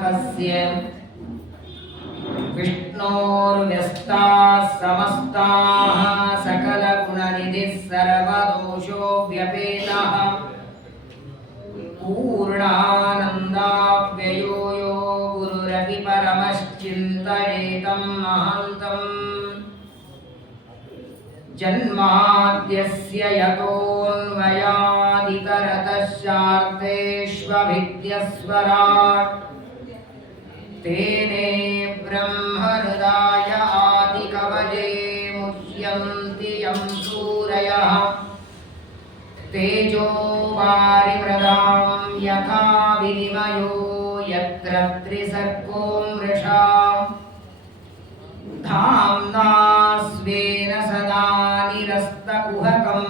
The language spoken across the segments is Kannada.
तस्य विष्णोर्व्यस्ताः समस्ताः सकलगुणनिधिः सर्वदोषो व्यपेतः पूर्णानन्दाव्ययो यो गुरुरपि परमश्चिन्तयेतं महान्तम् जन्माद्यस्य यतोऽन्वयादितरतश्चार्थेष्वभिद्यस्वराट् तेने ब्रह्महृदाय आदिकवये मुह्यन्ति यं सूरयः तेजो वारिमृदां यथा विनिमयो यत्र त्रिसर्गो मृषा धाम्ना स्वेन सदा निरस्तकुहकं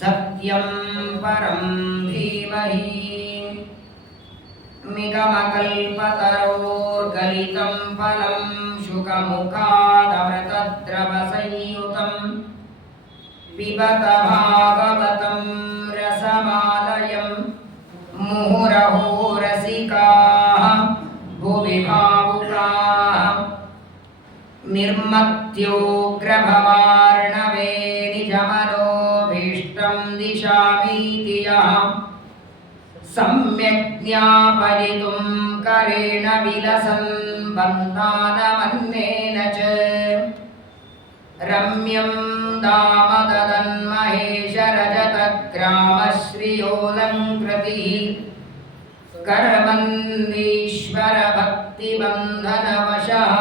सत्यं परं धीमहि निगमकल्पतरोर्गलितं फलं शुकमुखादमृतद्रवसंयुतं पिबत भागवतं रसमालयं मुहुरहो रसिकाः भुवि भावुकाः निर्मत्योग्रभवार्णवे निजमनोभीष्टं दिशामीति यः सम्यक् ज्ञापयितुं करेण विलसन् बन्धानमन्येन च रम्यं दामददन्महेशरजतग्रामश्रियोऽलङ्कृतिः कर्मन्नीश्वरभक्तिबन्धनवशः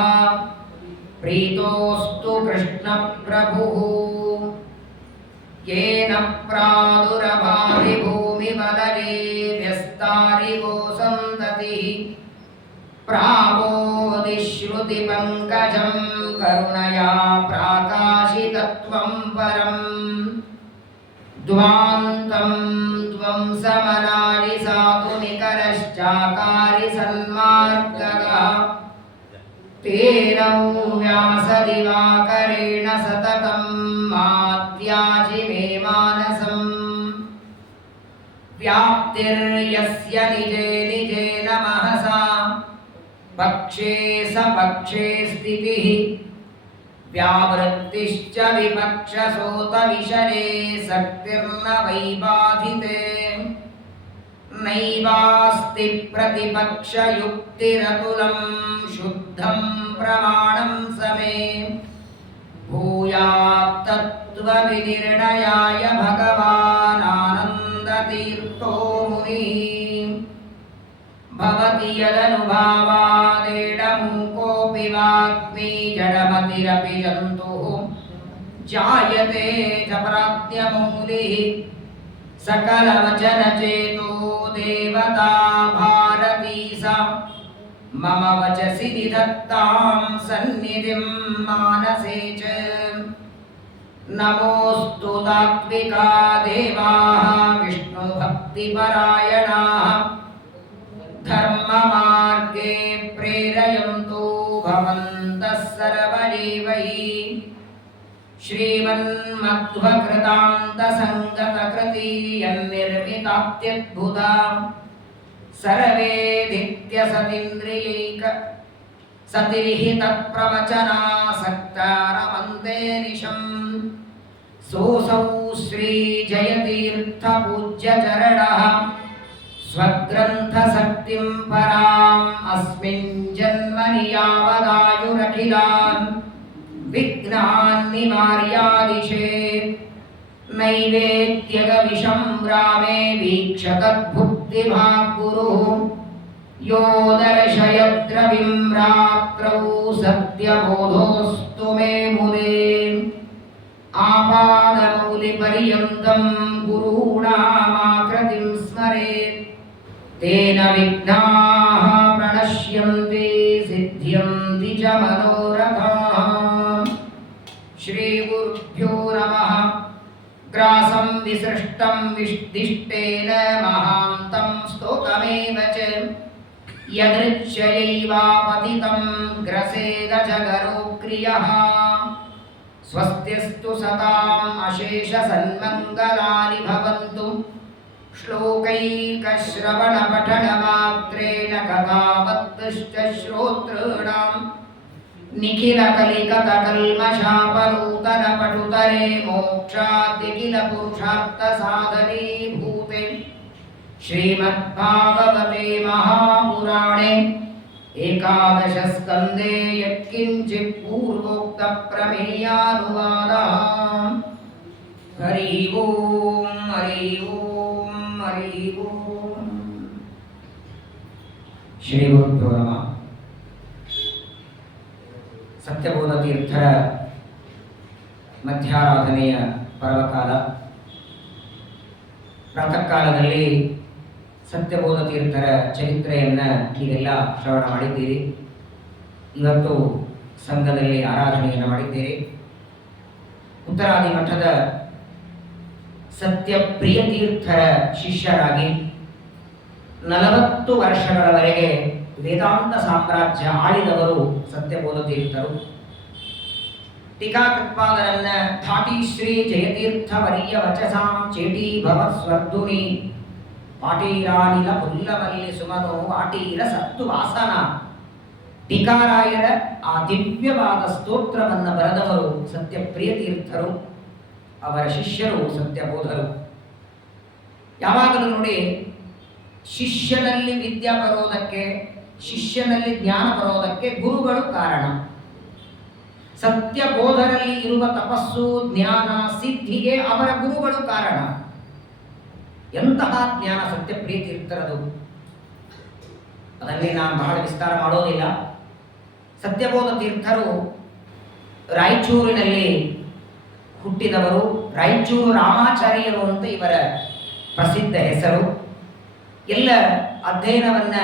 प्रीतोऽस्तु कृष्णप्रभुः येन प्रादुरभाविभूमिमलये व्यस्तारिवो सन्ततिः प्रामोदिश्रुतिपङ्कजं करुणया प्राकाशितत्वं परम् द्वान्तं त्वं समनानि साधुनिकरश्चाकारि सन्मार्गः तेनौ व्यासदिवाकरेण सततं मात्याजि मे मानसम् व्याप्तिर्यस्य निजे निजेन महसा पक्षे सपक्षे स्थितिः व्यावृत्तिश्च विपक्षसोतविशरे शक्तिर्न वैबाधिते नैवास्ति प्रतिपक्षयुक्तिरतुलं शुद्धं प्रमाणं समे भूयात्तत्त्वविनिर्णयाय भगवानानन्दतीर्थो मुनिः भवति यदनुभावादेडमूकोऽपि वाग्मी जडमतिरपि जन्तुः जायते च प्राज्ञमूलिः सकलवचनचेतो देवता भारती सा मम वचसि निधत्तां सन्निधिं मानसे च नमोऽस्तु तात्विका देवाः विष्णुभक्तिपरायणाः धर्ममार्गे प्रेरयन्तु भवन्तः सर्व एव हि श्रीमन्मध्वकृतान्तसङ्गतकृती यन्निर्मितात्यद्भुता सर्वेदित्यसतीन्द्रियैक सतिरिहि तत्प्रवचनासक्तारमन्ते निशम् सोऽसौ श्रीजयतीर्थपूज्यचरणः स्वग्रन्थशक्तिं पराम् अस्मिन् जन्मनि यावदायुरखिलान् विघ्नान् निवार्यादिशेत् नैवेद्यगविषं रामे वीक्षतद्भुक्तिभाग् गुरुः यो दर्शयद्रविं रात्रौ सत्यबोधोऽस्तु मे मुदे आपादमौलिपर्यन्तं गुरूणामाकृतिं स्मरेत् तेन विघ्नाः प्रणश्यन्ति सिद्ध्यन्ति च मनोरथाः श्रीगुरुभ्यो नमः ग्रासं विसृष्टं विष्टिष्टेन महान्तं स्तोकमेव च यदृच्छयैवापतितं ग्रसेदजगरोक्रियः स्वस्तिस्तु सताम् अशेषसन्मङ्गलानि भवन्तु श्लोकैकश्रवणपठनमात्रेण कथावत्तश्च श्रोतॄणां निखिलकलिकतकल्मषापनूतनपटुतरे मोक्षाद्यखिलपुरुषार्थसाधनीभूते श्रीमद्भागवते महापुराणे एकादशस्कन्धे यत्किञ्चित् पूर्वोक्तप्रमेयानुवादः। हरि ओं हरि ओं हरि ओं। ಶ್ರೀ ಗುರುಭ್ಯೋ ನಮಃ. ಸತ್ಯಬೋಧ ತೀರ್ಥರ ಮಧ್ಯಾರಾಧನೆಯ ಪರ್ವಕಾಲ. ಪ್ರಾತಃ ಕಾಲದಲ್ಲಿ ಸತ್ಯಬೋಧ ತೀರ್ಥರ ಚರಿತ್ರೆಯನ್ನು ನೀವೆಲ್ಲ ಶ್ರವಣ ಮಾಡಿದ್ದೀರಿ. ಇವತ್ತು ಸಂಘದಲ್ಲಿ ಆರಾಧನೆಯನ್ನು ಮಾಡಿದ್ದೀರಿ. ಉತ್ತರಾದಿ ಮಠದ ಸತ್ಯಪ್ರಿಯ ತೀರ್ಥರ ಶಿಷ್ಯರಾಗಿ 40 ವರ್ಷಗಳವರೆಗೆ ವೇದಾಂತ ಸಾಮ್ರಾಜ್ಯ ಆಳಿದವರು ಸತ್ಯಬೋಧ ತೀರ್ಥರು. ಟೀಕಾಕೃತ್ಪಾದರನ್ನ ಧಾಟಿ ಶ್ರೀ ಜಯತೀರ್ಥ ವರ್ಯ ವಚಸಾಂ ಚೇಟಿ ಭವ ಸ್ವರ್ಧುನಿ ಪಾಟೀರಾನಿಲ ಪುಲ್ಲಮಲ್ಲಿ ಸುಮನೋ ವಾಟೀರ ಸತ್ತು ವಾಸನ. ಟೀಕಾರಾಯರ ಆ ದಿವ್ಯವಾದ ಸ್ತೋತ್ರವನ್ನು ಬರೆದವರು ಸತ್ಯಪ್ರಿಯ ತೀರ್ಥರು. ಅವರ ಶಿಷ್ಯರು ಸತ್ಯಬೋಧರು. ಯಾವಾಗಲೂ ನೋಡಿ, ಶಿಷ್ಯನಲ್ಲಿ ವಿದ್ಯೆ ಬರೋದಕ್ಕೆ, ಶಿಷ್ಯನಲ್ಲಿ ಜ್ಞಾನ ಬರೋದಕ್ಕೆ ಗುರುಗಳು ಕಾರಣ. ಸತ್ಯಬೋಧರಲ್ಲಿ ಇರುವ ತಪಸ್ಸು, ಜ್ಞಾನ, ಸಿದ್ಧಿಗೆ ಅವರ ಗುರುಗಳು ಕಾರಣ. ಎಂತಹ ಜ್ಞಾನ ಸತ್ಯಪ್ರಿಯ ತೀರ್ಥರದು. ಅದನ್ನೇ ನಾನು ಬಹಳ ವಿಸ್ತಾರ ಮಾಡೋದಿಲ್ಲ. ಸತ್ಯಬೋಧ ತೀರ್ಥರು ರಾಯಚೂರಿನಲ್ಲಿ ಹುಟ್ಟಿದವರು. ರಾಯಚೂರು ರಾಮಾಚಾರ್ಯರು ಅಂತ ಇವರ ಪ್ರಸಿದ್ಧ ಹೆಸರು. ಎಲ್ಲ ಅಧ್ಯಯನವನ್ನು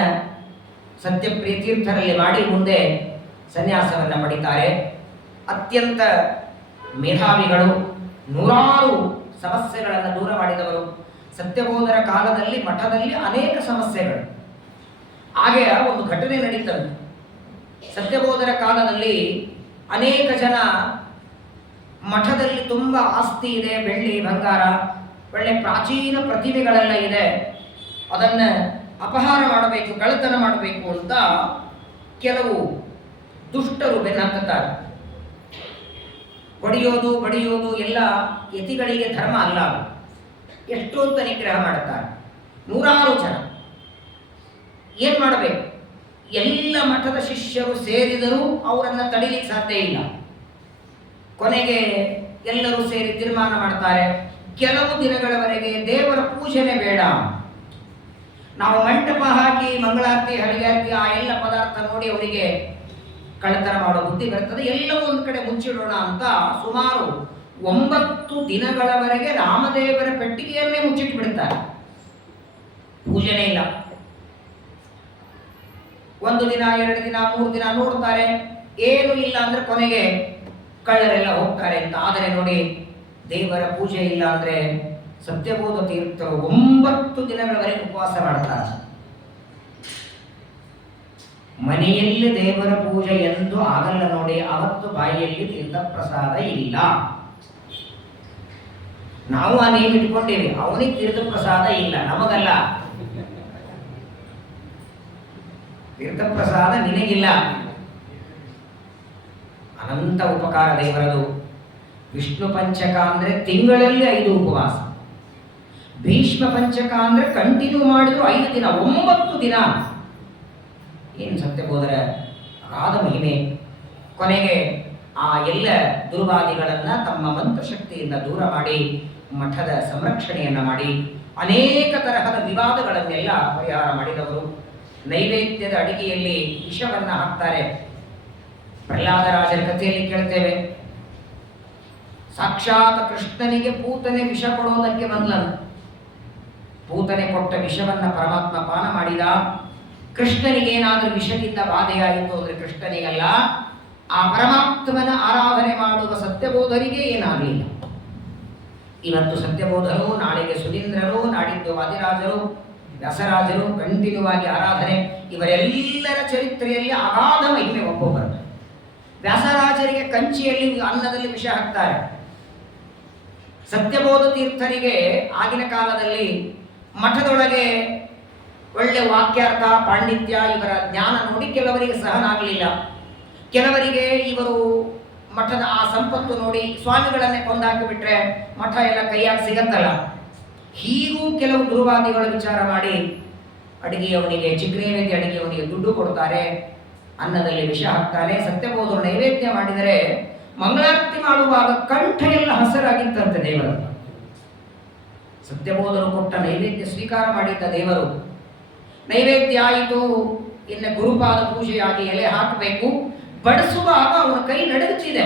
ಸತ್ಯಪ್ರಿಯ ತೀರ್ಥರಲ್ಲಿ ಮಾಡಿ ಮುಂದೆ ಸನ್ಯಾಸವನ್ನು ಪಡಿತಾರೆ. ಅತ್ಯಂತ ಮೇಧಾವಿಗಳು. 100 ಸಮಸ್ಯೆಗಳನ್ನು ದೂರ ಮಾಡಿದವರು. ಸತ್ಯಬೋಧರ ಕಾಲದಲ್ಲಿ ಮಠದಲ್ಲಿ ಅನೇಕ ಸಮಸ್ಯೆಗಳು. ಹಾಗೆ ಒಂದು ಘಟನೆ ನಡೀತಂತೆ. ಸತ್ಯಬೋಧರ ಕಾಲದಲ್ಲಿ ಅನೇಕ ಜನ ಮಠದಲ್ಲಿ ತುಂಬ ಆಸ್ತಿ ಇದೆ, ಬೆಳ್ಳಿ ಬಂಗಾರ, ಒಳ್ಳೆ ಪ್ರಾಚೀನ ಪ್ರತಿಮೆಗಳೆಲ್ಲ ಇದೆ, ಅದನ್ನು ಅಪಹಾರ ಮಾಡಬೇಕು, ಕಳ್ಳತನ ಮಾಡಬೇಕು ಅಂತ ಕೆಲವು ದುಷ್ಟರು ಬೆನ್ನತ್ತುತ್ತಾರೆ. ಹೊಡೆಯೋದು ಬಡಿಯೋದು ಎಲ್ಲ ಯತಿಗಳಿಗೆ ಧರ್ಮ ಅಲ್ಲ. ಎಷ್ಟು ಅಂತ ನಿಗ್ರಹ ಮಾಡುತ್ತಾರೆ. 100 ಜನ. ಏನು ಮಾಡಬೇಕು? ಎಲ್ಲ ಮಠದ ಶಿಷ್ಯರು ಸೇರಿದರೂ ಅವರನ್ನು ತಡಿಲಿಕ್ಕೆ ಸಾಧ್ಯ ಇಲ್ಲ. ಕೊನೆಗೆ ಎಲ್ಲರೂ ಸೇರಿ ತೀರ್ಮಾನ ಮಾಡ್ತಾರೆ, ಕೆಲವು ದಿನಗಳವರೆಗೆ ದೇವರ ಪೂಜೆನೇ ಬೇಡ, ನಾವು ಮಂಟಪ ಹಾಕಿ ಮಂಗಳಾರತಿ, ಹರಿಯಾರತಿ, ಆ ಎಲ್ಲ ಪದಾರ್ಥ ನೋಡಿ ಅವರಿಗೆ ಕಳ್ಳತನ ಮಾಡೋ ಬುದ್ಧಿ ಬರ್ತದೆ, ಎಲ್ಲವೂ ಒಂದು ಕಡೆ ಮುಚ್ಚಿಡೋಣ ಅಂತ ಸುಮಾರು 9 ದಿನಗಳವರೆಗೆ ರಾಮದೇವರ ಪೆಟ್ಟಿಗೆಯನ್ನೇ ಮುಚ್ಚಿಟ್ಟು ಬಿಡುತ್ತಾರೆ. ಪೂಜೆನೇ ಇಲ್ಲ. 1 ದಿನ 2 ದಿನ 3 ದಿನ ನೋಡ್ತಾರೆ, ಏನು ಇಲ್ಲ ಅಂದ್ರೆ ಕೊನೆಗೆ ಕಳ್ಳರೆಲ್ಲ ಹೋಗ್ತಾರೆ ಅಂತ. ಆದರೆ ನೋಡಿ, ದೇವರ ಪೂಜೆ ಇಲ್ಲ ಅಂದ್ರೆ ಸತ್ಯಬೋಧ ತೀರ್ಥರು 9 ದಿನಗಳವರೆಗೆ ಉಪವಾಸ ಮಾಡ್ತಾರೆ. ಮನೆಯಲ್ಲಿ ದೇವರ ಪೂಜೆ ಎಂದು ಆಗಲ್ಲ ನೋಡಿ, ಅವತ್ತು ಬಾಯಿಯಲ್ಲಿ ತೀರ್ಥ ಪ್ರಸಾದ ಇಲ್ಲ. ನಾವು ಆ ನೇಮ್ ಇಟ್ಕೊಂಡಿವಿ, ಅವನಿಗೆ ತೀರ್ಥ ಪ್ರಸಾದ ಇಲ್ಲ, ನಮಗಲ್ಲ. ತೀರ್ಥ ಪ್ರಸಾದ ನಿನಗಿಲ್ಲ. ಅನಂತ ಉಪಕಾರ ದೇವರದು. ವಿಷ್ಣು ಪಂಚಕ ಅಂದ್ರೆ ತಿಂಗಳಲ್ಲಿ 5 ಉಪವಾಸ. ಭೀಷ್ಮ ಪಂಚಕ ಅಂದ್ರೆ ಕಂಟಿನ್ಯೂ ಮಾಡಿದ್ರು 5 ದಿನ, 9 ದಿನ. ಏನು ಸತ್ಯಬೋಧರ ಅಗಾಧ ಮಹಿಮೆ. ಕೊನೆಗೆ ಆ ಎಲ್ಲ ದುರ್ವಾದಿಗಳನ್ನು ತಮ್ಮ ಮಂತ್ರಶಕ್ತಿಯಿಂದ ದೂರ ಮಾಡಿ ಮಠದ ಸಂರಕ್ಷಣೆಯನ್ನು ಮಾಡಿ ಅನೇಕ ತರಹದ ವಿವಾದಗಳನ್ನೆಲ್ಲ ಪರಿಹಾರ ಮಾಡಿದವರು. ನೈವೇದ್ಯದ ಅಡಿಗೆಯಲ್ಲಿ ವಿಷವನ್ನು ಹಾಕ್ತಾರೆ. ಪ್ರಹ್ಲಾದರಾಜರ ಕಥೆಯಲ್ಲಿ ಕೇಳ್ತೇವೆ, ಸಾಕ್ಷಾತ್ ಕೃಷ್ಣನಿಗೆ ಪೂತನೆ ವಿಷ ಕೊಡೋದಕ್ಕೆ ಬಂದ್ಲನು. ಪೂತನೆ ಕೊಟ್ಟ ವಿಷವನ್ನು ಪರಮಾತ್ಮ ಪಾನ ಮಾಡಿದ. ಕೃಷ್ಣನಿಗೇನಾದರೂ ವಿಷದಿಂದ ಬಾಧೆಯಾಯಿತು ಅಂದರೆ ಕೃಷ್ಣನಿಗಲ್ಲ, ಆ ಪರಮಾತ್ಮನ ಆರಾಧನೆ ಮಾಡುವ ಸತ್ಯಬೋಧರಿಗೆ ಏನಾಗಲಿಲ್ಲ. ಇವತ್ತು ಸತ್ಯಬೋಧರು, ನಾಳೆಗೆ ಸುಧೀಂದ್ರರು, ನಾಡಿದ್ದು ವಾದಿರಾಜರು, ವ್ಯಾಸರಾಜರು ಕಂಟಿನ್ಯೂ ಆಗಿ ಆರಾಧನೆ. ಇವರೆಲ್ಲರ ಚರಿತ್ರೆಯಲ್ಲಿ ಅಗಾಧ ಮಹಿಮೆ ಒಬ್ಬೊಬ್ಬರು. ವ್ಯಾಸರಾಜರಿಗೆ ಕಂಚಿಯಲ್ಲಿ ಅನ್ನದಲ್ಲಿ ವಿಷ ಹಾಕ್ತಾರೆ. ಸತ್ಯಬೋಧ ತೀರ್ಥರಿಗೆ ಆಗಿನ ಕಾಲದಲ್ಲಿ ಮಠದೊಳಗೆ ಒಳ್ಳೆ ವಾಕ್ಯಾರ್ಥ ಪಾಂಡಿತ್ಯ ಇವರ ಜ್ಞಾನ ನೋಡಿ ಕೆಲವರಿಗೆ ಸಹನಾಗಲಿಲ್ಲ. ಕೆಲವರಿಗೆ ಇವರು ಮಠದ ಆ ಸಂಪತ್ತು ನೋಡಿ ಸ್ವಾಮಿಗಳನ್ನೇ ಕೊಂದಾಕಿಬಿಟ್ರೆ ಮಠ ಎಲ್ಲ ಕೈಯಾಗಿ ಸಿಗತ್ತಲ್ಲ. ಹೀಗೂ ಕೆಲವು ಗುರುವಾದಿಗಳು ವಿಚಾರ ಮಾಡಿ ಅಡಿಗೆಯವನಿಗೆ ನೈವೇದ್ಯ ಅಡಿಗೆಯವನಿಗೆ ದುಡ್ಡು ಕೊಡ್ತಾರೆ, ಅನ್ನದಲ್ಲಿ ವಿಷ ಹಾಕ್ತಾರೆ. ಸತ್ಯಬೋಧರು ನೈವೇದ್ಯ ಮಾಡಿದರೆ ಮಂಗಳಾರತಿ ಮಾಡುವಾಗ ಕಂಠ ಎಲ್ಲ ಹಸರಾಗಿತ್ತಂತೆ ದೇವರು. ಸತ್ಯಬೋಧರು ಕೊಟ್ಟ ನೈವೇದ್ಯ ಸ್ವೀಕಾರ ಮಾಡಿದ್ದ ದೇವರು. ನೈವೇದ್ಯ ಆಯಿತು, ಇನ್ನು ಗುರುಪಾದ ಪೂಜೆಯಾಗಿ ಎಲೆ ಹಾಕಬೇಕು. ಬಡಿಸುವಾಗ ಅವನ ಕೈ ನಡುಗುತ್ತಿದೆ.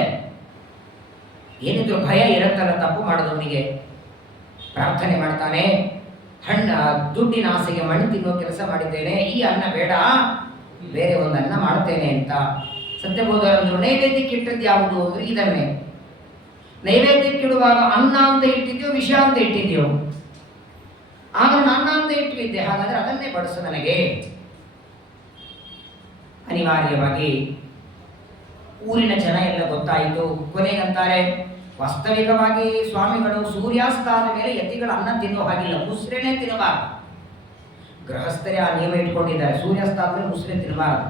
ಏನಿದ್ರು ಭಯ ಇರುತ್ತಲ್ಲ ತಪ್ಪು ಮಾಡೋದವನಿಗೆ. ಪ್ರಾರ್ಥನೆ ಮಾಡ್ತಾನೆ, ದುಡ್ಡಿನ ಆಸೆಗೆ ಮಣ್ಣು ತಿನ್ನೋ ಕೆಲಸ ಮಾಡಿದ್ದೇನೆ, ಈ ಅನ್ನ ಬೇಡ, ಬೇರೆ ಒಂದು ಅನ್ನ ಮಾಡ್ತೇನೆ ಅಂತ. ಸತ್ಯಬೋಧರಂದ್ರು ನೈವೇದ್ಯಕ್ಕೆ ಇಟ್ಟದ್ದು ಯಾವುದು ಅಂದ್ರೆ ಇದನ್ನೇ. ನೈವೇದ್ಯಕ್ಕಿಡುವಾಗ ಅನ್ನ ಅಂತ ಇಟ್ಟಿದ್ಯೋ ವಿಷ ಅಂತ ಇಟ್ಟಿದ್ಯೋ? ಆಗ ಅನ್ನ ಅಂತ ಇಟ್ಟಿದ್ದೆ, ಹಾಗಾದ್ರೆ ಅದನ್ನೇ ಬಡಿಸು ನನಗೆ. ಅನಿವಾರ್ಯವಾಗಿ ಊರಿನ ಜನ ಎಲ್ಲ ಗೊತ್ತಾಯಿತು. ಕೊನೆಗಂತಾರೆ, ವಾಸ್ತವಿಕವಾಗಿ ಸ್ವಾಮಿಗಳು ಸೂರ್ಯಾಸ್ತಾದ ಮೇಲೆ ಯತಿಗಳ ಅನ್ನ ತಿನ್ನೋ ಹಾಗಿಲ್ಲ, ಮುಸ್ರೆನೇ ತಿನ್ನಬಾರದು. ಗೃಹಸ್ಥರೇ ಆ ನಿಯಮ ಇಟ್ಕೊಂಡಿದ್ದಾರೆ, ಸೂರ್ಯಾಸ್ತಾದ ಮೇಲೆ ಮುಸ್ರೆ ತಿನ್ನಬಾರದು.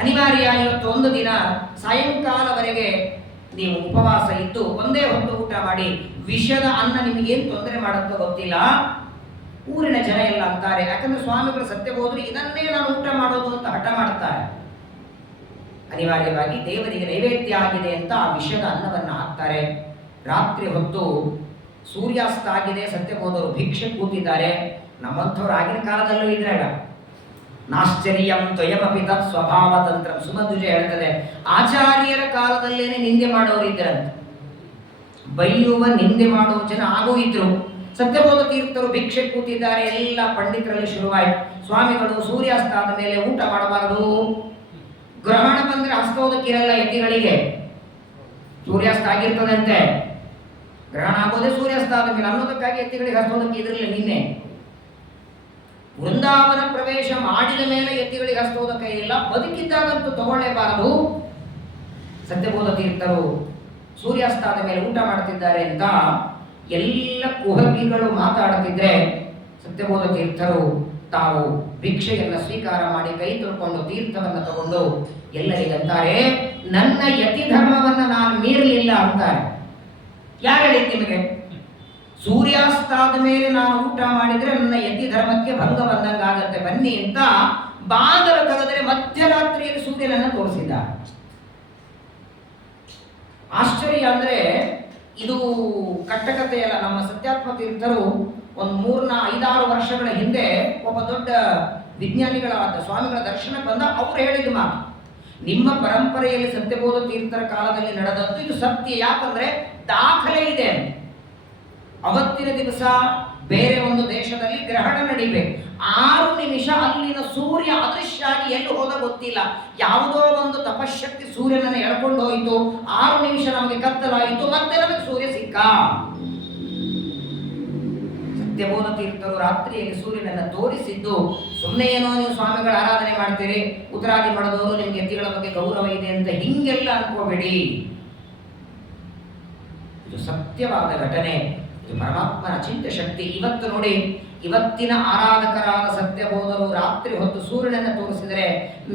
ಅನಿವಾರ್ಯ. ಇವತ್ತು ಒಂದು ದಿನ ಸಾಯಂಕಾಲವರೆಗೆ ನೀವು ಉಪವಾಸ ಇದ್ದು ಒಂದೇ ಹೊತ್ತು ಊಟ ಮಾಡಿ, ವಿಷದ ಅನ್ನ ನಿಮಗೇನು ತೊಂದರೆ ಮಾಡುತ್ತೋ ಗೊತ್ತಿಲ್ಲ. ಊರಿನ ಜನ ಎಲ್ಲ ಅಂತಾರೆ, ಯಾಕಂದ್ರೆ ಸ್ವಾಮಿಗಳು ಸತ್ಯಬೋಧರು ಇದನ್ನೇ ನಾನು ಊಟ ಮಾಡೋದು ಅಂತ ಹಠ ಮಾಡ್ತಾರೆ. ಅನಿವಾರ್ಯವಾಗಿ ದೇವರಿಗೆ ನೈವೇದ್ಯ ಆಗಿದೆ ಅಂತ ಆ ವಿಷದ ಅನ್ನವನ್ನು ಹಾಕ್ತಾರೆ. ರಾತ್ರಿ ಹೊತ್ತು ಸೂರ್ಯಾಸ್ತ ಆಗಿದೆ, ಸತ್ಯಬೋಧರು ಭಿಕ್ಷೆ ಕೂತಿದ್ದಾರೆ. ನಮ್ಮಂಥವ್ರು ಆಗಿನ ಕಾಲದಲ್ಲೂ ಇದ್ರಲ್ಲ. ನಾಶ್ಚರ್ಯಂ ತ್ವಯಮಪಿ ತತ್ ಸ್ವಭಾವ ತಂತ್ರ. ಸುಮಧ್ವಜ ಹೇಳ್ತದೆ, ಆಚಾರ್ಯರ ಕಾಲದಲ್ಲೇನೆ ನಿಂದೆ ಮಾಡೋರು ಇದ್ರಂತೆ. ಬೈಯುವ ನಿಂದೆ ಮಾಡುವ ಜನ ಆಗೂ ಇದ್ರು. ಸತ್ಯಬೋಧ ತೀರ್ಥರು ಭಿಕ್ಷೆ ಕೂತಿದ್ದಾರೆ. ಎಲ್ಲ ಪಂಡಿತರಲ್ಲಿ ಶುರುವಾಯಿತು. ಸ್ವಾಮಿಗಳು ಸೂರ್ಯಾಸ್ತ ಆದ ಮೇಲೆ ಊಟ ಮಾಡಬಾರದು. ಗ್ರಹಣ ಬಂದ್ರೆ ಹಸ್ತೋದಕ್ಕಿರಲ್ಲ ಯತಿಗಳಿಗೆ. ಸೂರ್ಯಾಸ್ತ ಆಗಿರ್ತದಂತೆ, ಗ್ರಹಣ ಆಗೋದೇ ಸೂರ್ಯಾಸ್ತ ಆದ ಮೇಲೆ ಅನ್ನೋದಕ್ಕಾಗಿ ಯತಿಗಳಿಗೆ ಹಸ್ತೋದಕ್ಕೆ ಇದ್ರಲ್ಲ. ನಿನ್ನೆ ವೃಂದಾವನ ಪ್ರವೇಶ ಮಾಡಿದ ಮೇಲೆ ಯತಿಗಳಿಗೆ ಹಸ್ತೋದಕ್ಕೆ ಇಲ್ಲ, ಬದುಕಿದ್ದಾಗಂತೂ ತಗೊಳ್ಳೇಬಾರದು. ಸತ್ಯಬೋಧ ತೀರ್ಥರು ಸೂರ್ಯಾಸ್ತ ಆದ ಮೇಲೆ ಊಟ ಮಾಡ್ತಿದ್ದಾರೆ ಅಂತ ಎಲ್ಲ ಕುಹಕಿಗಳು ಮಾತಾಡುತ್ತಿದ್ರೆ, ಸತ್ಯಬೋಧ ತೀರ್ಥರು ತಾವು ಭಿಕ್ಷೆಯನ್ನು ಸ್ವೀಕಾರ ಮಾಡಿ ಕೈ ತೊಳ್ಕೊಂಡು ತೀರ್ಥವನ್ನು ತಗೊಂಡು ಎಲ್ಲರಿಗಂತಾರೆ, ನನ್ನ ಯತಿ ಧರ್ಮವನ್ನು ನಾನು ಮೀರಲಿಲ್ಲ ಅಂತಾರೆ. ಯಾರು ಹೇಳಿದ್ದು ನಿಮಗೆ? ಸೂರ್ಯಾಸ್ತಾದ ಮೇಲೆ ನಾನು ಊಟ ಮಾಡಿದ್ರೆ ನನ್ನ ಯತಿ ಧರ್ಮಕ್ಕೆ ಭಂಗ ಬಂದಂಗಾಗತ್ತೆ, ಬನ್ನಿ ಅಂತ ಬಾಗಲು ತೆಗೆದರೆ ಮಧ್ಯರಾತ್ರಿಯಲ್ಲಿ ಸೂರ್ಯನನ್ನು ತೋರಿಸಿದ. ಆಶ್ಚರ್ಯ ಅಂದ್ರೆ ಇದು ಕಟ್ಟಕತೆಯಲ್ಲ. ನಮ್ಮ ಸತ್ಯಾತ್ಮ ತೀರ್ಥರು ಒಂದು 3-5-6 ವರ್ಷಗಳ ಹಿಂದೆ ಒಬ್ಬ ದೊಡ್ಡ ವಿಜ್ಞಾನಿಗಳಾದ ಸ್ವಾಮಿಗಳ ದರ್ಶನಕ್ಕೆ ಬಂದ. ಅವರು ಹೇಳಿದ ಮಾತು, ನಿಮ್ಮ ಪರಂಪರೆಯಲ್ಲಿ ಸತ್ಯಬೋಧ ತೀರ್ಥರ ಕಾಲದಲ್ಲಿ ನಡೆದದ್ದು ಇದು ಸತ್ಯ. ಯಾಕಂದ್ರೆ ದಾಖಲೆ ಇದೆ. ಅವತ್ತಿನ ದಿವಸ ಬೇರೆ ಒಂದು ದೇಶದಲ್ಲಿ ಗ್ರಹಣ ನಡಿಬೇಕು. 6 ನಿಮಿಷ ಅಲ್ಲಿನ ಸೂರ್ಯ ಅದೃಶ್ಯ ಆಗಿ ಎಲ್ಲಿ ಹೋದ ಗೊತ್ತಿಲ್ಲ. ಯಾವುದೋ ಒಂದು ತಪಶಕ್ತಿ ಸೂರ್ಯನನ್ನು ಎಳ್ಕೊಂಡು ಹೋಯಿತು. 6 ನಿಮಿಷ ನಮಗೆ ಕತ್ತಲಾಯಿತು, ಮತ್ತೆ ನಮಗೆ ಸೂರ್ಯ ಸಿಕ್ಕ. ಸತ್ಯಬೋಧ ತೀರ್ಥರು ರಾತ್ರಿಯಲ್ಲಿ ಸೂರ್ಯನನ್ನು ತೋರಿಸಿದ್ದು ಸುಮ್ಮನೆ ಏನೋ ನೀವು ಸ್ವಾಮಿಗಳ ಆರಾಧನೆ ಮಾಡ್ತೀರಿ, ಉತ್ತರಾದಿ ಮಾಡೋದವರು ನಿಮ್ಗೆ ಯತಿಗಳ ಬಗ್ಗೆ ಗೌರವ ಇದೆ ಅಂತ ಹಿಂಗೆಲ್ಲ ಅನ್ಕೋಬೇಡಿ. ಇದು ಸತ್ಯವಾದ ಘಟನೆ. ಇದು ಪರಮಾತ್ಮನ ಅಚಿಂತ್ಯ ಶಕ್ತಿ. ಇವತ್ತು ನೋಡಿ, ಇವತ್ತಿನ ಆರಾಧಕರಾದ ಸತ್ಯಬೋಧರು ರಾತ್ರಿ ಹೊತ್ತು ಸೂರ್ಯನನ್ನು ತೋರಿಸಿದರೆ,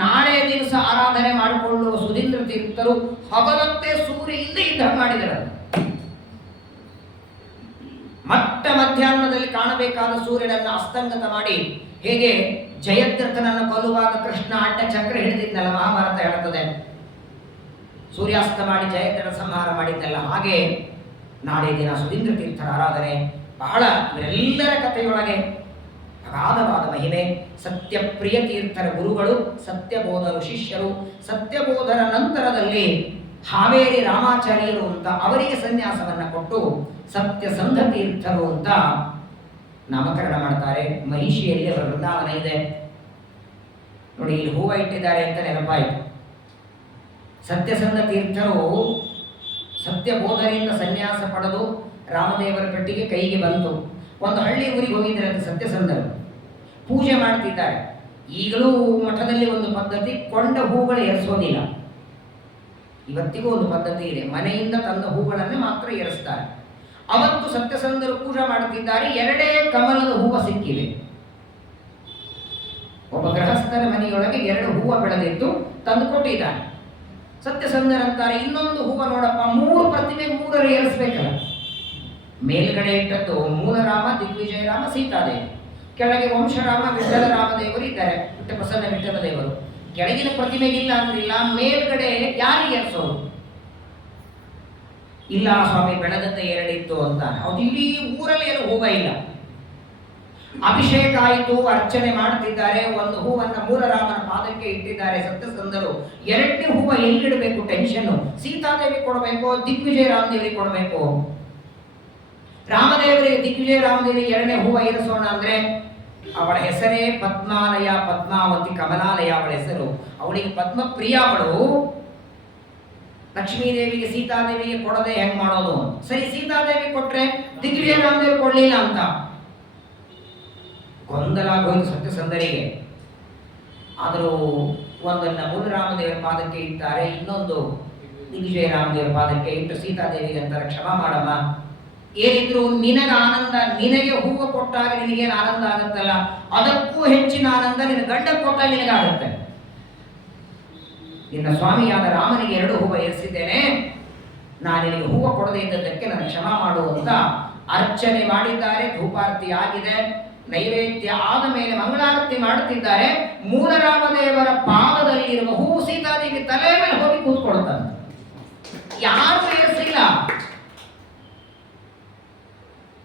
ನಾಳೆ ದಿವಸ ಆರಾಧನೆ ಮಾಡಿಕೊಳ್ಳುವ ಸುಧೀಂದ್ರ ತೀರ್ಥರು ಹಗಲತ್ತೆ ಸೂರ್ಯ ಹಿಂದೆ ಯುದ್ಧ ಮಾಡಿದರು. ಮಧ್ಯಾಹ್ನದಲ್ಲಿ ಕಾಣಬೇಕಾದ ಸೂರ್ಯನನ್ನು ಅಸ್ತಂಗತ ಮಾಡಿ, ಹೇಗೆ ಜಯದ್ರಥನನ್ನು ಕೊಲ್ಲುವಾಗ ಕೃಷ್ಣ ಅಡ್ಡ ಚಕ್ರ ಹಿಡಿದಿದ್ದಲ್ಲ, ಮಹಾಭಾರತ ಹೇಳುತ್ತದೆ. ಸೂರ್ಯಾಸ್ತ ಮಾಡಿ ಜಯದ್ರಥ ಸಂಹಾರ ಮಾಡಿದ್ದಲ್ಲ, ಹಾಗೆ ನಾಳೆ ದಿನ ಸುಧೀಂದ್ರ ತೀರ್ಥರ ಆರಾಧನೆ. ಬಹಳ ಇವರೆಲ್ಲರ ಕಥೆಯೊಳಗೆ ಅಗಾಧವಾದ ಮಹಿಮೆ. ಸತ್ಯಪ್ರಿಯ ತೀರ್ಥರ ಗುರುಗಳು ಸತ್ಯಬೋಧರು ಶಿಷ್ಯರು. ಸತ್ಯಬೋಧರ ನಂತರದಲ್ಲಿ ಹಾವೇರಿ ರಾಮಾಚಾರ್ಯರು ಅಂತ ಅವರಿಗೆ ಸನ್ಯಾಸವನ್ನ ಕೊಟ್ಟು ಸತ್ಯಸಂಧ ತೀರ್ಥರು ಅಂತ ನಾಮಕರಣ ಮಾಡ್ತಾರೆ. ಮಹಿಷಿಯಲ್ಲಿ ಅವರ ವೃಂದಾವನ ಇದೆ ನೋಡಿ. ಇಲ್ಲಿ ಹೂವ ಇಟ್ಟಿದ್ದಾರೆ ಅಂತ ನೆನಪಾಯಿತು. ಸತ್ಯಸಂಧ ತೀರ್ಥರು ಸತ್ಯಬೋಧರಿಂದ ಸನ್ಯಾಸ ಪಡೆದು ರಾಮದೇವರ ಪೆಟ್ಟಿಗೆ ಕೈಗೆ ಬಂತು. ಒಂದು ಹಳ್ಳಿ ಊರಿಗೆ ಹೋಗಿದ್ದಾರೆ ಅಂತ ಸತ್ಯಸಂಧರು ಪೂಜೆ ಮಾಡ್ತಿದ್ದಾರೆ. ಈಗಲೂ ಮಠದಲ್ಲಿ ಒಂದು ಪದ್ಧತಿ, ಕೊಂಡ ಹೂಗಳು ಏರಿಸೋದಿಲ್ಲ. ಇವತ್ತಿಗೂ ಒಂದು ಪದ್ಧತಿ ಇದೆ, ಮನೆಯಿಂದ ತಂದ ಹೂಗಳನ್ನೇ ಮಾತ್ರ ಏರಿಸ್ತಾರೆ. ಅವತ್ತು ಸತ್ಯಸಂಧರು ಪೂಜೆ ಮಾಡುತ್ತಿದ್ದಾರೆ. 2 ಕಮಲದ ಹೂವು ಸಿಕ್ಕಿವೆ. ಒಬ್ಬ ಗೃಹಸ್ಥರ ಮನೆಯೊಳಗೆ 2 ಹೂವು ಬೆಳೆದಿದ್ದು ತಂದುಕೊಟ್ಟಿದ್ದಾನೆ. ಸತ್ಯಸಂಧರಂತಾರೆ, ಇನ್ನೊಂದು ಹೂವು ನೋಡಪ್ಪ, 3 ಪ್ರತಿಮೆ 3 ಏರಿಸ್ಬೇಕಲ್ಲ. ಮೇಲ್ಗಡೆ ಇಟ್ಟದ್ದು ಮೂಲರಾಮ, ದಿಗ್ವಿಜಯರಾಮ, ಸೀತಾದೇವಿ. ಕೆಳಗೆ ವಂಶರಾಮ, ವಿಠ್ಠಲ ರಾಮದೇವರು ಇದ್ದಾರೆ, ಪ್ರಸನ್ನ ವಿಠ್ಠಲ ದೇವರು. ಕೆಳಗಿನ ಪ್ರತಿಮೆಗಿಲ್ಲ ಅಂದ್ರಿಲ್ಲ, ಮೇಲ್ಗಡೆ ಯಾರಿಗೆ ಏರಿಸೋರು? ಇಲ್ಲ ಸ್ವಾಮಿ, ಬೆಳೆದದ್ದೇ 2 ಇತ್ತು ಅಂತ. ಹೌದು, ಇಡೀ ಊರಲ್ಲಿ ಏನು ಹೂವ ಇಲ್ಲ. ಅಭಿಷೇಕ ಆಯಿತು, ಅರ್ಚನೆ ಮಾಡ್ತಿದ್ದಾರೆ. 1 ಹೂವನ್ನ ಮೂಲರಾಮನ ಪಾದಕ್ಕೆ ಇಟ್ಟಿದ್ದಾರೆ ಸತ್ಯಸಂಧರು. 2ನೇ ಹೂವ ಎಲ್ಲಿಡಬೇಕು? ಟೆನ್ಷನ್. ಸೀತಾದೇವಿ ಕೊಡಬೇಕು, ದಿಗ್ವಿಜಯ ರಾಮದೇವರಿಗೆ ಕೊಡಬೇಕು. ರಾಮದೇವರಿಗೆ ದಿಗ್ವಿಜಯ ರಾಮದೇವರಿಗೆ 2ನೇ ಹೂವ ಏರಿಸೋಣ ಅಂದ್ರೆ ಅವಳ ಹೆಸರೇ ಪದ್ಮಾಲಯ, ಪದ್ಮಾವತಿ, ಕಮಲಾಲಯ ಅವಳ ಹೆಸರು. ಅವಳಿಗೆ ಪದ್ಮಪ್ರಿಯ ಅವಳು. ಲಕ್ಷ್ಮೀದೇವಿಗೆ ಸೀತಾದೇವಿಗೆ ಕೊಡದೆ ಹೆಂಗ್ ಮಾಡೋದು? ಸರಿ, ಸೀತಾದೇವಿ ಕೊಟ್ರೆ ದಿಗ್ವಿಜಯ ರಾಮದೇವಿ ಕೊಡ್ಲಿಲ್ಲ ಅಂತ ಗೊಂದಲ ಆಗೋಯ್ತು ಸತ್ಯಸಂಧರಿಗೆ. ಆದರೂ ಒಂದನ್ನ ಮೂಲರಾಮದೇವರ ಪಾದಕ್ಕೆ ಇಟ್ಟಾರೆ, ಇನ್ನೊಂದು ದಿಗ್ವಿಜಯ ರಾಮದೇವರ ಪಾದಕ್ಕೆ ಇಟ್ಟು ಸೀತಾದೇವಿಗೆ ಅಂತಾರೆ, ಕ್ಷಮಾ ಮಾಡಮ್ಮ, ಏನಿದ್ರು ನಿನಗೆ ಆನಂದ, ನಿನಗೆ ಹೂವು ಕೊಟ್ಟಾಗ ನಿನಗೇನು ಆನಂದ ಆಗುತ್ತಲ್ಲ, ಅದಕ್ಕೂ ಹೆಚ್ಚಿನ ಆನಂದ ನಿನ್ನ ಗಂಡ ಕೊಟ್ಟಾಗ ನಿನಗಾಗುತ್ತೆ. ನಿನ್ನ ಸ್ವಾಮಿಯಾದ ರಾಮನಿಗೆ 2 ಹೂವು ಏರಿಸಿದ್ದೇನೆ, ನಾನು ನಿನಗೆ ಹೂವು ಕೊಡದೇ ಇದ್ದದ್ದಕ್ಕೆ ನನ್ನ ಕ್ಷಮಾ ಮಾಡುವಂತ ಅರ್ಚನೆ ಮಾಡಿದ್ದಾರೆ. ಧೂಪಾರತಿ ಆಗಿದೆ, ನೈವೇದ್ಯ ಆದ ಮೇಲೆ ಮಂಗಳಾರತಿ ಮಾಡುತ್ತಿದ್ದಾರೆ. ಮೂಲರಾಮದೇವರ ಪಾದದಲ್ಲಿರುವ ಹೂವು ಸೀತಾದೇವಿ ತಲೆ ಮೇಲೆ ಹೋಗಿ ಕೂತ್ಕೊಳ್ತಾನೆ. ಯಾರು ಏರಿಸಿಲ್ಲ.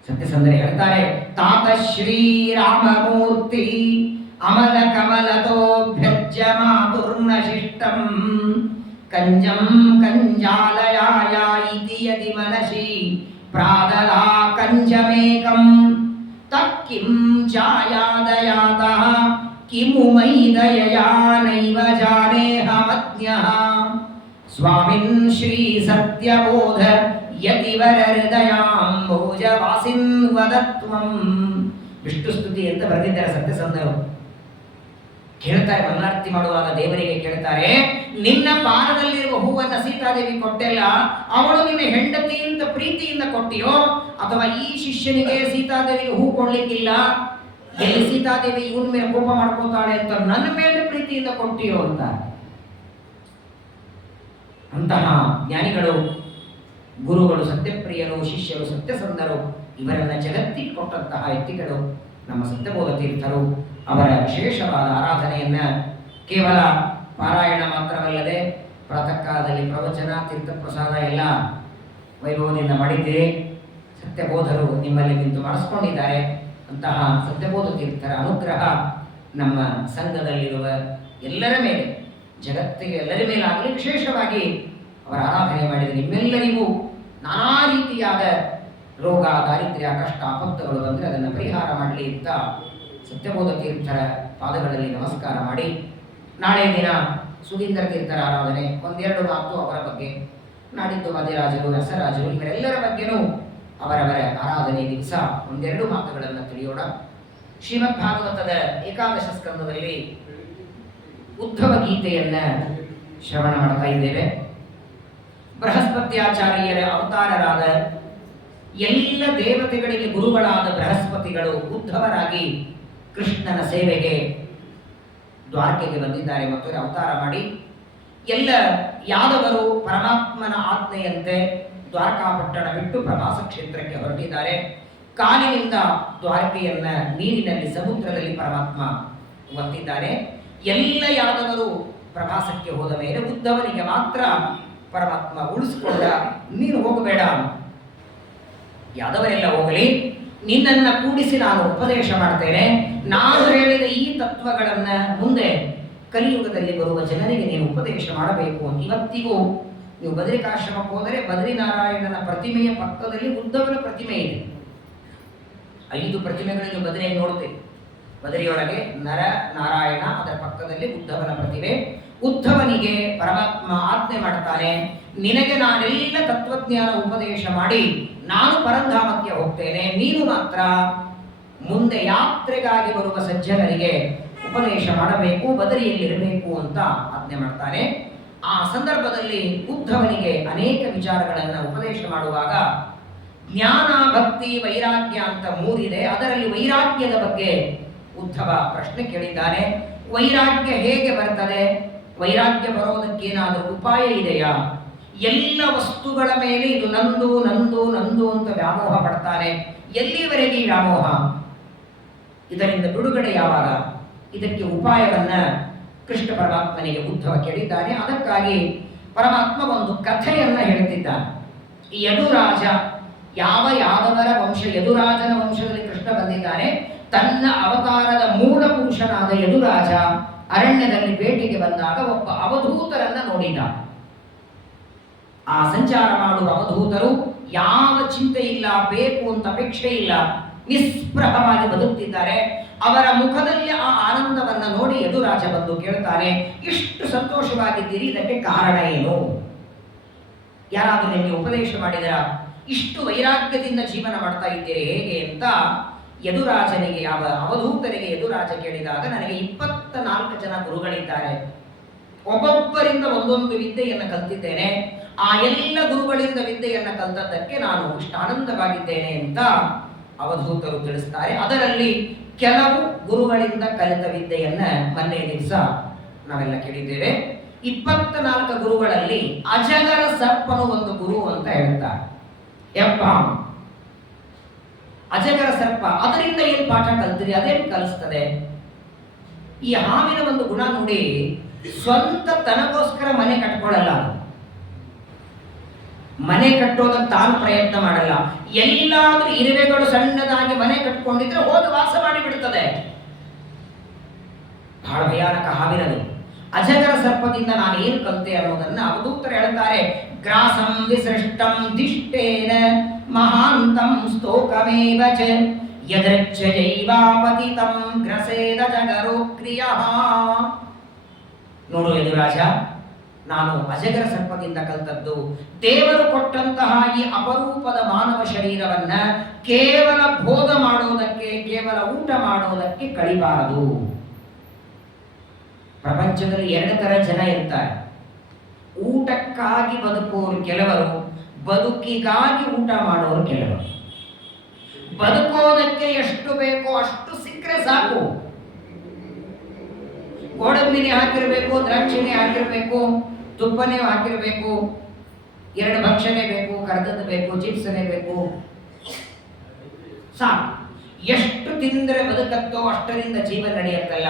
ಸತ್ಯಸಂಧರು ಹೇಳ್ತಾರೆ, ತಾತ ಶ್ರೀರಾಮಮೂರ್ತಿ ಅಮಲ ಕಮಲತೋಭ್ಯಜ್ಯ ಮಾತುರ್ನ ಶಿಷ್ಟಂ ಕಂಜಂ ಕಂಜಾಲಯಾಯ ಇತಿ ಯದಿ ಮನಸಿ ಪ್ರಾದಲಾ ಕಂಜಮೇಕಂ ತಕ್ಕಿಂ ಜಾಯಾದಯಾತಃ ಕಿಮು ಮೈದಯಯಾ ನೈವ ಜಾನೇಹಮಜ್ಞಃ ಸ್ವಾಮಿನ್ ಶ್ರೀ ಸತ್ಯಬೋಧ ಯತಿವರ ಹೃದಯಾಂಬೋಜವಾಸಿನ್ ವದತ್ವಂ. ವಿಷ್ಣು ಸ್ತುತಿ ಅಂತ ಬರೆದಿದ್ದಾರೆ ಸತ್ಯಸಂಧರು. ಕೇಳ್ತಾರೆ, ಮಂಗಳಾರತಿ ಮಾಡುವಾಗ ದೇವರಿಗೆ ಕೇಳ್ತಾರೆ, ನಿನ್ನ ಪಾದದಲ್ಲಿರುವ ಹೂವನ್ನ ಸೀತಾದೇವಿ ಕೊಟ್ಟೆಲ್ಲ, ಅವಳು ನಿನ್ನ ಹೆಂಡತಿ ಅಂತ ಪ್ರೀತಿಯಿಂದ ಕೊಟ್ಟಿಯೋ, ಅಥವಾ ಈ ಶಿಷ್ಯನಿಗೆ ಸೀತಾದೇವಿಗೆ ಹೂ ಕೊಡ್ಲಿಕ್ಕಿಲ್ಲ, ಎಲ್ಲಿ ಸೀತಾದೇವಿ ಇವನ ಮೇಲೆ ಕೋಪ ಮಾಡ್ಕೋತಾಳೆ ಅಂತ ನನ್ನ ಮೇಲೆ ಪ್ರೀತಿಯಿಂದ ಕೊಟ್ಟಿಯೋ ಅಂತ. ಅಂತಹ ಜ್ಞಾನಿಗಳು, ಗುರುಗಳು ಸತ್ಯಪ್ರಿಯರು, ಶಿಷ್ಯರು ಸತ್ಯಸಂಧರು, ಇವರನ್ನ ಜಗತ್ತಿಗೆ ಕೊಟ್ಟಂತಹ ವ್ಯಕ್ತಿಗಳು ನಮ್ಮ ಸತ್ಯಬೋಧ ತೀರ್ಥರು. ಅವರ ವಿಶೇಷವಾದ ಆರಾಧನೆಯನ್ನ ಕೇವಲ ಪಾರಾಯಣ ಮಾತ್ರವಲ್ಲದೆ ಪ್ರಾತಃ ಕಾಲದಲ್ಲಿ ಪ್ರವಚನ, ತೀರ್ಥಪ್ರಸಾದ ಎಲ್ಲ ವೈಭವದಿಂದ ಮಾಡಿದ್ದೀರಿ. ಸತ್ಯಬೋಧರು ನಿಮ್ಮಲ್ಲಿ ನಿಂತು ಮಾಡಿಸ್ಕೊಂಡಿದ್ದಾರೆ. ಅಂತಹ ಸತ್ಯಬೋಧ ತೀರ್ಥರ ಅನುಗ್ರಹ ನಮ್ಮ ಸಂಘದಲ್ಲಿರುವ ಎಲ್ಲರ ಮೇಲೆ, ಜಗತ್ತಿಗೆ ಎಲ್ಲರ ಮೇಲಾಗಲಿ, ವಿಶೇಷವಾಗಿ ಅವರ ಆರಾಧನೆ ಮಾಡಿದರೆ ನಿಮ್ಮೆಲ್ಲರಿಗೂ ನಾನಾ ರೀತಿಯಾದ ರೋಗ, ದಾರಿದ್ರ್ಯ, ಕಷ್ಟ, ಆಪತ್ತುಗಳು ಬಂದರೆ ಅದನ್ನು ಪರಿಹಾರ ಮಾಡಲಿ ಅಂತ ಸತ್ಯಬೋಧ ತೀರ್ಥರ ಪಾದಗಳಲ್ಲಿ ನಮಸ್ಕಾರ ಮಾಡಿ, ನಾಳೆ ದಿನ ಸುಧೀಂದ್ರ ತೀರ್ಥರ ಆರಾಧನೆ, 1-2 ಮಾತು ಅವರ ಬಗ್ಗೆ, ನಾಡಿದ್ದು ವಾದಿರಾಜರು, ರಸರಾಜರು, ಇವರೆಲ್ಲರ ಬಗ್ಗೆನೂ ಅವರವರ ಆರಾಧನೆ ದಿವಸ 1-2 ಮಾತುಗಳನ್ನು ತಿಳಿಯೋಣ. ಶ್ರೀಮದ್ ಭಾಗವತದ ಏಕಾದಶ ಸ್ಕಂದದಲ್ಲಿ ಉದ್ಧವ ಗೀತೆಯನ್ನ ಶ್ರವಣ ಮಾಡ್ತಾ ಇದ್ದೇವೆ. ಬೃಹಸ್ಪತ್ಯಾಚಾರ್ಯರ ಅವತಾರರಾದ, ಎಲ್ಲ ದೇವತೆಗಳಿಗೆ ಗುರುಗಳಾದ ಬೃಹಸ್ಪತಿಗಳು ಉದ್ಧವರಾಗಿ ಕೃಷ್ಣನ ಸೇವೆಗೆ ದ್ವಾರಕೆಗೆ ಬಂದಿದ್ದಾರೆ ಮತ್ತು ಅವತಾರ ಮಾಡಿ ಎಲ್ಲ ಯಾದವರು ಪರಮಾತ್ಮನ ಆಜ್ಞೆಯಂತೆ ದ್ವಾರಕಾಪಟ್ಟಣ ಬಿಟ್ಟು ಪ್ರವಾಸ ಕ್ಷೇತ್ರಕ್ಕೆ ಹೊರಟಿದ್ದಾರೆ. ಕಾಲಿನಿಂದ ದ್ವಾರಕೆಯನ್ನ ನೀರಿನಲ್ಲಿ, ಸಮುದ್ರದಲ್ಲಿ ಪರಮಾತ್ಮ ಒತ್ತಿದ್ದಾರೆ. ಎಲ್ಲ ಯಾದವರು ಪ್ರವಾಸಕ್ಕೆ ಹೋದ ಮೇಲೆ ಉದ್ಧವನಿಗೆ ಮಾತ್ರ ಪರಮಾತ್ಮ ಉಳಿಸಿಕೊಂಡ, ನೀನು ಹೋಗಬೇಡ, ಯಾದವರೆಲ್ಲ ಹೋಗಲಿ, ನಿನ್ನನ್ನು ಕೂಡಿಸಿ ನಾನು ಉಪದೇಶ ಮಾಡ್ತೇನೆ. ನಾನು ಹೇಳಿದ ಈ ತತ್ವಗಳನ್ನ ಮುಂದೆ ಕಲಿಯುಗದಲ್ಲಿ ಬರುವ ಜನರಿಗೆ ನೀನು ಉಪದೇಶ ಮಾಡಬೇಕು. ಇವತ್ತಿಗೂ ನೀವು ಬದರಿಕಾಶ್ರಮಕ್ಕೆ ಹೋದರೆ ಬದರಿನಾರಾಯಣನ ಪ್ರತಿಮೆಯ ಪಕ್ಕದಲ್ಲಿ ಉದ್ಧವನ ಪ್ರತಿಮೆ ಇದೆ. 5 ಪ್ರತಿಮೆಗಳನ್ನು ಬದರಿಯಲ್ಲಿ ನೋಡ್ತೇವೆ. ಬದರಿಯೊಳಗೆ ನರ ನಾರಾಯಣ, ಅದರ ಪಕ್ಕದಲ್ಲಿ ಉದ್ಧವನ ಪ್ರತಿಮೆ. ಉದ್ಧವನಿಗೆ ಪರಮಾತ್ಮ ಆಜ್ಞೆ ಮಾಡ್ತಾನೆ, ನಿನಗೆ ನಾನೆಲ್ಲ ತತ್ವಜ್ಞಾನ ಉಪದೇಶ ಮಾಡಿ ನಾನು ಪರಂಧಾಮಕ್ಕೆ ಹೋಗ್ತೇನೆ, ನೀನು ಮಾತ್ರ ಮುಂದೆ ಯಾತ್ರೆಗಾಗಿ ಬರುವ ಸಜ್ಜನರಿಗೆ ಉಪದೇಶ ಮಾಡಬೇಕು, ಬದರಿಯಲ್ಲಿರಬೇಕು ಅಂತ ಆಜ್ಞೆ ಮಾಡ್ತಾನೆ. ಆ ಸಂದರ್ಭದಲ್ಲಿ ಉದ್ಧವನಿಗೆ ಅನೇಕ ವಿಚಾರಗಳನ್ನು ಉಪದೇಶ ಮಾಡುವಾಗ ಜ್ಞಾನ, ಭಕ್ತಿ, ವೈರಾಗ್ಯ ಅಂತ ಮೂರಿದೆ. ಅದರಲ್ಲಿ ವೈರಾಗ್ಯದ ಬಗ್ಗೆ ಉದ್ಧವ ಪ್ರಶ್ನೆ ಕೇಳಿದ್ದಾನೆ. ವೈರಾಗ್ಯ ಹೇಗೆ ಬರ್ತದೆ? ವೈರಾಗ್ಯ ಬರೋದಕ್ಕೇನಾದರೂ ಉಪಾಯ ಇದೆಯಾ? ಎಲ್ಲ ವಸ್ತುಗಳ ಮೇಲೆ ಇದು ನಂದು ನಂದು ನಂದು ಅಂತ ವ್ಯಾಮೋಹ ಪಡ್ತಾನೆ. ಎಲ್ಲಿವರೆಗೆ ಈ ವ್ಯಾಮೋಹ? ಇದರಿಂದ ಬಿಡುಗಡೆ ಯಾವಾಗ? ಇದಕ್ಕೆ ಉಪಾಯವನ್ನ ಕೃಷ್ಣ ಪರಮಾತ್ಮನಿಗೆ ಉದ್ಧವ ಕೇಳಿದ್ದಾನೆ. ಅದಕ್ಕಾಗಿ ಪರಮಾತ್ಮ ಒಂದು ಕಥೆಯನ್ನ ಹೇಳ್ತಿದ್ದಾನೆ. ಯದುರಾಜ, ಯಾವ ಯಾದವರ ವಂಶ, ಯದುರಾಜನ ವಂಶದಲ್ಲಿ ಕೃಷ್ಣ ಬಂದಿದ್ದಾನೆ. ತನ್ನ ಅವತಾರದ ಮೂಲ ಪುರುಷನಾದ ಯದುರಾಜ ಅರಣ್ಯದಲ್ಲಿ ಬೇಟೆಗೆ ಬಂದಾಗ ಒಬ್ಬ ಅವಧೂತರನ್ನ ನೋಡಿದ. ಆ ಸಂಚಾರ ಮಾಡುವ ಅವಧೂತರು ಯಾವ ಚಿಂತೆ ಇಲ್ಲ, ಬೇಕು ಅಂತ ಅಪೇಕ್ಷೆ ಇಲ್ಲ, ನಿಸ್ಪೃಹವಾಗಿ ಬದುಕ್ತಿದ್ದಾರೆ. ಅವರ ಮುಖದಲ್ಲಿ ಆ ಆನಂದವನ್ನ ನೋಡಿ ಯದುರಾಜ ಬಂದು ಕೇಳ್ತಾನೆ, ಇಷ್ಟು ಸಂತೋಷವಾಗಿದ್ದೀರಿ, ಇದಕ್ಕೆ ಕಾರಣ ಏನು? ಯಾರಾದರೂ ನಿಮಗೆ ಉಪದೇಶ ಮಾಡಿದರ? ಇಷ್ಟು ವೈರಾಗ್ಯದಿಂದ ಜೀವನ ಮಾಡ್ತಾ ಇದ್ದೀರಿ ಹೇಗೆ ಅಂತ ಯದುರಾಜನಿಗೆ, ಯಾವ ಅವಧೂತನಿಗೆ ಯದುರಾಜ ಕೇಳಿದಾಗ, ನನಗೆ 24 ಜನ ಗುರುಗಳಿದ್ದಾರೆ, ಒಬ್ಬೊಬ್ಬರಿಂದ ಒಂದೊಂದು ವಿದ್ಯೆಯನ್ನು ಕಲ್ತಿದ್ದೇನೆ, ಆ ಎಲ್ಲ ಗುರುಗಳಿಂದ ವಿದ್ಯೆಯನ್ನು ಕಲ್ತದ್ದಕ್ಕೆ ನಾನು ಇಷ್ಟು ಆನಂದವಾಗಿದ್ದೇನೆ ಅಂತ ಅವಧೂತರು ತಿಳಿಸ್ತಾರೆ. ಅದರಲ್ಲಿ ಕೆಲವು ಗುರುಗಳಿಂದ ಕಲಿತ ವಿದ್ಯೆಯನ್ನ ಮೊನ್ನೆ ದಿವಸ ನಾವೆಲ್ಲ ಕೇಳಿದ್ದೇವೆ. 24 ಗುರುಗಳಲ್ಲಿ ಅಜಗರ ಸರ್ಪನು ಒಂದು ಗುರು ಅಂತ ಹೇಳ್ತಾರೆ. ಯಪ್ಪ, ಅಜಗರ ಸರ್ಪ, ಅದರಿಂದ ಏನು ಪಾಠ ಕಲ್ತಿರಿ? ಅದೇನು ಕಲಿಸ್ತದೆ? ಈ ಹಾವಿನ ಒಂದು ಗುಣ ನೋಡಿ, ಸ್ವಂತ ತನಗೋಸ್ಕರ ಮನೆ ಕಟ್ಕೊಳ್ಳಲ್ಲ, ಮನೆ ಕಟ್ಟೋದಕ್ಕೆ ತಾನು ಪ್ರಯತ್ನ ಮಾಡಲ್ಲ. ಎಲ್ಲಾದ್ರೂ ಇರುವೆಗಳು ಸಣ್ಣದಾಗಿ ಮನೆ ಕಟ್ಕೊಂಡಿದ್ರೆ ಹೋಗಿ ವಾಸ ಮಾಡಿ ಬಿಡುತ್ತದೆ. ಬಹಳ ಭಯಾನಕ ಹಾವಿನದು. ಅಜಗರ ಸರ್ಪದಿಂದ ನಾನು ಏನು ಕಲಿತೆ ಅನ್ನೋದನ್ನ ಅವಧೂತರು ಹೇಳ್ತಾರೆ. ಗ್ರಾಸಂ ವಿಸೃಷ್ಟಂ ದಿಷ್ಟೇನ ಮಹಾಂತಂ ಸ್ತೋಕಮೇವ ಚ ಯದೃಚ್ಛ ಜೈವಾಪತಿತಂ ಗ್ರಸೇದ ಜಗರೋ ಕ್ರಿಯಃ. ನೋಡು ಯದುರಾಜ, ನಾನು ಅಜಗರ ಸರ್ಪದಿಂದ ಕಲಿತದ್ದು, ದೇವರು ಕೊಟ್ಟಂತಹ ಈ ಅಪರೂಪದ ಮಾನವ ಶರೀರವನ್ನ ಕೇವಲ ಭೋಗ ಮಾಡೋದಕ್ಕೆ, ಕೇವಲ ಊಟ ಮಾಡೋದಕ್ಕೆ ಕಳಿಬಾರದು. ಪ್ರಪಂಚದಲ್ಲಿ 2 ತರ ಜನ ಇರ್ತಾರೆ. ಊಟಕ್ಕಾಗಿ ಬದುಕುವವರು ಕೆಲವರು, ಬದುಕಿಗಾಗಿ ಊಟ ಮಾಡೋರು ಕೆಲವರು. ಬದುಕೋದಕ್ಕೆ ಎಷ್ಟು ಬೇಕೋ ಅಷ್ಟು ಸಿಕ್ಕರೆ ಸಾಕು. ಗೋಡಂಬಿನೇ ಹಾಕಿರಬೇಕು, ದ್ರಾಕ್ಷಿನೇ ಹಾಕಿರಬೇಕು, ತುಪ್ಪನೇ ಹಾಕಿರಬೇಕು, 2 ಭಕ್ಷಣೆ ಬೇಕು, ಕರ್ದದ್ದು ಬೇಕು, ಚಿಪ್ಸನೇ ಬೇಕು, ಸಾಕು. ಎಷ್ಟು ತಿಂದರೆ ಬದುಕತ್ತೋ ಅಷ್ಟರಿಂದ ಜೀವನ ನಡೆಯುತ್ತಲ್ಲ.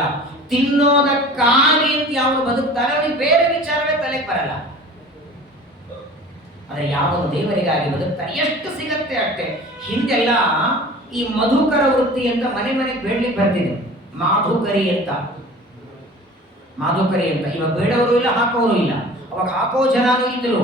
ತಿನ್ನೋದಕ್ಕಾಗಿ ಅಂತ ಯಾವುದು ಬದುಕ್ತಾರೆ ಅವನಿಗೆ ಬೇರೆ ವಿಚಾರವೇ ತಲೆಗೆ ಬರಲ್ಲ. ಆದರೆ ಯಾವನು ದೇವರಿಗಾಗಿ ಬದುಕ್ತಾನೆ, ಎಷ್ಟು ಸಿಗತ್ತೆ ಅಷ್ಟೇ. ಹಿಂದೆಲ್ಲ ಈ ಮಧುಕರ ವೃತ್ತಿ ಅಂತ ಮನೆ ಮನೆಗೆ ಬೇಡ್ಲಿಕ್ಕೆ ಬರ್ತಿದೆ, ಮಾಧುಕರಿ ಅಂತ. ಇವಾಗ ಬೇಡವರು ಇಲ್ಲ, ಹಾಕೋರು ಇಲ್ಲ. ಅವಾಗ ಹಾಕೋ ಜನನೂ ಇದ್ರು.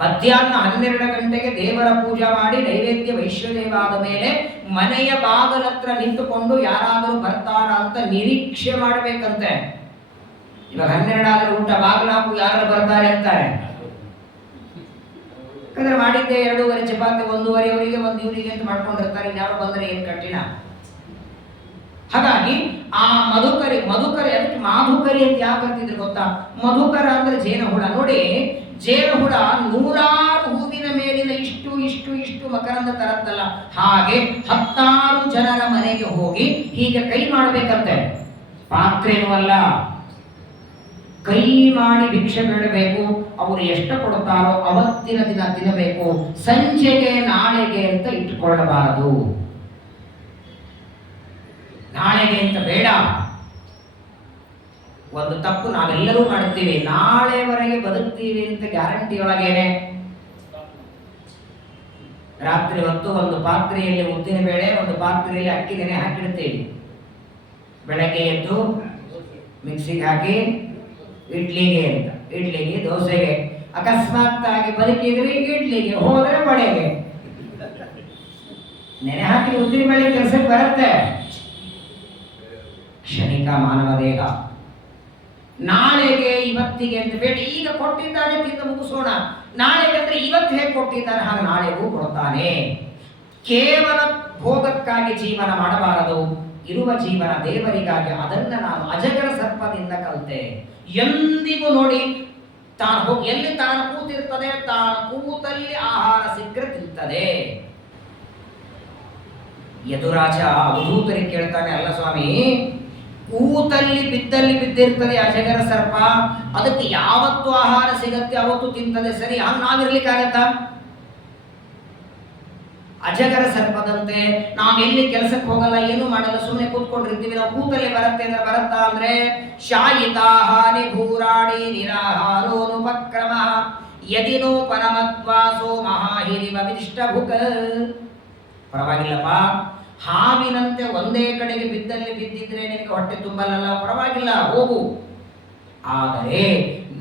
ಮಧ್ಯಾಹ್ನ 12 ಗಂಟೆಗೆ ದೇವರ ಪೂಜೆ ಮಾಡಿ ನೈವೇದ್ಯ ವೈಶ್ವದೇವಾದ ಮೇಲೆ ಮನೆಯ ಬಾಗಲತ್ರ ನಿಂತುಕೊಂಡು ಯಾರಾದರೂ ಬರ್ತಾರ ಅಂತ ನಿರೀಕ್ಷೆ ಮಾಡಬೇಕಂತೆ. ಇವಾಗ 12 ಆದ್ರೆ ಊಟ ಬಾಗಲಾಕು ಯಾರು ಬರ್ತಾರೆ ಅಂತಾರೆ. ಯಾಕಂದ್ರೆ ಮಾಡಿದ್ದೆ 2:30 ಚಪಾತಿ, 1:30 ಅವರಿಗೆ, 1 ಇವರಿಗೆ ಅಂತ ಮಾಡ್ಕೊಂಡಿರ್ತಾರೆ. ಯಾರು ಬಂದ್ರೆ ಏನು ಕಠಿಣ. ಹಾಗಾಗಿ ಆ ಮಧುಕರಿ ಅದಕ್ಕೆ ಮಾಧುಕರಿ ಅಂತ ಯಾಕೆ ಅಂತಿದ್ರು ಗೊತ್ತಾ? ಮಧುಕರ ಅಂದ್ರೆ ಜೇನುಹುಳ. ನೋಡಿ, ಜೇನುಹುಳ 100 ಹೂವಿನ ಮೇಲಿನ ಇಷ್ಟು ಮಕರಂದ ತರತ್ತಲ್ಲ, ಹಾಗೆ 10 ಜನರ ಮನೆಗೆ ಹೋಗಿ ಹೀಗೆ ಕೈ ಮಾಡಬೇಕಂತೆ. ಪಾತ್ರೇನೂ ಅಲ್ಲ, ಕೈ ಮಾಡಿ ಭಿಕ್ಷೆ ಬೇಡಬೇಕು. ಅವರು ಎಷ್ಟು ಕೊಡ್ತಾರೋ ಅವತ್ತಿನ ದಿನ ತಿನ್ನಬೇಕು. ಸಂಜೆಗೆ ನಾಳೆಗೆ ಅಂತ ಇಟ್ಟುಕೊಳ್ಳಬಾರದು. ನಾಳೆಗೆ ಅಂತ ಬೇಡ. ಒಂದು ತಪ್ಪು ನಾವೆಲ್ಲರೂ ಮಾಡ್ತೀವಿ, ನಾಳೆವರೆಗೆ ಬದುಕ್ತೀವಿ ಅಂತ ಗ್ಯಾರಂಟಿ ಒಳಗೇನೆ ರಾತ್ರಿ ಹೊತ್ತು ಒಂದು ಪಾತ್ರೆಯಲ್ಲಿ ಉದ್ದಿನ ಬೇಳೆ, ಒಂದು ಪಾತ್ರೆಯಲ್ಲಿ ಅಕ್ಕಿ ನೆನೆ ಹಾಕಿಡ್ತೀವಿ. ಬೆಳಗ್ಗೆ ಎದ್ದು ಮಿಕ್ಸಿಗೆ ಹಾಕಿ ಇಡ್ಲಿಗೆ ದೋಸೆಗೆ, ಅಕಸ್ಮಾತ್ ಆಗಿ ಬದುಕಿದ್ರೆ ಇಡ್ಲಿಗೆ, ಹೋದ್ರೆ ವಡೆಗೆ. ನೆನೆ ಹಾಕಿ ಉದ್ದಿನ ಬೇಳೆ ಕೆಲಸಕ್ಕೆ ಬರುತ್ತೆ. ಕ್ಷಣಿಕ ಮಾನವ ದೇಹ. ನಾಳೆಗೆ ಇವತ್ತಿಗೆ ಅಂತ ಬೇಡ. ಈಗ ಕೊಟ್ಟಿದ್ದಾನೆ, ತಿಂದು ಮುಗಿಸೋಣ. ನಾಳೆಗೆ ಅಂದ್ರೆ ಇವತ್ತು ಹೇಗೆ ಕೊಟ್ಟಿದ್ದಾನೆ ಹಾಗೆ ನಾಳೆಗೂ ಕೊಡ್ತಾನೆ. ಕೇವಲ ಭೋಗಕ್ಕಾಗಿ ಜೀವನ ಮಾಡಬಾರದು. ಇರುವ ಜೀವನ ದೇವರಿಗಾಗಿ. ಅದನ್ನ ನಾನು ಅಜಗರ ಸರ್ಪದಿಂದ ಕಲಿತೆ. ಎಂದಿಗೂ ನೋಡಿ, ತಾನು ಹೋಗಿ ಎಲ್ಲಿ ತಾನು ಕೂತಿರ್ತದೆ, ತಾನು ಕೂತಲ್ಲಿ ಆಹಾರ ಸಿಕ್ಕರೆ ತಿಂತದೆ. ಯದುರಾಜ ಅವಧೂತರಿಗೆ ಕೇಳ್ತಾನೆ, ಅಲ್ಲ ಸ್ವಾಮಿ, ಕೂತಲ್ಲಿ ಬಿದ್ದಲ್ಲಿ ಬಿದ್ದಿರ್ತದೆ ಅಜಗರ ಸರ್ಪ, ಅದಕ್ಕೆ ಯಾವತ್ತು ಆಹಾರ ಸಿಗತ್ತೆ ಅವತ್ತು ತಿಂತದೆ, ಸರಿ, ಹಂಗೆ ನಾವಿರ್ಲಿಕ್ಕಾಗತ್ತಾ? ಅಜಗರ ಸರ್ಪದಂತೆ ನಾವೆಲ್ಲಿ ಕೆಲಸಕ್ಕೆ ಹೋಗಲ್ಲ, ಏನು ಮಾಡಲ್ಲ, ಸುಮ್ಮನೆ ಕೂತ್ಕೊಂಡಿರ್ತೀವಿ. ನಾವು ಕೂತಲ್ಲಿ ಬರುತ್ತೆ ಅಂದ್ರೆ ಬರುತ್ತಾ ಅಂದ್ರೆ ಶಾಯಿತಾಹಾನಿ ಭೂರಾಣಿ ನಿರಾಹಾರೋನುಪಕ್ರಮ ಯದಿನೋ ಪರಮತ್ವಾಸೋ ಮಹಾಹಿರಿವ ವಿದಿಷ್ಟಭುಕ. ಪರವಾಗಿಲ್ಲಪ್ಪ, ಹಾವಿನಂತೆ ಒಂದೇ ಕಡೆಗೆ ಬಿದ್ದಲ್ಲಿ ಬಿದ್ದಿದ್ರೆ ನಿನಗೆ ಹೊಟ್ಟೆ ತುಂಬಲ್ಲ, ಪರವಾಗಿಲ್ಲ, ಹೋಗು. ಆದರೆ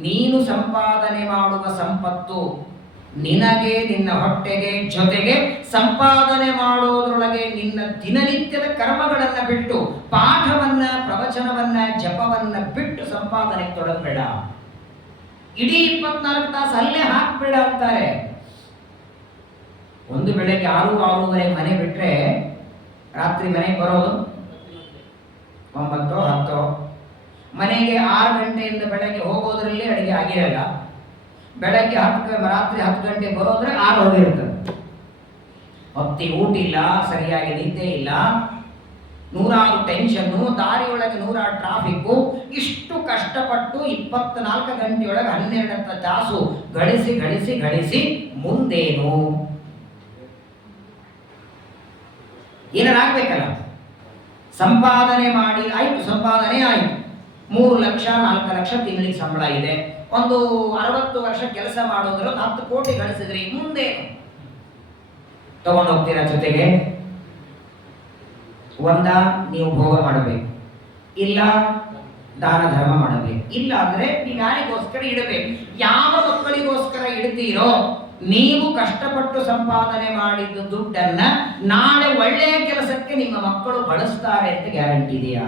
ನೀನು ಸಂಪಾದನೆ ಮಾಡುವ ಸಂಪತ್ತು ನಿನಗೆ, ನಿನ್ನ ಹೊಟ್ಟೆಗೆ, ಜೊತೆಗೆ ಸಂಪಾದನೆ ಮಾಡೋದ್ರೊಳಗೆ ನಿನ್ನ ದಿನನಿತ್ಯದ ಕರ್ಮಗಳನ್ನ ಬಿಟ್ಟು, ಪಾಠವನ್ನ, ಪ್ರವಚನವನ್ನ, ಜಪವನ್ನ ಬಿಟ್ಟು ಸಂಪಾದನೆಗೆ ತೊಡಗಬೇಡ. ಇಡೀ 24 ತಾಸು ಅಲ್ಲೇ ಹಾಕ್ಬೇಡ ಅಂತಾರೆ. ಒಂದು ಬೆಳಗ್ಗೆ 6-6:30 ಮನೆ ಬಿಟ್ರೆ ರಾತ್ರಿ ಮನೆಗೆ ಬರೋದು 9-10. ಮನೆಗೆ 6 ಗಂಟೆಯಿಂದ ಬೆಳಗ್ಗೆ ಹೋಗೋದ್ರಲ್ಲಿ ಅಡಿಗೆ ಆಗಿರಲ್ಲ. ಬೆಳಗ್ಗೆ ರಾತ್ರಿ 10 ಗಂಟೆ ಬರೋದ್ರೆ 6 ಹೋಗಿರ್ತದೆ. ಹೊತ್ತಿ ಊಟ ಇಲ್ಲ, ಸರಿಯಾಗಿ ನಿದ್ದೆ ಇಲ್ಲ, 100 ಟೆನ್ಷನ್ನು, ದಾರಿಯೊಳಗೆ 100 ಟ್ರಾಫಿಕ್ಕು. ಇಷ್ಟು ಕಷ್ಟಪಟ್ಟು 24 ಗಂಟೆಯೊಳಗೆ 12 ತಾಸು ಗಳಿಸಿ ಗಳಿಸಿ ಗಳಿಸಿ ಮುಂದೇನು? ಏನಾಗಬೇಕಲ್ಲ? ಸಂಪಾದನೆ ಮಾಡಿ ಆಯ್ತು, ಸಂಪಾದನೆ ಆಯ್ತು, 3 ಲಕ್ಷ 4 ಲಕ್ಷ ತಿಂಗಳಿಗೆ ಸಂಬಳ ಇದೆ, ಒಂದು 60 ವರ್ಷ ಕೆಲಸ ಮಾಡೋದ್ರಲ್ಲಿ 10 ಕೋಟಿ ಗಳಿಸಿದ್ರಿ, ಮುಂದೇನು? ತಗೊಂಡೋಗ್ತೀರಾ ಜೊತೆಗೆ? ನೀವು ಭೋಗ ಮಾಡಬೇಕು, ಇಲ್ಲ ದಾನ ಧರ್ಮ ಮಾಡಬೇಕು, ಇಲ್ಲ ಅಂದ್ರೆ ನೀವು ಯಾರಿಗೋಸ್ಕರ ಇಡಬೇಕು. ಯಾವ ಮಕ್ಕಳಿಗೋಸ್ಕರ ಇಡ್ತೀರೋ, ನೀವು ಕಷ್ಟಪಟ್ಟು ಸಂಪಾದನೆ ಮಾಡಿದ ದುಡ್ಡನ್ನ ನಾಳೆ ಒಳ್ಳೆಯ ಕೆಲಸಕ್ಕೆ ನಿಮ್ಮ ಮಕ್ಕಳು ಬಳಸ್ತಾರೆ ಅಂತ ಗ್ಯಾರಂಟಿ ಇದೆಯಾ?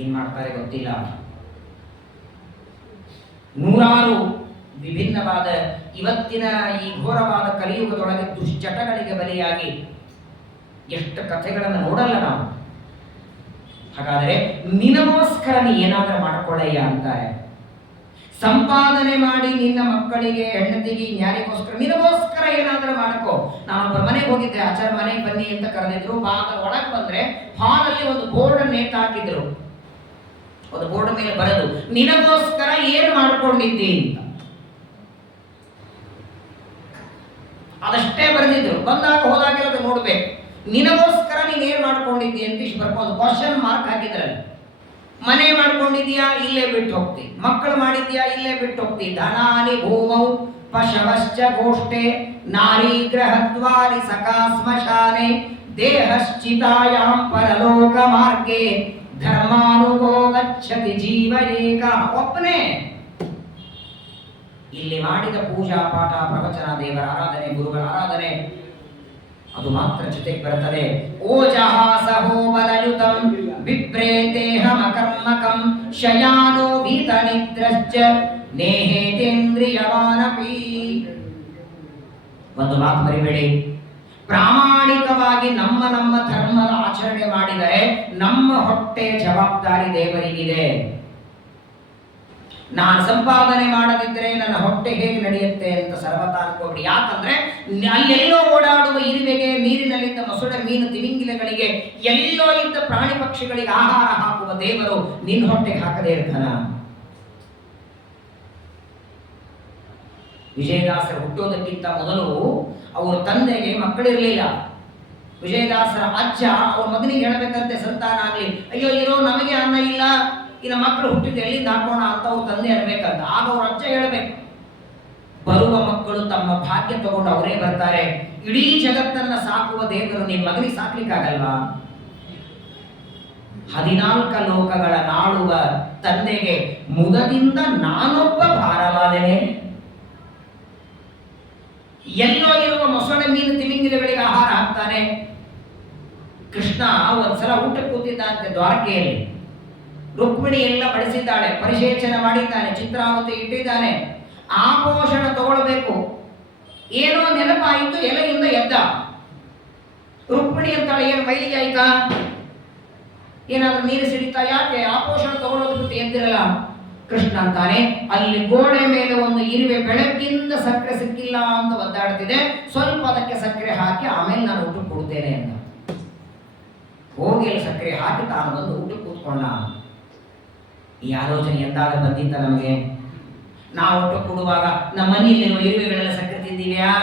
ಏನ್ ಮಾಡ್ತಾರೆ ಗೊತ್ತಿಲ್ಲ. 100 ವಿಭಿನ್ನವಾದ ಇವತ್ತಿನ ಈ ಘೋರವಾದ ಕಲಿಯುಗದೊಳಗೆ ದುಶ್ಚಟಗಳಿಗೆ ಬಲಿಯಾಗಿ ಎಷ್ಟು ಕಥೆಗಳನ್ನು ನೋಡಲ್ಲ ನಾವು. ಹಾಗಾದರೆ ನಿನಗೋಸ್ಕರ ನೀ ಏನಾದರೂ ಮಾಡಿಕೊಳ್ಳಯ್ಯ ಅಂತಾರೆ. ಸಂಪಾದನೆ ಮಾಡಿ ನಿನ್ನ ಮಕ್ಕಳಿಗೆ, ಹೆಂಡತಿಗೆ, ಯಾರಿಗೋಸ್ಕರ, ನಿನಗೋಸ್ಕರ ಏನಾದರೂ ಮಾಡ್ಕೋ. ನಾನೊಬ್ಬರ ಮನೆಗೆ ಹೋಗಿದ್ದೆ, ಆಚಾರ್ಯ ಮನೆಗೆ ಬನ್ನಿ ಅಂತ ಕರೆದಿದ್ರು. ಬಾಗಿಲ ಒಳಗೆ ಬಂದ್ರೆ ಹಾಲಲ್ಲಿ ಒಂದು ಬೋರ್ಡ್ ನೇತು ಹಾಕಿದ್ರು. ಒಂದು ಬೋರ್ಡ್ ಮೇಲೆ ಬರೆದು ನಿನಗೋಸ್ಕರ ಏನು ಮಾಡ್ಕೊಂಡಿದ್ದಿ ಅಂತ ಅದಷ್ಟೇ ಬರೆದಿದ್ರು. ಬಂದಾಗ ಹೋದಾಗೆಲ್ಲ ನೋಡ್ಬೇಕು, ನಿನಗೋಸ್ಕರ ನೀನ್ ಏನ್ ಮಾಡ್ಕೊಂಡಿದ್ದಿ ಅಂತ ಇಷ್ಟು ಬರ್ಕೊಂಡು ಕ್ವಶನ್ ಮಾರ್ಕ್ ಹಾಕಿದ್ರಲ್ಲಿ. ಮನೆ ಮಾಡ್ಕೊಂಡಿದ್ಯಾ, ಇಲ್ಲೇ ಬಿಟ್ಟು ಹೋಗ್ತಿ. ಮಕ್ಕಳು ಮಾಡಿದ್ಯಾ, ಇಲ್ಲೇ ಬಿಟ್ಟು ಹೋಗ್ತಿ. ಧನಾನಿ ಭೂಮೌ ಪಶವಶ್ಚ ಗೋಷ್ಠೆ ನಾರಿ ಗ್ರಹದ್ವಾರಿ ಸಖಾ ಸ್ಮಶಾನೆ ದೇಹಶ್ಚಿತಾಯಾಂ ಪರಲೋಕ ಮಾರ್ಗೆ ಧರ್ಮಾನುಗೋ ಗಚ್ಚತಿ ಜೀವ ಏಕ. ಒಪ್ಪನೆ ಇಲ್ಲಿ ಮಾಡಿದ ಪೂಜಾ ಪಾಠ, ಪ್ರವಚನ, ದೇವರ ಆರಾಧನೆ, ಗುರುಗಳ ಆರಾಧನೆ, ಅದು ಮಾತ್ರ ಜೊತೆಗೆ ಬರ್ತದೆ. ಓಜಹಾಸ ಹೋಬಲಯುತಂ ವಿಪ್ರೇತೇಹಮಕರ್ಮಕಂ ಶಯಾನೋ ಭೀತ ನಿದ್ರಶ್ಚ ನೇಹೇತೇಂದ್ರಿಯವಾನಪಿ. ಒಂದು ಮಾತು ಮರಿಬೇಡಿ, ಪ್ರಾಮಾಣಿಕವಾಗಿ ನಮ್ಮ ನಮ್ಮ ಧರ್ಮದ ಆಚರಣೆ ಮಾಡಿದರೆ ನಮ್ಮ ಹೊಟ್ಟೆ ಜವಾಬ್ದಾರಿ ದೇವರಿಗಿದೆ. ನಾನು ಸಂಪಾದನೆ ಮಾಡದಿದ್ದರೆ ನನ್ನ ಹೊಟ್ಟೆ ಹೇಗೆ ನಡೆಯುತ್ತೆ ಅಂತ ಸರ್ವತಾ ಅನ್ಕೋಬಿಡಿ. ಯಾಕಂದ್ರೆ ಅಲ್ಲೆಲ್ಲೋ ಓಡಾಡುವ ಇರುವೆಗೆ, ನೀರಿನಲ್ಲಿದ್ದ ಮೊಸಳೆ, ಮೀನು, ತಿಮಿಂಗಿಲಗಳಿಗೆ, ಎಲ್ಲೋ ಇದ್ದ ಪ್ರಾಣಿ ಪಕ್ಷಿಗಳಿಗೆ ಆಹಾರ ಹಾಕುವ ದೇವರು ನಿನ್ನ ಹೊಟ್ಟೆಗೆ ಹಾಕದೇ ಇರ್ತಾನ? ವಿಜಯದಾಸರು ಹುಟ್ಟೋದಕ್ಕಿಂತ ಮೊದಲು ಅವ್ರ ತಂದೆಗೆ ಮಕ್ಕಳಿರಲಿಲ್ಲ. ವಿಜಯದಾಸರ ಅಜ್ಜ ಅವ್ರ ಮಗನಿಗೆ ಹೇಳಬೇಕಂತೆ, ಸಂತಾನ ಆಗ್ಲಿ, ಅಯ್ಯೋ ಇರೋ ನಮಗೆ ಅನ್ನ ಇಲ್ಲ, ಇನ್ನು ಮಕ್ಕಳು ಹುಟ್ಟಿದ ಎಲ್ಲಿಂದ ಹಾಕೋಣ ಅಂತ ಅವ್ರ ತಂದೆ ಹೇಳ್ಬೇಕಂತ. ಆಗ ಅವ್ರ ಅಜ್ಜ ಹೇಳ್ಬೇಕು, ಬರುವ ಮಕ್ಕಳು ತಮ್ಮ ಭಾಗ್ಯ ತಗೊಂಡು ಅವರೇ ಬರ್ತಾರೆ. ಇಡೀ ಜಗತ್ತನ್ನ ಸಾಕುವ ದೇವರು ನಿನ್ನ ಮಗನಿಗೆ ಸಾಕ್ಲಿಕ್ಕಾಗಲ್ವಾ? 14 ಲೋಕಗಳ ನಾಡುವ ತಂದೆಗೆ ಮುದದಿಂದ ನಾನೊಬ್ಬ ಭಾರವಾದೆನೆ. ಎಲ್ಲೋ ಇರುವ ಮೊಸಳೆ, ಮೀನು, ತಿಮಿಂಗಿಲಗಳಿಗೆ ಆಹಾರ ಹಾಕ್ತಾನೆ. ಕೃಷ್ಣ ಒಂದ್ಸಲ ಊಟಕ್ಕೆ ಕೂತಿದ್ದಂತೆ ದ್ವಾರಕೆಯಲ್ಲಿ. ರುಕ್ಮಿಣಿ ಎಲ್ಲ ಬಡಿಸಿದ್ದಾಳೆ, ಪರಿಶೇಚನ ಮಾಡಿದ್ದಾನೆ, ಚಿತ್ರಾವತಿ ಇಟ್ಟಿದ್ದಾನೆ. ಆಪೋಷಣ ತಗೊಳ್ಬೇಕು, ಏನೋ ನೆನಪಾಯಿತು, ಎಲೆಯಿಂದ ಎದ್ದ. ರುಕ್ಮಿಣಿ ಅಂತಾಳೆ, ಏನು ಮೈಲಿಗೆ ಆಯ್ತಾ, ಏನಾದ್ರೂ ನೀರು ಸಿಡಿತಾ, ಯಾಕೆ ಆಪೋಷಣ ತಗೊಳ್ಳೋದು ಬಿಟ್ಟು ಎದ್ದಿರಲ್ಲ? ಕೃಷ್ಣ ಅಂತಾನೆ, ಅಲ್ಲಿ ಗೋಡೆ ಮೇಲೆ ಒಂದು ಇರುವೆ ಬೆಳಗ್ಗಿಂದ ಸಕ್ಕರೆ ಸಿಕ್ಕಿಲ್ಲ ಅಂತ ಒದ್ದಾಡ್ತಿದೆ, ಸ್ವಲ್ಪ ಅದಕ್ಕೆ ಸಕ್ಕರೆ ಹಾಕಿ ಆಮೇಲೆ ನಾನು ಊಟ ಕೊಡ್ತೇನೆ ಅಂತ ಹೋಗಿ ಅಲ್ಲಿ ಸಕ್ಕರೆ ಹಾಕಿ ತಾನು ಬಂದು ಊಟ ಕೂತ್ಕೊಂಡ. ಈ ಆಲೋಚನೆ ಎಂದಾದ್ರೂ ಬಂದಿತ್ತ ನಮಗೆ? ನಾವು ಊಟ ಕೊಡುವಾಗ ನಮ್ಮ ಮನೆಯಲ್ಲಿರುವ ಇರುವೆಗಳೆಲ್ಲ ಸಕ್ಕರೆ ತಿಂದಿವ್ಯಾ?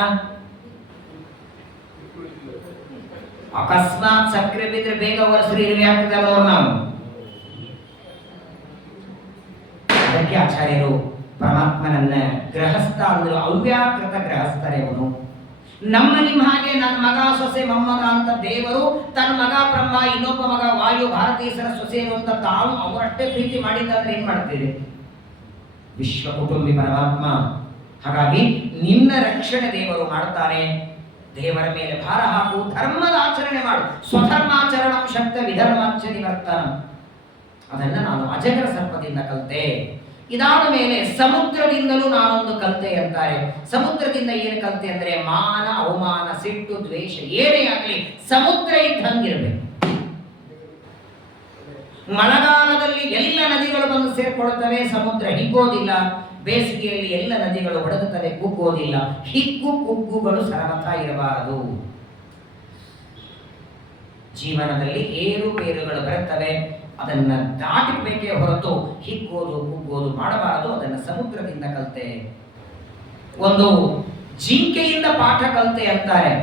ಅಕಸ್ಮಾತ್ ಸಕ್ಕರೆ ಬಿದ್ರೆ ಬೇಗ ಹೊರಸರಿ ಇರುವೆ ಆಗ್ತದಲ್ಲ ನಾವು. ಅದಕ್ಕೆ ಆಚಾರ್ಯರು ಪರಮಾತ್ಮನನ್ನ ಗೃಹಸ್ಥ ಅಂದ್ರು, ಅವ್ಯಾಕೃತ ಗೃಹಸ್ಥರೇ ಅವನು. ನಮ್ಮ ನಿಮ್ಮ ಹಾಗೆ ನನ್ನ ಮಗ ಸೊಸೆ ಮೊಮ್ಮಗ ಅಂತ ದೇವರು ತನ್ನ ಮಗ ಬ್ರಹ್ಮ, ಇನ್ನೊಬ್ಬ ಮಗ ವಾಯು, ಭಾರತೀಸರ ಸೊಸೆಯರು ಅಂತ ತಾವು ಅವರಷ್ಟೇ ಪ್ರೀತಿ ಮಾಡಿದ್ದಾದ್ರೆ ಏನ್ ಮಾಡ್ತೀರಿ? ವಿಶ್ವ ಕುಟುಂಬಿ ಪರಮಾತ್ಮ. ಹಾಗಾಗಿ ನಿನ್ನ ರಕ್ಷಣೆ ದೇವರು ಮಾಡುತ್ತಾನೆ. ದೇವರ ಮೇಲೆ ಭಾರ ಹಾಕು, ಧರ್ಮದ ಆಚರಣೆ ಮಾಡು. ಸ್ವಧರ್ಮಾಚರಣ ಶಕ್ತ ವಿಧರ್ಮಾಚ ನಿವರ್ತನ. ಅದನ್ನ ನಾನು ಅಜಗರ ಸರ್ಪದಿಂದ ಕಲಿತೆ. ಇದಾದ ಮೇಲೆ ಸಮುದ್ರದಿಂದಲೂ ನಾನೊಂದು ಕಲಿತೆ ಅಂತಾರೆ. ಸಮುದ್ರದಿಂದ ಏನು ಕಲಿತೆ ಅಂದ್ರೆ ಮಾನ, ಅವಮಾನ, ಸಿಟ್ಟು, ದ್ವೇಷ ಏನೇ ಆಗಲಿ ಸಮುದ್ರ ಇದ್ದಂಗಿರ್ಬೇಕು. ಮಳೆಗಾಲದಲ್ಲಿ ಎಲ್ಲ ನದಿಗಳು ಬಂದು ಸೇರ್ಕೊಳ್ತವೆ, ಸಮುದ್ರ ಹಿಗ್ಗೋದಿಲ್ಲ. ಬೇಸಿಗೆಯಲ್ಲಿ ಎಲ್ಲ ನದಿಗಳು ಒಡಗುತ್ತವೆ, ಕುಗ್ಗೋದಿಲ್ಲ. ಹಿಗ್ಗು ಕುಗ್ಗುಗಳು ಸರ್ವಥ ಇರಬಾರದು. ಜೀವನದಲ್ಲಿ ಏರುಪೇರುಗಳು ಬರುತ್ತವೆ, ಅದನ್ನ ದಾಟಬೇಕೇ ಹೊರತು ಹಿಗ್ಗೋದು ಕುಗ್ಗೋದು ಮಾಡಬಾರದು. ಅದನ್ನು ಸಮುದ್ರದಿಂದ ಕಲಿತೆ. ಒಂದು ಜಿಂಕೆಯಿಂದ ಪಾಠ ಕಲಿತೆ ಅಂತಾರೆ.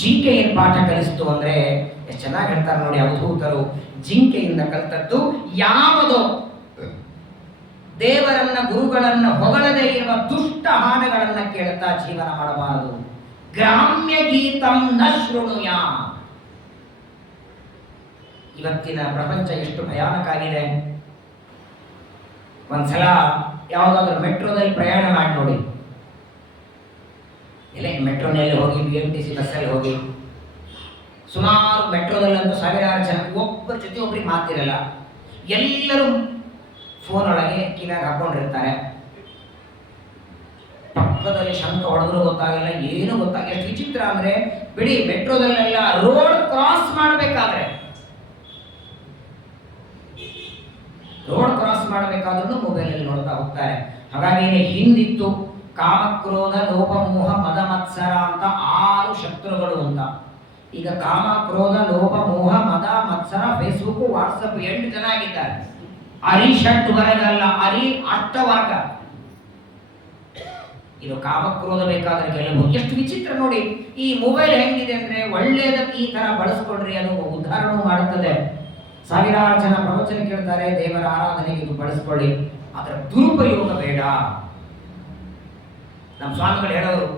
ಜಿಂಕೆ ಏನ್ ಪಾಠ ಕಲಿಸ್ತು ಅಂದ್ರೆ ಎಷ್ಟು ಚೆನ್ನಾಗಿ ಹೇಳ್ತಾರೆ ನೋಡಿ ಅವಧೂತರು. ಜಿಂಕೆಯಿಂದ ಕಲಿತದ್ದು ಯಾವುದೋ ದೇವರನ್ನ ಗುರುಗಳನ್ನ ಹೊಗಳದೇ ಇರುವ ದುಷ್ಟ ಹಾಡುಗಳನ್ನ ಕೇಳುತ್ತಾ ಜೀವನ ಮಾಡಬಾರದು. ಗ್ರಾಮ್ಯ ಗೀತಂ ನ ಶೃಣುಯ. ಇವತ್ತಿನ ಪ್ರಪಂಚ ಎಷ್ಟು ಭಯಾನಕ ಆಗಿದೆ. ಒಂದ್ಸಲ ಯಾವುದಾದ್ರೂ ಮೆಟ್ರೋದಲ್ಲಿ ಪ್ರಯಾಣ ಮಾಡಿ ನೋಡಿ. ಇಲ್ಲ ಮೆಟ್ರೋನಲ್ಲಿ ಹೋಗಿ, BMTC ಬಸ್ಸಲ್ಲಿ ಹೋಗಿ, ಸುಮಾರು ಮೆಟ್ರೋದಲ್ಲಂತೂ ಸಾವಿರಾರು ಜನ, ಒಬ್ಬರ ಜೊತೆ ಒಬ್ರಿಗೆ ಮಾತಿರಲ್ಲ. ಎಲ್ಲರೂ ಫೋನ್ ಒಳಗೆ ಕಿವಿಯಾಗಿ ಹಾಕೊಂಡಿರ್ತಾರೆ. ಪಕ್ಕದಲ್ಲಿ ಶಂಕ ಹೊಡೆದ್ರು ಗೊತ್ತಾಗಲ್ಲ, ಏನು ಗೊತ್ತಾಗಲ್ಲ. ಎಷ್ಟು ವಿಚಿತ್ರ ಅಂದ್ರೆ ಬಿಡಿ, ಮೆಟ್ರೋದಲ್ಲೆಲ್ಲ ರೋಡ್ ಕ್ರಾಸ್ ಮಾಡಬೇಕಾದ್ರೆ ಮಾಡಬೇಕಾದ್ರೂ ಮೊಬೈಲಲ್ಲಿ ನೋಡ್ತಾ ಹೋಗ್ತಾರೆ. ಹಾಗಾಗಿ ಹಿಂದಿತ್ತು ಕಾಮಕ್ರೋಧ ಲೋಭ ಮೋಹ ಮದ ಮತ್ಸರ ಅಂತ 6 ಶತ್ರುಗಳು ಅಂತ. ಈಗ ಕಾಮ ಕ್ರೋಧ ಲೋಭ ಮೋಹ ಮದ ಮತ್ಸರ ಫೇಸ್ಬುಕ್ ವಾಟ್ಸಪ್ 8 ಜನ ಆಗಿದ್ದಾರೆ. ಅರಿಷಟ್ ವರ್ಗಲ್ಲ, ಅಷ್ಟವರ್ಗ. ಇದು ಕಾಮಕ್ರೋಧ ಬೇಕಾದ್ರೆ ಗೆಲ್ಲಬಹುದು. ಎಷ್ಟು ವಿಚಿತ್ರ ನೋಡಿ. ಈ ಮೊಬೈಲ್ ಹೆಂಗಿದೆ ಅಂದ್ರೆ ಒಳ್ಳೆಯದಕ್ಕೆ ಈ ತರ ಬಳಸ್ಕೊಡ್ರಿ, ಅದು ಉದ್ಧಾರಣೆ ಮಾಡುತ್ತದೆ. ಸಾವಿರಾರು ಜನ ಪ್ರವಚನ ಕೇಳ್ತಾರೆ, ದೇವರ ಆರಾಧನೆಗೆ ಇದು ಬಳಸ್ಕೊಳ್ಳಿ, ಅದರ ದುರುಪಯೋಗ ಬೇಡ. ನಮ್ಮ ಸ್ವಾಮಿಗಳು ಹೇಳೋರು,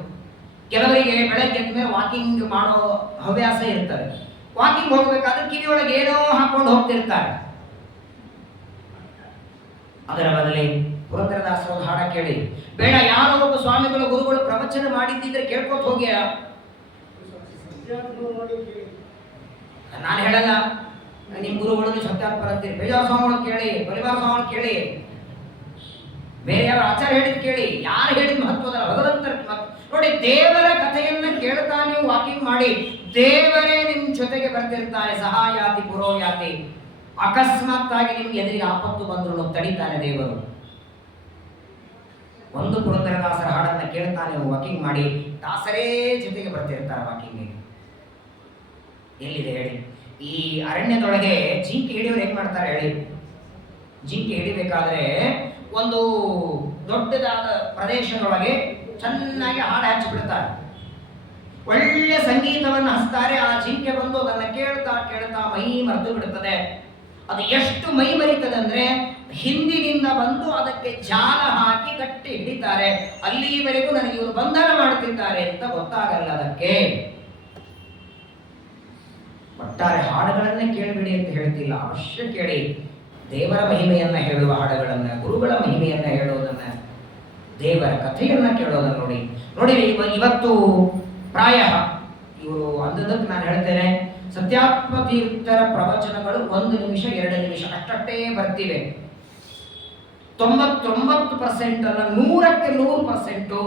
ಕೆಲವರಿಗೆ ಬೆಳಗ್ಗೆ ಎದ್ದ ಮೇಲೆ ವಾಕಿಂಗ್ ಮಾಡೋ ಹವ್ಯಾಸ ಇರ್ತದೆ. ವಾಕಿಂಗ್ ಹೋಗ್ಬೇಕಾದ್ರೆ ಕಿವಿಯೊಳಗೆ ಏನೋ ಹಾಕೊಂಡು ಹೋಗ್ತಿರ್ತಾರೆ. ಅದರ ಬದಲಿ ಪುರಂದರದಾಸರ ಒಂದು ಹಾಡ ಕೇಳಿ. ಬೇಡ, ಯಾರೋ ಒಬ್ಬ ಸ್ವಾಮಿಗಳು ಗುರುಗಳು ಪ್ರವಚನ ಮಾಡಿದ್ದಿದ್ರೆ ಕೇಳ್ಕೊತ ಹೋಗ್ಯ. ನಾನು ಹೇಳಲ್ಲ, ನಿಮ್ಮ ಗುರುಗಳು ಸತ್ಯಾತ್ಮರ ಅಂತೀರಿ. ಬೇಜಾರು ಸ್ವಾಮಿಗಳು ಕೇಳಿ, ಪರಿವಾರ ಸ್ವಾಮಿಗಳು ಕೇಳಿ, ಬೇರೆ ಯಾವ ಆಚಾರ್ಯ ಹೇಳಿದ್ ಕೇಳಿ. ಯಾರು ಹೇಳಿದ ಮಹತ್ವದಲ್ಲ, ಭಗವಂತರ ನೋಡಿ. ದೇವರ ಕಥೆಯನ್ನ ಕೇಳ್ತಾ ನೀವು ವಾಕಿಂಗ್ ಮಾಡಿ, ದೇವರೇ ನಿಮ್ ಜೊತೆಗೆ ಬರ್ತಿರ್ತಾರೆ. ಸಹಾಯಾತಿ ಪುರೋಯಾತಿ. ಅಕಸ್ಮಾತ್ ಆಗಿ ನಿಮ್ಗೆ ಎದುರಿಗೆ ಆಪತ್ತು ಬಂದ್ರು ತಡಿತಾನೆ ದೇವರು. ಒಂದು ಪುರಂದರದಾಸರ ಹಾಡನ್ನ ಕೇಳ್ತಾ ನೀವು ವಾಕಿಂಗ್ ಮಾಡಿ, ದಾಸರೇ ಜೊತೆಗೆ ಬರ್ತಿರ್ತಾರೆ ವಾಕಿಂಗ್. ಎಲ್ಲಿದೆ ಹೇಳಿ? ಈ ಅರಣ್ಯದೊಳಗೆ ಜಿಂಕೆ ಹಿಡಿಯೋರು ಹೆಂಗ್ ಮಾಡ್ತಾರೆ ಹೇಳಿ? ಜಿಂಕೆ ಹಿಡಿಬೇಕಾದ್ರೆ ಒಂದು ದೊಡ್ಡದಾದ ಪ್ರದೇಶದೊಳಗೆ ಚೆನ್ನಾಗಿ ಹಾಡು ಹಚ್ಚಿಬಿಡ್ತಾರೆ. ಒಳ್ಳೆ ಸಂಗೀತವನ್ನು ಹಚ್ತಾರೆ. ಆ ಜಿಂಕೆ ಬಂದು ಅದನ್ನ ಕೇಳ್ತಾ ಕೇಳ್ತಾ ಮೈ ಮರೆತು ಬಿಡುತ್ತದೆ. ಅದು ಎಷ್ಟು ಮೈ ಮರಿತದೆ ಅಂದ್ರೆ ಹಿಂದಿನಿಂದ ಬಂದು ಅದಕ್ಕೆ ಜಾಲ ಹಾಕಿ ಗಟ್ಟಿ ಹಿಡಿತಾರೆ. ಅಲ್ಲಿವರೆಗೂ ನನಗೆ ಇವರು ಬಂಧನ ಮಾಡುತ್ತಿದ್ದಾರೆ ಅಂತ ಗೊತ್ತಾಗಲ್ಲ ಅದಕ್ಕೆ. ಒಟ್ಟಾರೆ ಹಾಡುಗಳನ್ನೇ ಕೇಳಬೇಡಿ ಅಂತ ಹೇಳ್ತಿಲ್ಲ, ಅವಶ್ಯ ಕೇಳಿ. ದೇವರ ಮಹಿಮೆಯನ್ನ ಹೇಳುವ ಹಾಡುಗಳನ್ನ, ಗುರುಗಳ ಮಹಿಮೆಯನ್ನ ಹೇಳೋದನ್ನ, ದೇವರ ಕಥೆಯನ್ನ ಕೇಳೋದನ್ನ ನೋಡಿ. ನೋಡಿ ಇವತ್ತು ಪ್ರಾಯ ಇವರು ಅಂದದಕ್ಕೆ ನಾನು ಹೇಳ್ತೇನೆ, ಸತ್ಯಾತ್ಮ ತೀರ್ಥರ ಪ್ರವಚನಗಳು 1 ನಿಮಿಷ 2 ನಿಮಿಷ ಅಷ್ಟೇ ಬರ್ತಿವೆ. 99% ಅಲ್ಲ, 100ಕ್ಕೆ 100%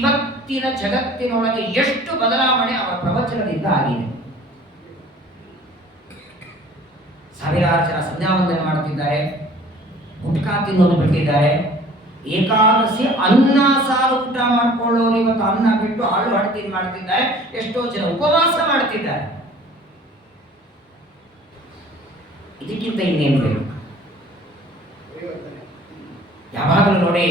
ಇವತ್ತಿನ ಜಗತ್ತಿನೊಳಗೆ ಎಷ್ಟು ಬದಲಾವಣೆ ಅವರ ಪ್ರವಚನದಿಂದ ಆಗಿದೆ. ಸಾವಿರಾರು ಜನ ಸಂಧ್ಯಾವಂದನೆ ಮಾಡುತ್ತಿದ್ದಾರೆ, ಗುಟ್ಕಾ ತಿನ್ನೋದು ಬಿಟ್ಟಿದ್ದಾರೆ. ಏಕಾದಶಿ ಅನ್ನ ಸಾರು ಊಟ ಮಾಡ್ಕೊಳ್ಳೋರು ಇವತ್ತು ಅನ್ನ ಬಿಟ್ಟು ಹಾಳು ಹಡ್ತೀನಿ ಮಾಡ್ತಿದ್ದಾರೆ. ಎಷ್ಟೋ ಜನ ಉಪವಾಸ ಮಾಡ್ತಿದ್ದಾರೆ. ಇದಕ್ಕಿಂತ ಇನ್ನೇನು ಬೇಕು? ಯಾವಾಗಲೂ ನೋಡಿ,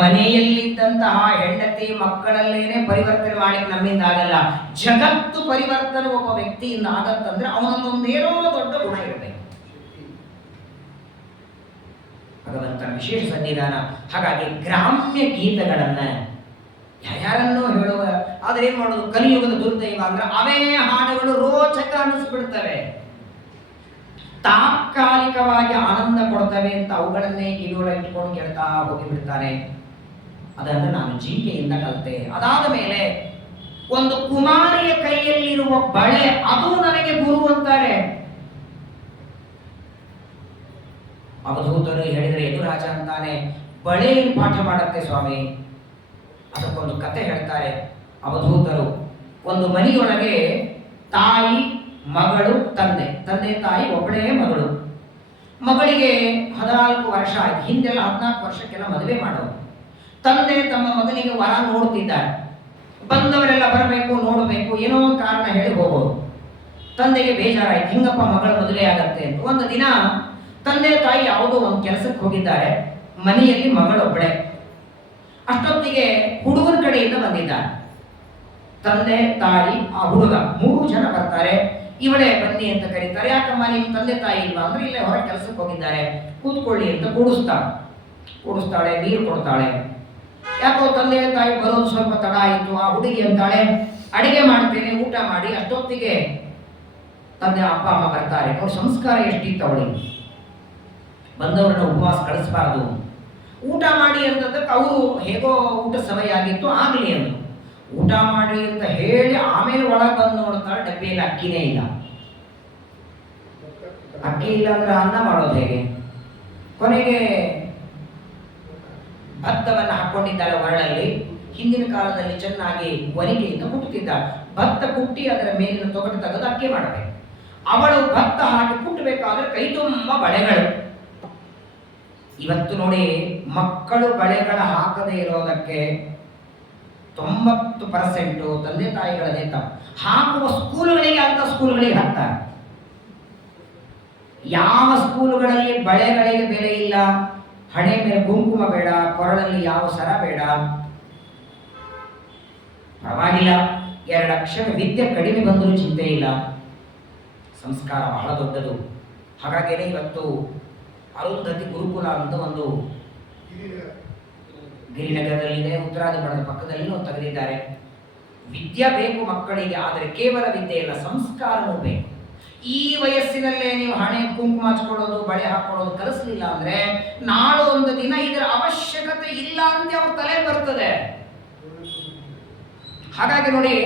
ಮನೆಯಲ್ಲಿದ್ದಂತಹ ಹೆಂಡತಿ ಮಕ್ಕಳಲ್ಲೇನೆ ಪರಿವರ್ತನೆ ಮಾಡಲಿಕ್ಕೆ ನಮ್ಮಿಂದ ಆಗಲ್ಲ. ಜಗತ್ತು ಪರಿವರ್ತನೆ ಒಬ್ಬ ವ್ಯಕ್ತಿಯಿಂದ ಆಗತ್ತಂದ್ರೆ ಅವನೊಂದೇನೋ ದೊಡ್ಡ ಗುಣ ಇರಬೇಕು. ಭಗವಂತನ ವಿಶೇಷ ಸನ್ನಿಧಾನ. ಹಾಗಾಗಿ ಗ್ರಾಮ್ಯ ಗೀತಗಳನ್ನ ಯಾರನ್ನೋ ಹೇಳುವ, ಆದ್ರೆ ಏನ್ ಮಾಡೋದು, ಕಲಿಯುಗದ ದುರ್ದೈವ ಅಂದ್ರೆ ಅವೇ ಹಾಡುಗಳು ರೋಚಕ ಅನ್ನಿಸ್ಬಿಡ್ತವೆ, ತಾತ್ಕಾಲಿಕವಾಗಿ ಆನಂದ ಕೊಡ್ತವೆ ಅಂತ ಅವುಗಳನ್ನೇ ಕಿವಿಯೊಳ ಇಟ್ಕೊಂಡು ಕೇಳ್ತಾ ಹೋಗಿಬಿಡ್ತಾನೆ. ಅದನ್ನು ನಾನು ಜಿಂಕೆಯಿಂದ ಕಲಿತೆ. ಅದಾದ ಮೇಲೆ ಒಂದು ಕುಮಾರಿಯ ಕೈಯಲ್ಲಿರುವ ಬಳೆ, ಅದು ನನಗೆ ಗುರು ಅಂತಾರೆ. ಅವಧೂತರು ಹೇಳಿದರೆ ಯದುರಾಜ ಅಂತಾನೆ, ಬಳೆ ಪಾಠ ಮಾಡುತ್ತೆ ಸ್ವಾಮಿ. ಅದಕ್ಕೊಂದು ಕತೆ ಹೇಳ್ತಾರೆ ಅವಧೂತರು. ಒಂದು ಮನೆಯೊಳಗೆ ತಾಯಿ, ಮಗಳು, ತಂದೆ ತಾಯಿ ಒಬ್ಬಳೇ ಮಗಳು. ಮಗಳಿಗೆ 14 ವರ್ಷ ಆಯ್ತು. ಹಿಂದೆಲ್ಲ 14 ವರ್ಷಕ್ಕೆಲ್ಲ ಮದುವೆ ಮಾಡೋರು. ತಂದೆ ತಮ್ಮ ಮಗನಿಗೆ ವರ ನೋಡ್ತಿದ್ದಾರೆ. ಬಂದವರೆಲ್ಲ ಬರಬೇಕು, ನೋಡಬೇಕು, ಏನೋ ಒಂದು ಕಾರಣ ಹೇಳಿ ಹೋಗೋರು. ತಂದೆಗೆ ಬೇಜಾರಾಯ್ತು, ಹಿಂಗಪ್ಪ ಮಗಳ ಮದುವೆ ಆಗತ್ತೆ ಅಂತ. ಒಂದು ದಿನ ತಂದೆ ತಾಯಿ ಯಾವುದೋ ಒಂದು ಕೆಲಸಕ್ಕೆ ಹೋಗಿದ್ದಾರೆ. ಮನೆಯಲ್ಲಿ ಮಗಳೊಬ್ಬಳೆ. ಅಷ್ಟೊತ್ತಿಗೆ ಹುಡುಗನ ಕಡೆಯಿಂದ ಬಂದಿದ್ದಾರೆ. ತಂದೆ, ತಾಯಿ, ಆ ಹುಡುಗ 3 ಜನ ಬರ್ತಾರೆ. ಇವಳೇ ಬನ್ನಿ ಅಂತ ಕರೀತಾರೆ. ಯಾಕಮ್ಮ ನಿಮ್ಮ ತಂದೆ ತಾಯಿ ಇಲ್ವಾ ಅಂದ್ರೆ, ಇಲ್ಲೇ ಹೊರ ಕೆಲಸಕ್ಕೆ ಹೋಗಿದ್ದಾರೆ, ಕೂತ್ಕೊಳ್ಳಿ ಅಂತ ಕೂಡಿಸ್ತಾಳೆ, ನೀರು ಕೊಡ್ತಾಳೆ. ಯಾಕೋ ತಂದೆ ತಾಯಿ ಬರೋದು ಸ್ವಲ್ಪ ತಡ ಆಯಿತು. ಆ ಹುಡುಗಿ ಅಂತಾಳೆ, ಅಡಿಗೆ ಮಾಡ್ತೇನೆ, ಊಟ ಮಾಡಿ. ಅಷ್ಟೊತ್ತಿಗೆ ತಂದೆ ಅಪ್ಪ ಅಮ್ಮ ಬರ್ತಾರೆ. ಅವ್ರ ಸಂಸ್ಕಾರ ಎಷ್ಟಿತ್ತು ಅವಳಿಗೆ, ಬಂದವರನ್ನ ಉಪವಾಸ ಕಳಿಸಬಾರ್ದು, ಊಟ ಮಾಡಿ ಅಂತದಕ್ಕೆ ಅವರು ಹೇಗೋ ಊಟ ಸಮಯ ಆಗಿತ್ತು, ಆಗಲಿ ಅಂದ್ರು. ಊಟ ಮಾಡಿ ಅಂತ ಹೇಳಿ ಆಮೇಲೆ ಒಳಗೆ ಬಂದು ನೋಡ್ತಾಳೆ, ಡಬ್ಬಿಯಲ್ಲಿ ಅಕ್ಕಿನೇ ಇಲ್ಲ. ಅಕ್ಕಿ ಇಲ್ಲ ಅಂದ್ರೆ ಅನ್ನ ಮಾಡೋದು ಹೇಗೆ? ಕೊನೆಗೆ ಭತ್ತವನ್ನು ಹಾಕೊಂಡಿದ್ದಾಳೆ ಒರಳಲ್ಲಿ. ಹಿಂದಿನ ಕಾಲದಲ್ಲಿ ಚೆನ್ನಾಗಿ ಒರಿಗೆಯಿಂದ ಕುಟ್ಟುತ್ತಿದ್ದಾಳೆ. ಭತ್ತ ಕುಟ್ಟಿ ಅದರ ಮೇಲಿನ ತೊಗಟು ತೆಗೆದು ಅಕ್ಕಿ ಮಾಡಬೇಕು. ಅವಳು ಭತ್ತ ಹಾಕಿ ಕುಟ್ಟಬೇಕಾದ್ರೆ ಕೈ ತುಂಬ ಬಳೆಗಳು. ಇವತ್ತು ನೋಡಿ, ಮಕ್ಕಳು ಬಳೆಗಳ ಹಾಕದೇ ಇರೋದಕ್ಕೆ 90% ತಂದೆ ತಾಯಿಗಳದೇ ತಪ್ಪು. ಹಾಕುವ ಸ್ಕೂಲುಗಳಿಗೆ ಅಂತ ಸ್ಕೂಲುಗಳಿಗೆ ಹಾಕ್ತಾರೆ. ಯಾವ ಸ್ಕೂಲುಗಳಲ್ಲಿ ಬಳೆಗಳಿಗೆ ಬೆಲೆ ಇಲ್ಲ, ಹಣೆ ಮೇಲೆ ಕುಂಕುಮ ಬೇಡ, ಕೊರಳಲ್ಲಿ ಯಾವ ಸರ ಬೇಡ, ಪರವಾಗಿಲ್ಲ, 2 ಅಕ್ಷರ ವಿದ್ಯೆ ಕಡಿಮೆ ಬಂದರೂ ಚಿಂತೆ ಇಲ್ಲ. ಸಂಸ್ಕಾರ ಬಹಳ ದೊಡ್ಡದು. ಹಾಗಾಗಿಯೇ ಇವತ್ತು ಅರುಂಧತಿ ಗುರುಕುಲ ಅಂತ ಒಂದು ಗಿರಿನಗರದಲ್ಲಿದೆ, ಉತ್ತರಾದಿ ಮಠದ ಪಕ್ಕದಲ್ಲಿ ತೆಗೆದಿದ್ದಾರೆ. ವಿದ್ಯೆ ಬೇಕು ಮಕ್ಕಳಿಗೆ, ಆದರೆ ಕೇವಲ ವಿದ್ಯೆ ಇಲ್ಲ, ಸಂಸ್ಕಾರವೂ ಬೇಕು. ಈ ವಯಸ್ಸಿನಲ್ಲೇ ನೀವು ಹಣೆ ಕುಂಕುಮ ಹಚ್ಕೊಳ್ಳೋದು, ಬಳೆ ಹಾಕೊಳ್ಳೋದು ಕಲಿಸಲಿಲ್ಲ ಅಂದ್ರೆ ನಾಳೆ ಒಂದು ದಿನ ಇದರ ಅವಶ್ಯಕತೆ ಇಲ್ಲ ಅಂತ ಅವ್ರ ತಲೆ ಬರ್ತದೆ. ಹಾಗಾಗಿ ನೋಡಿ,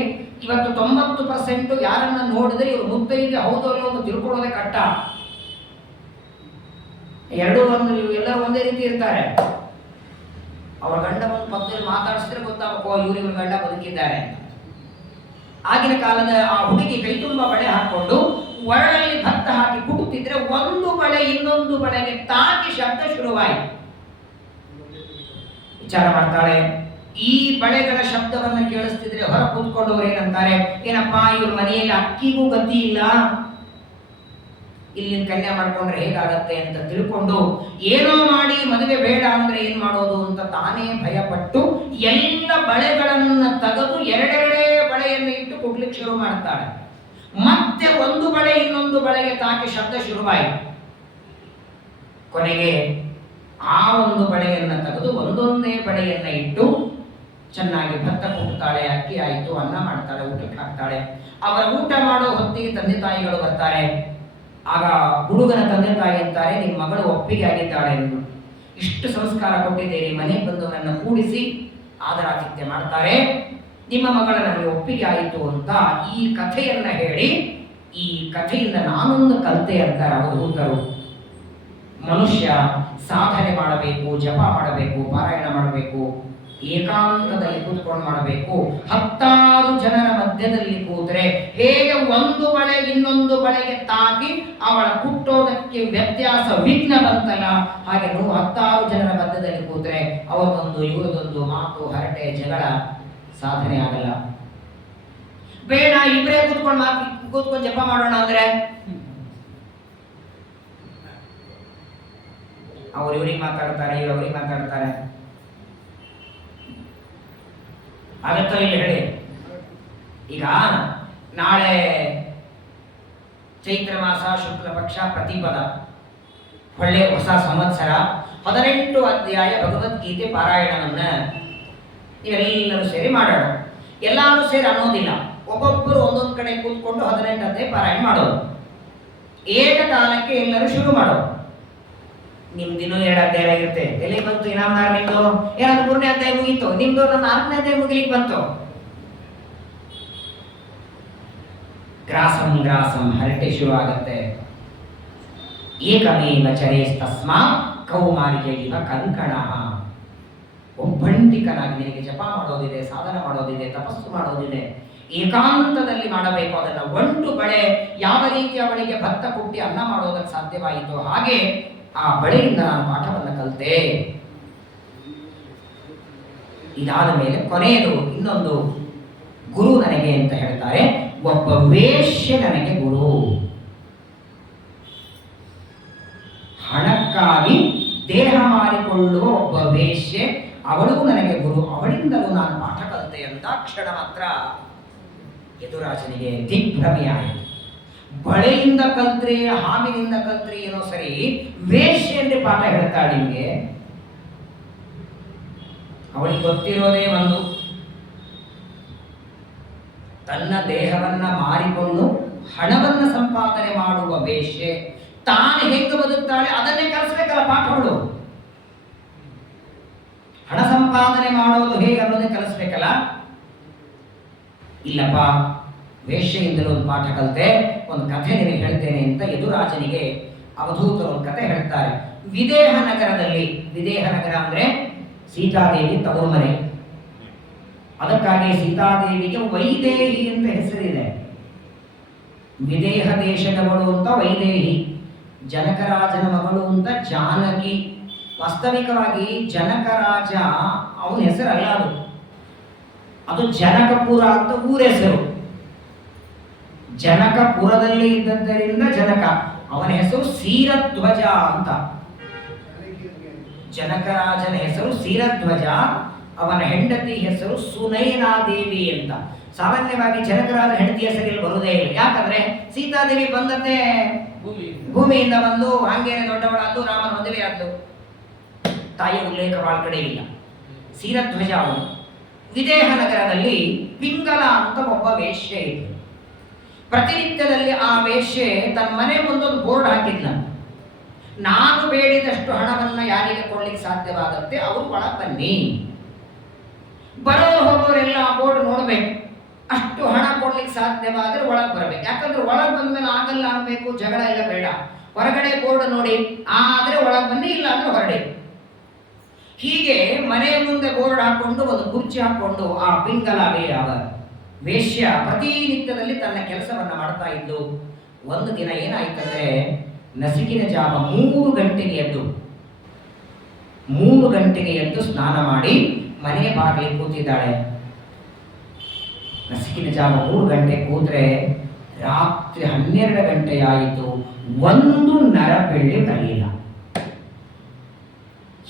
ಇವತ್ತು 90% ಯಾರನ್ನ ನೋಡಿದ್ರೆ ಇವರು ಮುತ್ತೈದೆ ಹೌದು ಅನ್ನೋ ಒಂದು ತಿಳ್ಕೊಳ್ಳೋದೇ ಕಷ್ಟ. ಎಲ್ಲರೂ ಒಂದೇ ರೀತಿ ಇರ್ತಾರೆ. ಅವರ ಗಂಡ ಬಂದು ಪಕ್ಕದಲ್ಲಿ ಮಾತಾಡಿಸಿದ್ರೆ ಗೊತ್ತಾಗಬೇಕು ಇವ್ರ ಗಂಡ ಬದುಕಿದ್ದಾರೆ. ಆಗಿನ ಕಾಲದ ಆ ಹುಡುಗಿ ಕೈ ತುಂಬ ಬಳೆ ಹಾಕೊಂಡು ಒರಳಲ್ಲಿ ಭತ್ತ ಹಾಕಿ ಕುಟ್ಟುತ್ತಿದ್ರೆ ಒಂದು ಬಳೆ ಇನ್ನೊಂದು ಬಳೆಗೆ ತಾಕಿ ಶಬ್ದ ಶುರುವಾಯಿತು. ವಿಚಾರ ಮಾಡ್ತಾಳೆ, ಈ ಬಳೆಗಳ ಶಬ್ದವನ್ನು ಕೇಳಿಸ್ತಿದ್ರೆ ಹೊರ ಕೂತ್ಕೊಂಡವ್ರು ಏನಂತಾರೆ, ಏನಪ್ಪಾ ಇವ್ರ ಮನೆಯಲ್ಲಿ ಅಕ್ಕಿಗೂ ಗತಿ ಇಲ್ಲ, ಇಲ್ಲಿನ ಕನ್ಯಾ ಮಾಡ್ಕೊಂಡ್ರೆ ಹೇಗಾಗತ್ತೆ ಅಂತ ತಿಳ್ಕೊಂಡು ಏನೋ ಮಾಡಿ ಮದುವೆ ಬೇಡ ಅಂದ್ರೆ ಏನ್ ಮಾಡೋದು ಅಂತ ತಾನೇ ಭಯಪಟ್ಟು ಎಲ್ಲ ಬಳೆಗಳನ್ನ ತೆಗೆದು 2 ಬಳೆಯನ್ನು ಇಟ್ಟು ಕುಡ್ಲಿಕ್ಕೆ ಶುರು ಮಾಡ್ತಾಳೆ. ಮತ್ತೆ ಒಂದು ಬಳೆ ಇನ್ನೊಂದು ಬಳೆಗೆ ತಾಕಿ ಶಬ್ದ ಶುರುವಾಯಿತು. ಕೊನೆಗೆ ಆ ಒಂದು ಬಳೆಯನ್ನ ತೆಗೆದು ಒಂದೊಂದೇ ಬಳೆಯನ್ನ ಇಟ್ಟು ಚೆನ್ನಾಗಿ ಭತ್ತ ಕುಟ್ಟುತ್ತಾಳೆ, ಅಕ್ಕಿ ಆಯಿತು, ಅನ್ನ ಮಾಡ್ತಾಳೆ, ಊಟಕ್ಕೆ ಹಾಕ್ತಾಳೆ. ಅವರ ಊಟ ಮಾಡೋ ಹೊತ್ತಿಗೆ ತಂದೆ ತಾಯಿಗಳು ಬರ್ತಾರೆ. ಆಗ ಹುಡುಗನ ತಂದೆ ತಾಯಿ ಅಂತಾರೆ, ನಿಮ್ಮ ಮಗಳು ಒಪ್ಪಿಗೆ ಆಗಿದ್ದಾಳೆ ಎಂದು. ಇಷ್ಟು ಸಂಸ್ಕಾರ ಕೊಟ್ಟಿದ್ದೀರಿ, ಮನೆಗೆ ಬಂದವರನ್ನು ಕೂಡಿಸಿ ಆದರಾತಿಥ್ಯ ಮಾಡ್ತಾರೆ. ನಿಮ್ಮ ಮಗಳ ನನಗೆ ಒಪ್ಪಿಗೆ ಆಯಿತು ಅಂತ ಈ ಕಥೆಯನ್ನ ಹೇಳಿ, ಈ ಕಥೆಯಿಂದ ನಾನೊಂದು ಕಲಿತೆ ಅಂತಾರೆ ಅವಧೂತರು. ಮನುಷ್ಯ ಸಾಧನೆ ಮಾಡಬೇಕು, ಜಪ ಮಾಡಬೇಕು, ಪಾರಾಯಣ ಮಾಡಬೇಕು, ಏಕಾಂತದಲ್ಲಿ ಕೂತ್ಕೊಂಡು ಮಾಡಬೇಕು. 10 ಜನರ ಮಧ್ಯದಲ್ಲಿ ಕೂತ್ರೆ ಹೇಗೆ ಒಂದು ಬಳೆ ಇನ್ನೊಂದು ಬಳೆಗೆ ತಾಕಿ ಅವಳ ಕುಟ್ಟೋದಕ್ಕೆ ವ್ಯತ್ಯಾಸ ವಿಘ್ನ ಬಂತಲ್ಲ, ಹಾಗೆ 10 ಜನರ ಮಧ್ಯದಲ್ಲಿ ಕೂತ್ರೆ ಅವರದೊಂದು ಇವರದೊಂದು ಮಾತು ಹರಟೆ ಜಗಳ ಸಾಧನೆ ಆಗಲ್ಲ. ಬೇಡ ಇಬ್ಬರೇ ಕೂತ್ಕೊಂಡು ಜಪ ಮಾಡೋಣ ಅಂದ್ರೆ ಅವ್ರು ಇವ್ರಿಗೆ ಮಾತಾಡ್ತಾರೆ, ಇವ್ರು ಅವ್ರಿಗೆ ಮಾತಾಡ್ತಾರೆ. ಆಗತ್ತೋ ಇಲ್ಲ ಹೇಳಿ. ಈಗ ನಾಳೆ ಚೈತ್ರ ಮಾಸ ಶುಕ್ಲ ಪಕ್ಷ ಪ್ರತಿಪದ, ಒಳ್ಳೆ ಹೊಸ ಸಂವತ್ಸರ, 18 ಅಧ್ಯಾಯ ಭಗವದ್ಗೀತೆ ಪಾರಾಯಣವನ್ನ ನೀವೆಲ್ಲರೂ ಸೇರಿ ಮಾಡೋಣ. ಎಲ್ಲರೂ ಸೇರಿ ಅನ್ನೋದಿಲ್ಲ, ಒಬ್ಬೊಬ್ಬರು ಒಂದೊಂದು ಕಡೆ ಕೂತ್ಕೊಂಡು 18 ಅಧ್ಯಾಯ ಪಾರಾಯಣ ಮಾಡೋದು. ಏಕಕಾಲಕ್ಕೆ ಎಲ್ಲರೂ ಶುರು ಮಾಡೋದು. ನಿಮ್ದಿನ್ನೂ 2 ಅಧ್ಯಾಯ ಆಗಿರುತ್ತೆ. ಎಲ್ಲಿ ಬಂತು ಇನಾಮದಾರ ನಿಮ್ದು? ಏನಾದ್ರು 3ನೇ ಅಧ್ಯಾಯ ಮುಗೀತು, ನಿಮ್ದು ನನ್ನ 4ನೇ ಅಧ್ಯಾಯ ಮುಗಿಲಿಕ್ಕೆ ಬಂತು. ಗ್ರಾಸಂ ಗ್ರಾಸಂ ಹರಟೆ ಶುರು ಆಗತ್ತೆ. ಏಕಮೇವ ಚರೇಸ್ತಸ್ಮಾ ಕೌಮಾರ್ಯ ಇವ ಕಂಕಣ. ಒಬ್ಬಂಟಿಕನಾಗಿ ನಿನಗೆ ಜಪ ಮಾಡೋದಿದೆ, ಸಾಧನ ಮಾಡೋದಿದೆ, ತಪಸ್ಸು ಮಾಡೋದಿದೆ, ಏಕಾಂತದಲ್ಲಿ ಮಾಡಬೇಕು. ಅದನ್ನ ಒಂಟು ಬಳೆ ಯಾವ ರೀತಿ ಅವಳಿಗೆ ಭತ್ತ ಕುಟ್ಟಿ ಅನ್ನ ಮಾಡೋದಕ್ಕೆ ಸಾಧ್ಯವಾಯಿತು, ಹಾಗೆ ಆ ಬಳೆಯಿಂದ ನಾನು ಪಾಠವನ್ನು ಕಲಿತೆ. ಇದಾದ ಮೇಲೆ ಕೊನೆಯದು ಇನ್ನೊಂದು ಗುರು ನನಗೆ ಅಂತ ಹೇಳ್ತಾರೆ. ಒಬ್ಬ ವೇಶ್ಯ ನನಗೆ ಗುರು. ಹಣಕ್ಕಾಗಿ ದೇಹ ಮಾರಿಕೊಳ್ಳುವ ಒಬ್ಬ ವೇಶ್ಯೆ, ಅವಳು ನನಗೆ ಗುರು, ಅವಳಿಂದಲೂ ನಾನು ಪಾಠ ಕಲಿತೆ ಅಂತ ಕ್ಷಣ ಮಾತ್ರ ಯದುರಾಜನಿಗೆ ದಿಗ್ಭ್ರಮೆಯಾಯಿತು. ಬಳೆಯಿಂದ ಕಲ್ತ್ರೆ ಹಾವಿನಿಂದ ಕಲ್ತ್ರೆ ಏನೋ ಸರಿ, ವೇಶ್ಯೆ ಅಂದ್ರೆ ಪಾಠ ಹೇಳ್ತಾಳೆ ನಿಮಗೆ. ಅವಳಿಗೆ ಗೊತ್ತಿರೋದೇ ಒಂದು, ತನ್ನ ದೇಹವನ್ನ ಮಾರಿಕೊಂಡು ಹಣವನ್ನ ಸಂಪಾದನೆ ಮಾಡುವ ವೇಶ್ಯೆ ತಾನು ಹೆಂಗೆ ಬದುಕ್ತಾಳೆ ಅದನ್ನೇ ಕಲಿಸ್ಬೇಕಲ್ಲ ಪಾಠಗಳು. ಹಣ ಸಂಪಾದನೆ ಮಾಡೋದು ಹೇಗೆ ಅನ್ನೋದೇ ಕಲಿಸ್ಬೇಕಲ್ಲ. ಇಲ್ಲಪ್ಪ, ವೇಶ್ಯೆಯಿಂದಲೂ ಒಂದು ಪಾಠ ಕಲಿತೆ, ಒಂದು ಕಥೆ ನಿನಗೆ ಹೇಳ್ತೇನೆ ಅಂತ ಯದುರಾಜನಿಗೆ ಅವಧೂತರು ಒಂದು ಕಥೆ ಹೇಳ್ತಾರೆ. ವಿದೇಹ ನಗರದಲ್ಲಿ, ವಿದೇಹ ನಗರ ಅಂದ್ರೆ ಸೀತಾದೇವಿ ತವರು ಮನೆ, ಅದಕ್ಕಾಗಿ ಸೀತಾದೇವಿಗೆ ವೈದೇಹಿ ಅಂತ ಹೆಸರಿದೆ. ವಿದೇಹ ದೇಶದವಳು ಅಂತ ವೈದೇಹಿ, ಜನಕರಾಜನ ಮಗಳು ಅಂತ ಜಾನಕಿ. ವಾಸ್ತವಿಕವಾಗಿ ಜನಕರಾಜ ಅವನ ಹೆಸರಲ್ಲ, ಅದು ಜನಕಪುರ ಅಂತ ಊರೆಸರು. ಜನಕಪುರದಲ್ಲಿ ಇದ್ದದ್ದರಿಂದ ಜನಕ, ಅವನ ಹೆಸರು ಸೀರಧ್ವಜ ಅಂತ. ಜನಕರಾಜನ ಹೆಸರು ಸೀರಧ್ವಜ, ಅವನ ಹೆಂಡತಿ ಹೆಸರು ಸುನಯನಾದೇವಿ ಅಂತ. ಸಾಮಾನ್ಯವಾಗಿ ಜನಕರಾಜ ಹೆಂಡತಿ ಹೆಸರಲ್ಲಿ ಬರುವುದೇ ಇಲ್ಲ, ಯಾಕಂದ್ರೆ ಸೀತಾದೇವಿ ಬಂದದ್ದೇ ಭೂಮಿಯಿಂದ ಬಂದು ಹಂಗೇನೆ ದೊಡ್ಡವಳಾದ್ದು, ರಾಮನ ಮದುವೆ ಆದ್ದು, ತಾಯಿಯ ಉಲ್ಲೇಖ ಬಹಳ ಕಡೆ ಇಲ್ಲ. ಸೀರಧ್ವಜ ಅವನು. ವಿದೇಹ ನಗರದಲ್ಲಿ ಪಿಂಗಲ ಅಂತ ಒಬ್ಬ ವೇಶ್ಯೆ ಇತ್ತು. ಪ್ರತಿನಿತ್ಯದಲ್ಲಿ ಆ ವೇಶ್ಯೆ ತನ್ನ ಮನೆ ಮುಂದೊಂದು ಬೋರ್ಡ್ ಹಾಕಿದ್ಲ, ನಾನು ಬೇಡಿದಷ್ಟು ಹಣವನ್ನ ಯಾರಿಗೆ ಕೊಡ್ಲಿಕ್ಕೆ ಸಾಧ್ಯವಾಗುತ್ತೆ ಅವರು ಒಳಗೆ ಬನ್ನಿ. ಬರೋರು ಹೋಗೋರೆಲ್ಲ ಆ ಬೋರ್ಡ್ ನೋಡ್ಬೇಕು, ಅಷ್ಟು ಹಣ ಕೊಡ್ಲಿಕ್ಕೆ ಸಾಧ್ಯವಾದ್ರೆ ಒಳಗೆ ಬರಬೇಕು. ಯಾಕಂದ್ರೆ ಒಳಗೆ ಬಂದ್ಮೇಲೆ ಆಗಲ್ಲ ಅನ್ಬೇಕು, ಜಗಳ ಎಲ್ಲ ಬೇಡ. ಹೊರಗಡೆ ಬೋರ್ಡ್ ನೋಡಿ, ಆದ್ರೆ ಒಳಗೆ ಬನ್ನಿ, ಇಲ್ಲ ಅಂದ್ರೆ ಹೊರಡೆ. ಹೀಗೆ ಮನೆಯ ಮುಂದೆ ಬೋರ್ಡ್ ಹಾಕೊಂಡು ಒಂದು ಕುರ್ಚಿ ಹಾಕೊಂಡು ಆ ಪಿಂಗಲವೇ ಅವ ವೇಶ್ಯ ಪ್ರತಿನಿತ್ಯದಲ್ಲಿ ತನ್ನ ಕೆಲಸವನ್ನ ಮಾಡ್ತಾ ಇದ್ದು. ಒಂದು ದಿನ ಏನಾಯ್ತಂದ್ರೆ, ನಸುಕಿನ ಜಾವ 3 ಗಂಟೆಗೆ ಎದ್ದು 3 ಗಂಟೆಗೆ ಎದ್ದು ಸ್ನಾನ ಮಾಡಿ ಮನೆ ಬಾಗಿಲಿಗೆ ಕೂತಿದ್ದಾಳೆ. ನಸುಕಿನ ಜಾವ 3 ಗಂಟೆ ಕೂತ್ರೆ ರಾತ್ರಿ 12 ಗಂಟೆ ಆಯಿತು, ಒಂದು ನರಬೆಳ್ಳಿ ಬರಲಿಲ್ಲ,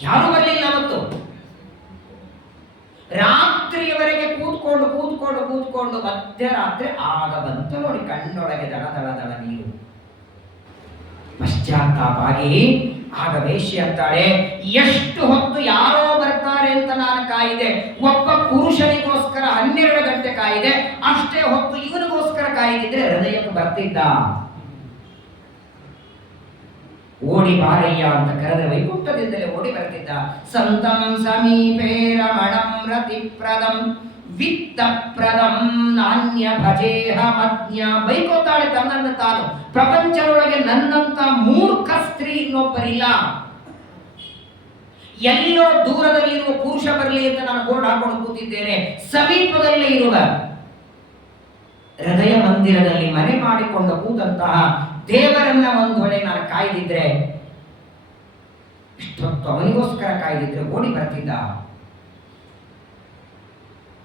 ಯಾರು ಬರಲಿಲ್ಲ. ಅವತ್ತು ರಾತ್ರಿಯವರೆಗೆ ಕೂತ್ಕೊಂಡು ಕೂತ್ಕೊಂಡು ಕೂತ್ಕೊಂಡು ಮಧ್ಯರಾತ್ರಿ ಆಗ ಬಂತು ನೋಡಿ, ಕಣ್ಣೊಳಗೆ ದಳ ದಳ ದಳ ನೀರು. ಪಶ್ಚಾತ್ತಾಪ ಆಗಿ ಆಗ ವೇಶ್ಯೆ ಅಂತಾಳೆ, ಎಷ್ಟು ಹೊತ್ತು ಯಾರೋ ಬರ್ತಾರೆ ಅಂತ ನಾನು ಕಾಯಿದೆ, ಒಬ್ಬ ಪುರುಷನಿಗೋಸ್ಕರ 12 ಗಂಟೆ ಕಾಯಿದೆ, ಅಷ್ಟೇ ಹೊತ್ತು ಇವನಿಗೋಸ್ಕರ ಕಾಯಿದಿದ್ರೆ ಹೃದಯಕ್ಕೆ ಬರ್ತಿದ್ದ. ಓಡಿ ಬಾರಯ್ಯ ಅಂತ ಕರೆದ್ರೆ ವೈಕುಂಠದಿಂದಲೇ ಓಡಿ ಬರ್ತಿದ್ದ. ಸಂತಂ ಸಮೀಪೇ ರಮಣಂ ರತಿಪ್ರದಂ ವಿತ್ತಪ್ರದಂ ನಾಣ್ಯ ಭಜೇಹ ಮಜ್ಞ. ಬೈಕೋತಾಳೆ ತನ್ನನ್ನು ತಾನು, ಪ್ರಪಂಚದೊಳಗೆ ನನ್ನಂತ ಮೂರ್ಖ ಸ್ತ್ರೀ ಇನ್ನೊಬ್ಬರಿಲ್ಲ. ಎಲ್ಲೋ ದೂರದಲ್ಲಿರುವ ಪುರುಷ ಬರಲಿ ಅಂತ ನಾನು ಬೋರ್ಡ್ ಹಾಕೊಂಡು ಕೂತಿದ್ದೇನೆ. ಸಮೀಪದಲ್ಲೇ ಇರುವ ಹೃದಯ ಮಂದಿರದಲ್ಲಿ ಮನೆ ಮಾಡಿಕೊಂಡು ಕೂತಂತಹ ದೇವರನ್ನ ಒಂದು ವೇಳೆ ನಾನು ಕಾಯ್ದಿದ್ರೆ, ಇಷ್ಟೊತ್ತು ಅವನಿಗೋಸ್ಕರ ಕಾಯ್ದಿದ್ರೆ ಓಡಿ ಬರ್ತಿದ್ದ.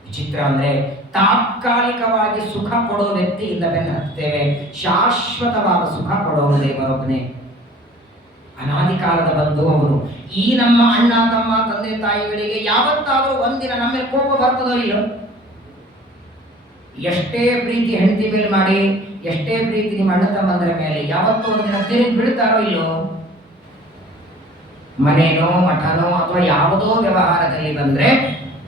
ವಿಚಿತ್ರ ಅಂದ್ರೆ ತಾತ್ಕಾಲಿಕವಾಗಿ ಸುಖ ಕೊಡೋ ವ್ಯಕ್ತಿಯಿಂದ ಬೆನ್ನು ಹತ್ತುತ್ತೇವೆ, ಶಾಶ್ವತವಾದ ಸುಖ ಕೊಡೋನು ದೇವರೊಬ್ಬನೇ. ಅನಾದಿ ಕಾಲದ ಬಂಧು ಅವನು. ಈ ನಮ್ಮ ಅಣ್ಣ ತಮ್ಮ ತಂದೆ ತಾಯಿಗಳಿಗೆ ಯಾವತ್ತಾದರೂ ಒಂದಿನ ನಮ್ಮ ಮೇಲೆ ಕೋಪ ಬರ್ತದೋ ಇಲ್ಲೋ? ಎಷ್ಟೇ ಪ್ರೀತಿ ಹೆಂಡತಿ ಮೇಲೆ ಮಾಡಿ, ಎಷ್ಟೇ ಪ್ರೀತಿ ನಿಮ್ಮ ಅಣ್ಣ ತಮ್ಮಂದರ ಮೇಲೆ ಯಾವತ್ತೂ ಒಂದಿನ ತಿರುಗಿ ಬೀಳ್ತಾರೋ ಇಲ್ಲೋ? ಮನೇನೋ ಮಠನೋ ಅಥವಾ ಯಾವುದೋ ವ್ಯವಹಾರದಲ್ಲಿ ಬಂದ್ರೆ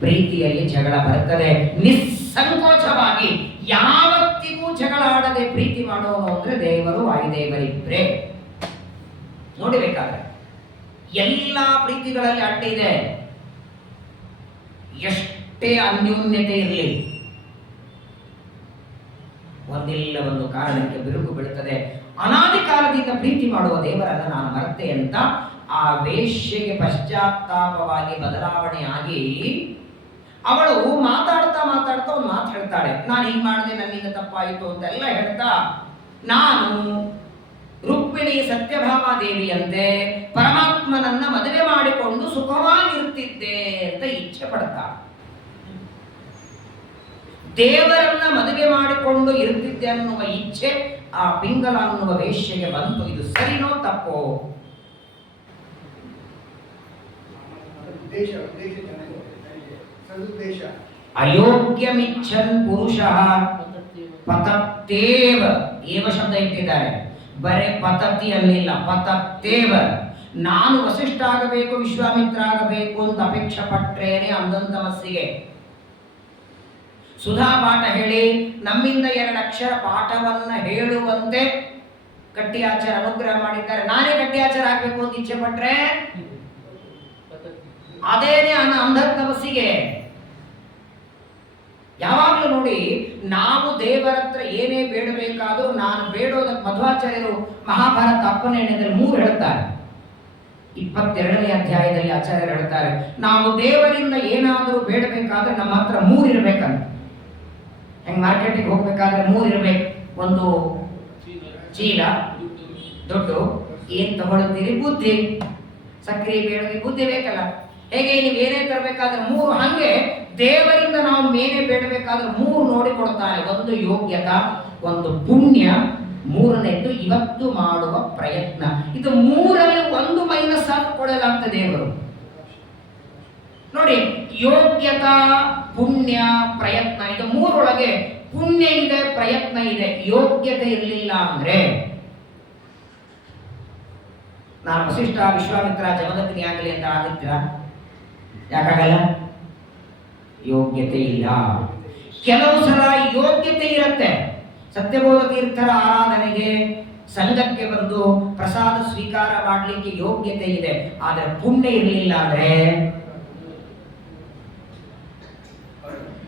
ಪ್ರೀತಿಯಲ್ಲಿ ಜಗಳ ಬರ್ತದೆ. ನಿಸ್ಸಂಕೋಚವಾಗಿ ಯಾವತ್ತಿಗೂ ಜಗಳ ಆಡದೆ ಪ್ರೀತಿ ಮಾಡೋನು ಅಂದ್ರೆ ದೇವರು ವಾಯುದೇವರಿಬ್ರೆ. ನೋಡಬೇಕಾದ್ರೆ ಎಲ್ಲಾ ಪ್ರೀತಿಗಳಲ್ಲಿ ಅಡ್ಡ ಇದೆ. ಎಷ್ಟೇ ಅನ್ಯೋನ್ಯತೆ ಇರಲಿ, ಒಂದಿಲ್ಲ ಒಂದು ಕಾರಣಕ್ಕೆ ಬಿರುಕು ಬೀಳುತ್ತದೆ. ಅನಾದಿ ಕಾಲದಿಂದ ಪ್ರೀತಿ ಮಾಡುವ ದೇವರನ್ನ ನಾನು ಮರೆತೆ ಅಂತ ಆ ವೇಶ್ಯೆಗೆ ಪಶ್ಚಾತ್ತಾಪವಾಗಿ ಬದಲಾವಣೆ ಆಗಿ ಅವಳು ಮಾತಾಡ್ತಾ ಒಂದು ಮಾತು ಹೇಳ್ತಾಳೆ. ನಾನು ಹಿಂಗ್ ಮಾಡಿದೆ, ನನ್ನಿಂದ ತಪ್ಪಾಯಿತು ಅಂತೆಲ್ಲ ಹೇಳ್ತಾ, ನಾನು ರುಕ್ಮಿಣಿ ಸತ್ಯಭಾಮ ದೇವಿಯಂತೆ ಪರಮಾತ್ಮನನ್ನ ಮದುವೆ ಮಾಡಿಕೊಂಡು ಸುಖವಾಗಿರುತ್ತಿದ್ದೆ ಅಂತ ಇಚ್ಛೆ ಪಡ್ತಾಳೆ. ದೇವರನ್ನ ಮದುವೆ ಮಾಡಿಕೊಂಡು ಇರುತ್ತಿದ್ದೆ ಅನ್ನುವ ಇಚ್ಛೆ ಆ ಪಿಂಗಲ ಅನ್ನುವ ವೇಶ್ಯೆಗೆ ಬಂತು. ಇದು ಸರಿನೋ ತಪ್ಪೋ? ಅಯೋಗ್ಯಮಿಚ್ಛನ್ ಪುರುಷಃ ಪತತ್ತೇವ. ಏವ ಶಬ್ದ ಇಟ್ಟಿದ್ದಾರೆ, ಬರೇ ಪತತಿ ಅನ್ನಿಲ್ಲ, ಪತತ್ತೇವ. ನಾನು ವಸಿಷ್ಠ ಆಗಬೇಕು, ವಿಶ್ವಾಮಿತ್ರ ಆಗಬೇಕು ಅಂತ ಅಪೇಕ್ಷೆ ಪಟ್ರೇನೆ ಅಂದಂತ ಮನಸ್ಸಿಗೆ ಸುಧಾ ಪಾಠ ಹೇಳಿ ನಮ್ಮಿಂದ 2 ಅಕ್ಷರ ಪಾಠವನ್ನ ಹೇಳುವಂತೆ ಕಟ್ಟಿಯಾಚಾರ ಅನುಗ್ರಹ ಮಾಡಿದ್ದಾರೆ. ನಾನೇ ಕಟ್ಟಿಯಾಚಾರ ಆಗ್ಬೇಕು ಅಂತ ಇಚ್ಛೆ ಪಟ್ರೆ ಅದೇನೆ ಅಂಧ ತಪಸ್ಸಿಗೆ. ಯಾವಾಗಲೂ ನೋಡಿ, ನಾವು ದೇವರ ಹತ್ರ ಏನೇ ಬೇಡಬೇಕಾದ್ರೂ ನಾನು ಬೇಡೋದಕ್ಕೆ ಮಧ್ವಾಚಾರ್ಯರು ಮಹಾಭಾರತ ಅಪ್ಪನೇಣದಲ್ಲಿ 3 ಹೇಳ್ತಾರೆ. 22ನೇ ಅಧ್ಯಾಯದಲ್ಲಿ ಆಚಾರ್ಯರು ಹೇಳ್ತಾರೆ, ನಾವು ದೇವರಿಂದ ಏನಾದರೂ ಬೇಡಬೇಕಾದ್ರೆ ನಮ್ಮ ಹತ್ರ 3 ಇರಬೇಕಂತ. ಹೆಂಗ್ ಮಾರ್ಕೆಟಿಗೆ ಹೋಗ್ಬೇಕಾದ್ರೆ 3 ಇರಬೇಕು. ಒಂದು ಚೀಲ, ದುಡ್ಡು, ಏನ್ ತಗೊಳ್ತೀರಿ, ಬುದ್ಧಿ. ಸಕ್ರೆ ಬೇಡೋದು ಬುದ್ಧಿ ಬೇಕಲ್ಲ. ಹೇಗೆ ನೀವು ಏನೇ ತರಬೇಕಾದ್ರೆ 3, ಹಂಗೆ ದೇವರಿಂದ ನಾವು ಏನೇ ಬೇಡಬೇಕಾದ್ರೆ 3 ನೋಡಿ ಕೊಡ್ತಾರೆ. ಒಂದು ಯೋಗ್ಯತಾ, ಒಂದು ಪುಣ್ಯ, 3ನೇದು ಇವತ್ತು ಮಾಡುವ ಪ್ರಯತ್ನ. ಇದು 3ರಲ್ಲಿ ಒಂದು ಮೈನಸ್ ಆಗಿ ಕೊಡಲಾಗ್ತದೆ ದೇವರು. ನೋಡಿ, ಯೋಗ್ಯತಾ, ಪುಣ್ಯ, ಪ್ರಯತ್ನ, ಇದು 3ರೊಳಗೆ ಪುಣ್ಯ ಇದೆ, ಪ್ರಯತ್ನ ಇದೆ. ಯೋಗ್ಯತೆ ಇರಲಿಲ್ಲ ಅಂದ್ರೆ ನಾನು ವಸಿಷ್ಠ ವಿಶ್ವಾಮಿತ್ರ ಜಮದಗ್ನಿ ಆಗಲಿ ಅಂತ ಆಗುತ್ತೀರಾ? ಯಾಕಾಗಲ್ಲ? ಯೋಗ್ಯತೆ ಇಲ್ಲ. ಕೆಲವು ಸಲ ಯೋಗ್ಯತೆ ಇರುತ್ತೆ. ಸತ್ಯಬೋಧ ತೀರ್ಥರ ಆರಾಧನೆಗೆ ಸಂಘಕ್ಕೆ ಬಂದು ಪ್ರಸಾದ ಸ್ವೀಕಾರ ಮಾಡಲಿಕ್ಕೆ ಯೋಗ್ಯತೆ ಇದೆ, ಆದ್ರೆ ಪುಣ್ಯ ಇರಲಿಲ್ಲ ಅಂದ್ರೆ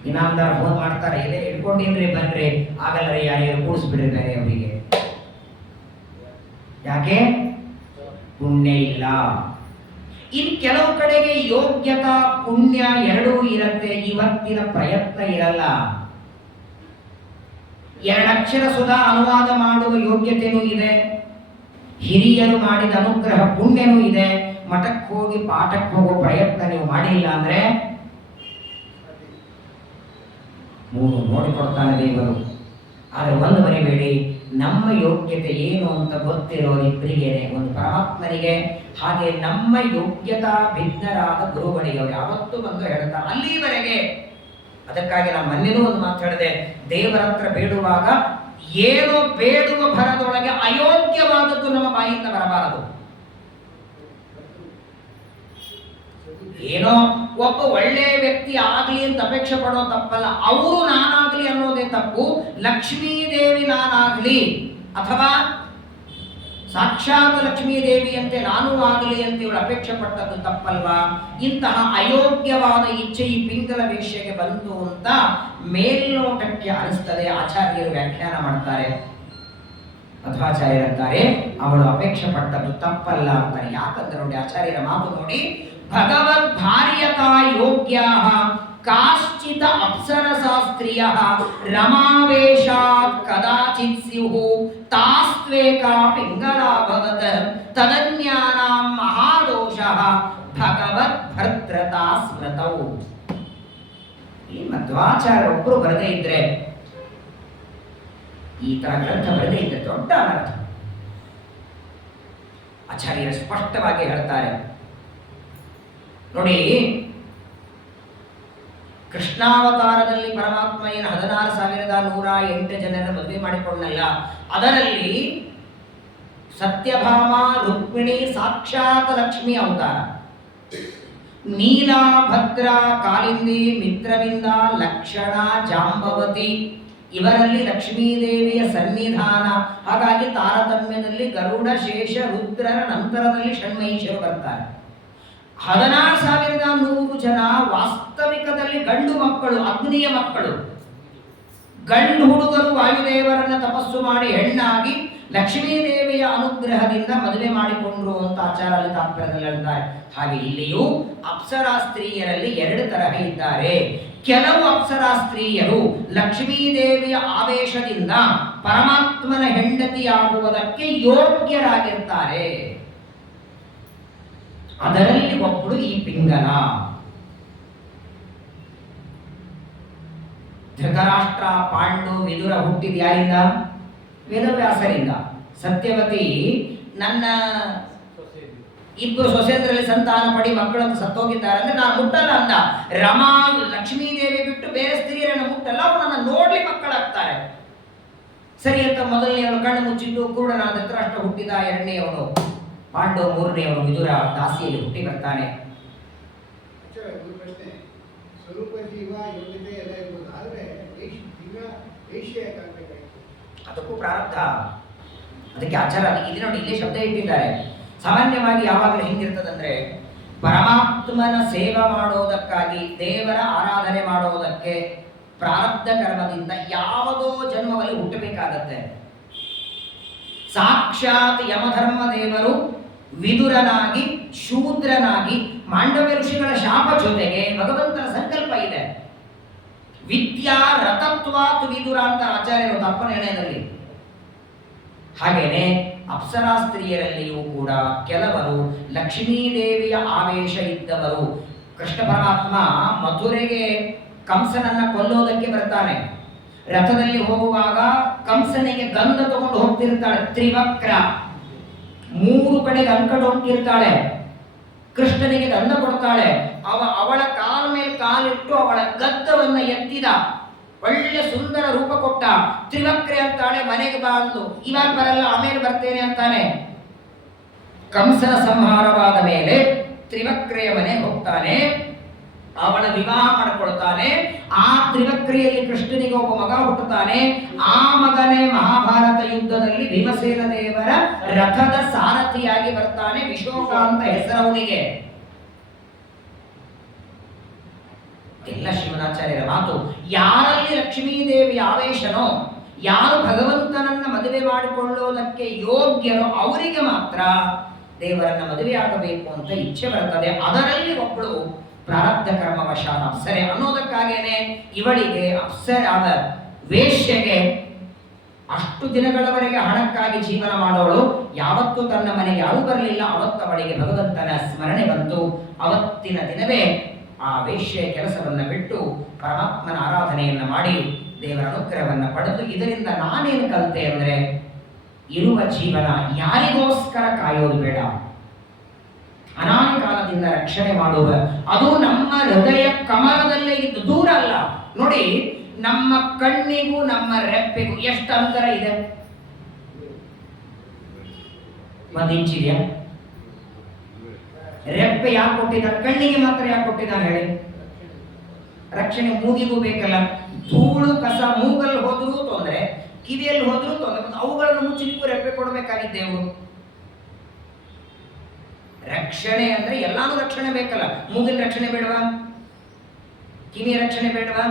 ಇನಾಮದಾರ ಫೋನ್ ಮಾಡ್ತಾರೆ, ಇಲ್ಲೇ ಇಟ್ಕೊಂಡಿನ್ರಿ ಬನ್ರಿ, ಆಗಲ್ಲ ರೀ, ಯಾರು ಕೂಡಿಸ್ಬಿಡ್ರಿ ಬೇರೆ ಅವರಿಗೆ. ಯಾಕೆ? ಪುಣ್ಯ ಇಲ್ಲ. ಇನ್ ಕೆಲವು ಕಡೆಗೆ ಯೋಗ್ಯತಾ ಪುಣ್ಯ ಎರಡೂ ಇರುತ್ತೆ, ಇವತ್ತಿನ ಪ್ರಯತ್ನ ಇರಲ್ಲ. 2 ಅಕ್ಷರ ಸುಧಾ ಅನುವಾದ ಮಾಡುವ ಯೋಗ್ಯತೆನೂ ಇದೆ, ಹಿರಿಯರು ಮಾಡಿದ ಅನುಗ್ರಹ ಪುಣ್ಯನೂ ಇದೆ. ಮಠಕ್ಕೆ ಹೋಗಿ ಪಾಠಕ್ಕೆ ಹೋಗೋ ಪ್ರಯತ್ನ ನೀವು ಮಾಡಿಲ್ಲ ಅಂದ್ರೆ 3 ನೋಡಿಕೊಡ್ತಾನೆ ದೇವರು. ಆದರೆ ಒಂದು ಮರಿಬೇಡಿ, ನಮ್ಮ ಯೋಗ್ಯತೆ ಏನು ಅಂತ ಗೊತ್ತಿರೋರಿಬ್ಬರಿಗೇನೆ, ಒಂದು ಪರಮಾತ್ಮನಿಗೆ, ಹಾಗೆ ನಮ್ಮ ಯೋಗ್ಯತಾ ಭಿನ್ನರಾದ ಗುರುಗಳಿಗೆ ಅವರು ಯಾವತ್ತೂ ಬಂದು ಹೇಳ್ತಾರೆ ಅಲ್ಲಿವರೆಗೆ. ಅದಕ್ಕಾಗಿ ನಾನು ಮೊನ್ನೆನೂ ಒಂದು ಮಾತು ಹೇಳಿದೆ, ದೇವರ ಹತ್ರ ಬೇಡುವಾಗ ಏನೋ ಬೇಡುವ ಭರದೊಳಗೆ ಅಯೋಗ್ಯವಾದದ್ದು ನಮ್ಮ ಬಾಯಿಂದ ಬರಬಾರದು. ಏನೋ ಒಬ್ಬ ಒಳ್ಳೆಯ ವ್ಯಕ್ತಿ ಆಗ್ಲಿ ಅಂತ ಅಪೇಕ್ಷೆ ಪಡೋ ತಪ್ಪಲ್ಲ, ಅವರು ನಾನಾಗ್ಲಿ ಅನ್ನೋದೇ ತಪ್ಪು. ಲಕ್ಷ್ಮೀದೇವಿ ನಾನಾಗ್ಲಿ ಅಥವಾ ಸಾಕ್ಷಾತ್ ಲಕ್ಷ್ಮೀದೇವಿಯಂತೆ ನಾನು ಆಗಲಿ ಅಂತ ಇವಳು ಅಪೇಕ್ಷೆ ಪಟ್ಟದ್ದು ತಪ್ಪಲ್ವಾ? ಇಂತಹ ಅಯೋಗ್ಯವಾದ ಇಚ್ಛೆ ಈ ಪಿಂಗಲ ವೇಶ್ಯೆಗೆ ಬಂತು ಅಂತ ಮೇಲ್ನೋಟಕ್ಕೆ ಅನಿಸ್ತದೆ. ಆಚಾರ್ಯರು ವ್ಯಾಖ್ಯಾನ ಮಾಡ್ತಾರೆ, ಮಧ್ವಾಚಾರ್ಯರಂತಾರೆ ಅವಳು ಅಪೇಕ್ಷೆ ಪಟ್ಟದ್ದು ತಪ್ಪಲ್ಲ ಅಂತಾರೆ. ಯಾಕಂದ್ರೆ ನೋಡಿ ಆಚಾರ್ಯರ ಮಾತು ನೋಡಿ, ಭಗವದ್ ಭಾರ್ಯತಾ ಯೋಗ್ಯ ಕಾಶ್ಚಿತ ಅಪ್ಸರಶಾಸ್ತ್ರೀಯ ರಮಾವೇಶಾತ್ ಕದಾಚಿತ್ ಸ್ಯುಃ ತಾಸ್ತ್ವೇಕಾ ಪಿಂಗಲಾಭವತ್ ತದನ್ಯಾನಾಂ ಮಹಾದೋಷಃ ಭಗವದ್ ಭರ್ತ್ರತಾ ಸ್ಮೃತೌ. ಈ ಮಧ್ವಾಚಾರ್ಯರೊಬ್ಬರು ಬರದೇ ಇದ್ರೆ, ಈ ತರ ಗ್ರಂಥ ಬರದೇ ಇದ್ರೆ ದೊಡ್ಡ ಅನರ್ಥ. ಆಚಾರ್ಯರು ಸ್ಪಷ್ಟವಾಗಿ ಹೇಳ್ತಾರೆ ನೋಡಿ, ಕೃಷ್ಣಾವತಾರದಲ್ಲಿ ಪರಮಾತ್ಮ ಏನು 16,108 ಜನರ ಮದುವೆ ಮಾಡಿಕೊಂಡಲ್ಲ, ಅದರಲ್ಲಿ ಸತ್ಯಭಾಮ ರುಕ್ಮಿಣಿ ಸಾಕ್ಷಾತ್ ಲಕ್ಷ್ಮಿ ಅವತಾರ, ನೀಲಾ ಭದ್ರ ಕಾಲಿಂದಿ ಮಿತ್ರವಿಂದ ಲಕ್ಷಣ ಜಾಂಬವತಿ ಇವರಲ್ಲಿ ಲಕ್ಷ್ಮೀದೇವಿಯ ಸನ್ನಿಧಾನ. ಹಾಗಾಗಿ ತಾರತಮ್ಯದಲ್ಲಿ ಗರುಡ ಶೇಷ ರುದ್ರರ ನಂತರದಲ್ಲಿ ಷಣ್ಮಹಿಷರು ಬರ್ತಾರೆ. 16,100 ಜನ ವಾಸ್ತವಿಕದಲ್ಲಿ ಗಂಡು ಮಕ್ಕಳು, ಅಗ್ನಿಯ ಮಕ್ಕಳು. ಗಂಡು ಹುಡುಗರು ವಾಯುದೇವರನ್ನ ತಪಸ್ಸು ಮಾಡಿ ಹೆಣ್ಣಾಗಿ ಲಕ್ಷ್ಮೀದೇವಿಯ ಅನುಗ್ರಹದಿಂದ ಮದುವೆ ಮಾಡಿಕೊಂಡ್ರು ಅಂತ ಆಚಾರ್ಯ ತಾತ್ಪರ್ಯದಲ್ಲಿ ಹೇಳ್ತಾರೆ. ಹಾಗೆ ಇಲ್ಲಿಯೂ ಅಪ್ಸರಾ ಸ್ತ್ರೀಯರಲ್ಲಿ 2 ತರಹ ಇದ್ದಾರೆ. ಕೆಲವು ಅಪ್ಸರಾ ಸ್ತ್ರೀಯರು ಲಕ್ಷ್ಮೀದೇವಿಯ ಆವೇಶದಿಂದ ಪರಮಾತ್ಮನ ಹೆಂಡತಿಯಾಗುವುದಕ್ಕೆ ಯೋಗ್ಯರಾಗಿರ್ತಾರೆ. ಅದರಲ್ಲಿ ಒಬ್ಬಳು ಈ ಪಿಂಗಲ. ಧೃತರಾಷ್ಟ್ರ, ಪಾಂಡು, ವಿದುರ ಹುಟ್ಟಿದ ಯಾರಿಂದ? ವೇದವ್ಯಾಸರಿಂದ. ಸತ್ಯವತಿ ನನ್ನ 2 ಸೊಸೆಯಂದ್ರಲ್ಲಿ ಸಂತಾನ ಪಡಿ ಮಕ್ಕಳನ್ನು ಸತ್ತೋಗಿದ್ದಾರೆ ಅಂದ್ರೆ ನಾನು ಮುಟ್ಟಲ್ಲ ಅಂದ. ರಮಾ ಲಕ್ಷ್ಮೀದೇವಿ ಬಿಟ್ಟು ಬೇರೆ ಸ್ತ್ರೀಯರನ್ನು ಮುಟ್ಟಲ್ಲ, ಅವರು ನನ್ನ ನೋಡ್ಲಿ ಮಕ್ಕಳಾಗ್ತಾರೆ. ಸರಿ ಅಂತ ಮೊದಲನೆಯವನು ಕಣ್ಣು ಮುಚ್ಚಿದ್ದು ಕುರುಡನಾದ ಧೃತರಾಷ್ಟ್ರ ಹುಟ್ಟಿದ. 2ನೇಯವನು ಪಾಂಡು, 3ನೇಯವನು ವಿದುರ ದಾಸಿಯಲ್ಲಿ ಹುಟ್ಟಿ ಬರ್ತಾನೆ. ಅದಕ್ಕೂ ಪ್ರಾರಬ್ಧ. ಅದಕ್ಕೆ ಆಚಾರ ಇಲ್ಲಿ ನೋಡಿ, ಇಲ್ಲೇ ಶಬ್ದ ಇಟ್ಟಿದ್ದಾರೆ. ಸಾಮಾನ್ಯವಾಗಿ ಯಾವಾಗಲೂ ಹೆಂಗಿರ್ತದಂದ್ರೆ, ಪರಮಾತ್ಮನ ಸೇವೆ ಮಾಡೋದಕ್ಕಾಗಿ, ದೇವರ ಆರಾಧನೆ ಮಾಡೋದಕ್ಕೆ ಪ್ರಾರಬ್ಧ ಕರ್ಮದಿಂದ ಯಾವುದೋ ಜನ್ಮದಲ್ಲಿ ಹುಟ್ಟಬೇಕಾಗತ್ತೆ. ಸಾಕ್ಷಾತ್ ಯಮಧರ್ಮ ದೇವರು ವಿದುರನಾಗಿ ಶೂದ್ರನಾಗಿ ಮಾಂಡವ್ಯ ಋಷಿಗಳ ಶಾಪ ಜೊತೆಗೆ ಭಗವಂತನ ಸಂಕಲ್ಪ ಇದೆ. ವಿದ್ಯಾ ರತತ್ವಾತ್ ವಿದುರ ಅಂತ ಆಚಾರ್ಯರು ತಾತ್ಪರ್ಯದಲ್ಲಿ. ಹಾಗೇನೆ ಅಪ್ಸರಾ ಸ್ತ್ರೀಯರಲ್ಲಿಯೂ ಕೂಡ ಕೆಲವರು ಲಕ್ಷ್ಮೀದೇವಿಯ ಆವೇಶ ಇದ್ದವರು. ಕೃಷ್ಣ ಪರಮಾತ್ಮ ಮಥುರೆಗೆ ಕಂಸನನ್ನ ಕೊಲ್ಲೋದಕ್ಕೆ ಬರ್ತಾನೆ. ರಥದಲ್ಲಿ ಹೋಗುವಾಗ ಕಂಸನಿಗೆ ಗಂಧ ತಗೊಂಡು ಹೋಗ್ತಿರ್ತಾಳೆ ತ್ರಿವಕ್ರ. 3 ಕಡೆಗೆ ಅಂಕಡು ಹೊಂಟಿರ್ತಾಳೆ. ಕೃಷ್ಣನಿಗೆ ಗಂಧ ಕೊಡ್ತಾಳೆ. ಅವಳ ಕಾಲ ಮೇಲೆ ಕಾಲಿಟ್ಟು ಅವಳ ಗದ್ದವನ್ನ ಎತ್ತಿದ. ಒಳ್ಳೆ ಸುಂದರ ರೂಪ ಕೊಟ್ಟ. ತ್ರಿವಕ್ರೆ ಅಂತಾಳೆ, ಮನೆಗೆ ಬಾ ಅಂದು. ಇವಾಗ ಬರಲ್ಲ, ಆಮೇಲೆ ಬರ್ತೇನೆ ಅಂತಾನೆ. ಕಂಸನ ಸಂಹಾರವಾದ ಮೇಲೆ ತ್ರಿವಕ್ರೆಯ ಮನೆಗೆ ಹೋಗ್ತಾನೆ. ಅವಳ ವಿವಾಹ ಮಾಡಿಕೊಳ್ತಾನೆ. ಆ ತ್ರಿವಕ್ರೆಯಲ್ಲಿ ಕೃಷ್ಣನಿಗೆ ಒಬ್ಬ ಮಗ ಹುಟ್ಟುತ್ತಾನೆ. ಆ ಮಗನೇ ಮಹಾಭಾರತ ಯುದ್ಧದಲ್ಲಿ ಭೀಮಸೇನ ದೇವರ ರಥದ ಸಾರಥಿಯಾಗಿ ಬರ್ತಾನೆ. ವಿಶೋಕ ಅಂತ ಹೆಸರವನಿಗೆ. ಎಲ್ಲ ಶ್ರೀಮದಾಚಾರ್ಯರ ಮಾತು. ಯಾರಲ್ಲಿ ಲಕ್ಷ್ಮೀದೇವಿ ಆವೇಶನೋ, ಯಾರು ಭಗವಂತನನ್ನ ಮದುವೆ ಮಾಡಿಕೊಳ್ಳೋದಕ್ಕೆ ಯೋಗ್ಯರೋ ಅವರಿಗೆ ಮಾತ್ರ ದೇವರನ್ನ ಮದುವೆಯಾಗಬೇಕು ಅಂತ ಇಚ್ಛೆ ಬರ್ತದೆ. ಅದರಲ್ಲಿ ಒಬ್ಬಳು ಪ್ರಾರಬ್ಧ ಕರ್ಮವಶಾತ್ ಅಪ್ಸರೆ ಅನ್ನೋದಕ್ಕಾಗೇನೆ ಇವಳಿಗೆ ಅಪ್ಸರಾದ ವೇಶ್ಯೆಗೆ ಅಷ್ಟು ದಿನಗಳವರೆಗೆ ಹಣಕ್ಕಾಗಿ ಜೀವನ ಮಾಡೋಳು. ಯಾವತ್ತೂ ತನ್ನ ಮನೆಗೆ ಯಾರೂ ಬರಲಿಲ್ಲ. ಅವತ್ತವಳಿಗೆ ಭಗವಂತನ ಸ್ಮರಣೆ ಬಂತು. ಅವತ್ತಿನ ದಿನವೇ ಆ ವೇಶ್ಯೆಯ ಕೆಲಸವನ್ನ ಬಿಟ್ಟು ಪರಮಾತ್ಮನ ಆರಾಧನೆಯನ್ನ ಮಾಡಿ ದೇವರ ಅನುಗ್ರಹವನ್ನ ಪಡೆದು, ಇದರಿಂದ ನಾನೇನು ಕಲಿತೆ ಅಂದ್ರೆ, ಇರುವ ಜೀವನ ಯಾರಿಗೋಸ್ಕರ ಕಾಯೋದು ಬೇಡ, ಅನಾದಿ ಕಾಲದಿಂದ ರಕ್ಷಣೆ ಮಾಡುವ. ಅದು ನಮ್ಮ ಹೃದಯ ಕಮಲದಲ್ಲೇ ಇದ್ದು, ದೂರ ಅಲ್ಲ. ನೋಡಿ, ನಮ್ಮ ಕಣ್ಣಿಗೂ ನಮ್ಮ ರೆಪ್ಪೆಗೂ ಎಷ್ಟು ಅಂತರ ಇದೆ? 1 ಇಂಚಿದೆಯಾ? ರೆಪ್ಪೆ ಯಾಕೆ ಕೊಟ್ಟಿದ್ದಾನೆ? ಕಣ್ಣಿಗೆ ಮಾತ್ರ ಯಾಕೆ ಕೊಟ್ಟಿದ್ದಾನೆ ಹೇಳಿ? ರಕ್ಷಣೆ ಮೂಗಿಗೂ ಬೇಕಲ್ಲ. ಧೂಳು ಕಸ ಮೂಗಲ್ಲಿ ಹೋದ್ರೂ ತೊಂದರೆ, ಕಿವಿಯಲ್ಲಿ ಹೋದ್ರೂ ತೊಂದರೆ. ಅವುಗಳನ್ನು ಮುಚ್ಚಲಿಕ್ಕೂ ರೆಪ್ಪೆ ಕೊಡಬೇಕಾಗಿದ್ದೇವು. ರಕ್ಷಣೆ ಅಂದ್ರೆ ಎಲ್ಲಾನು ರಕ್ಷಣೆ ಬೇಕಲ್ಲ. ಮೂಗಿನ ರಕ್ಷಣೆ ಬೇಡವಾ? ಕಿವಿಯ ರಕ್ಷಣೆ ಬೇಡವಾ?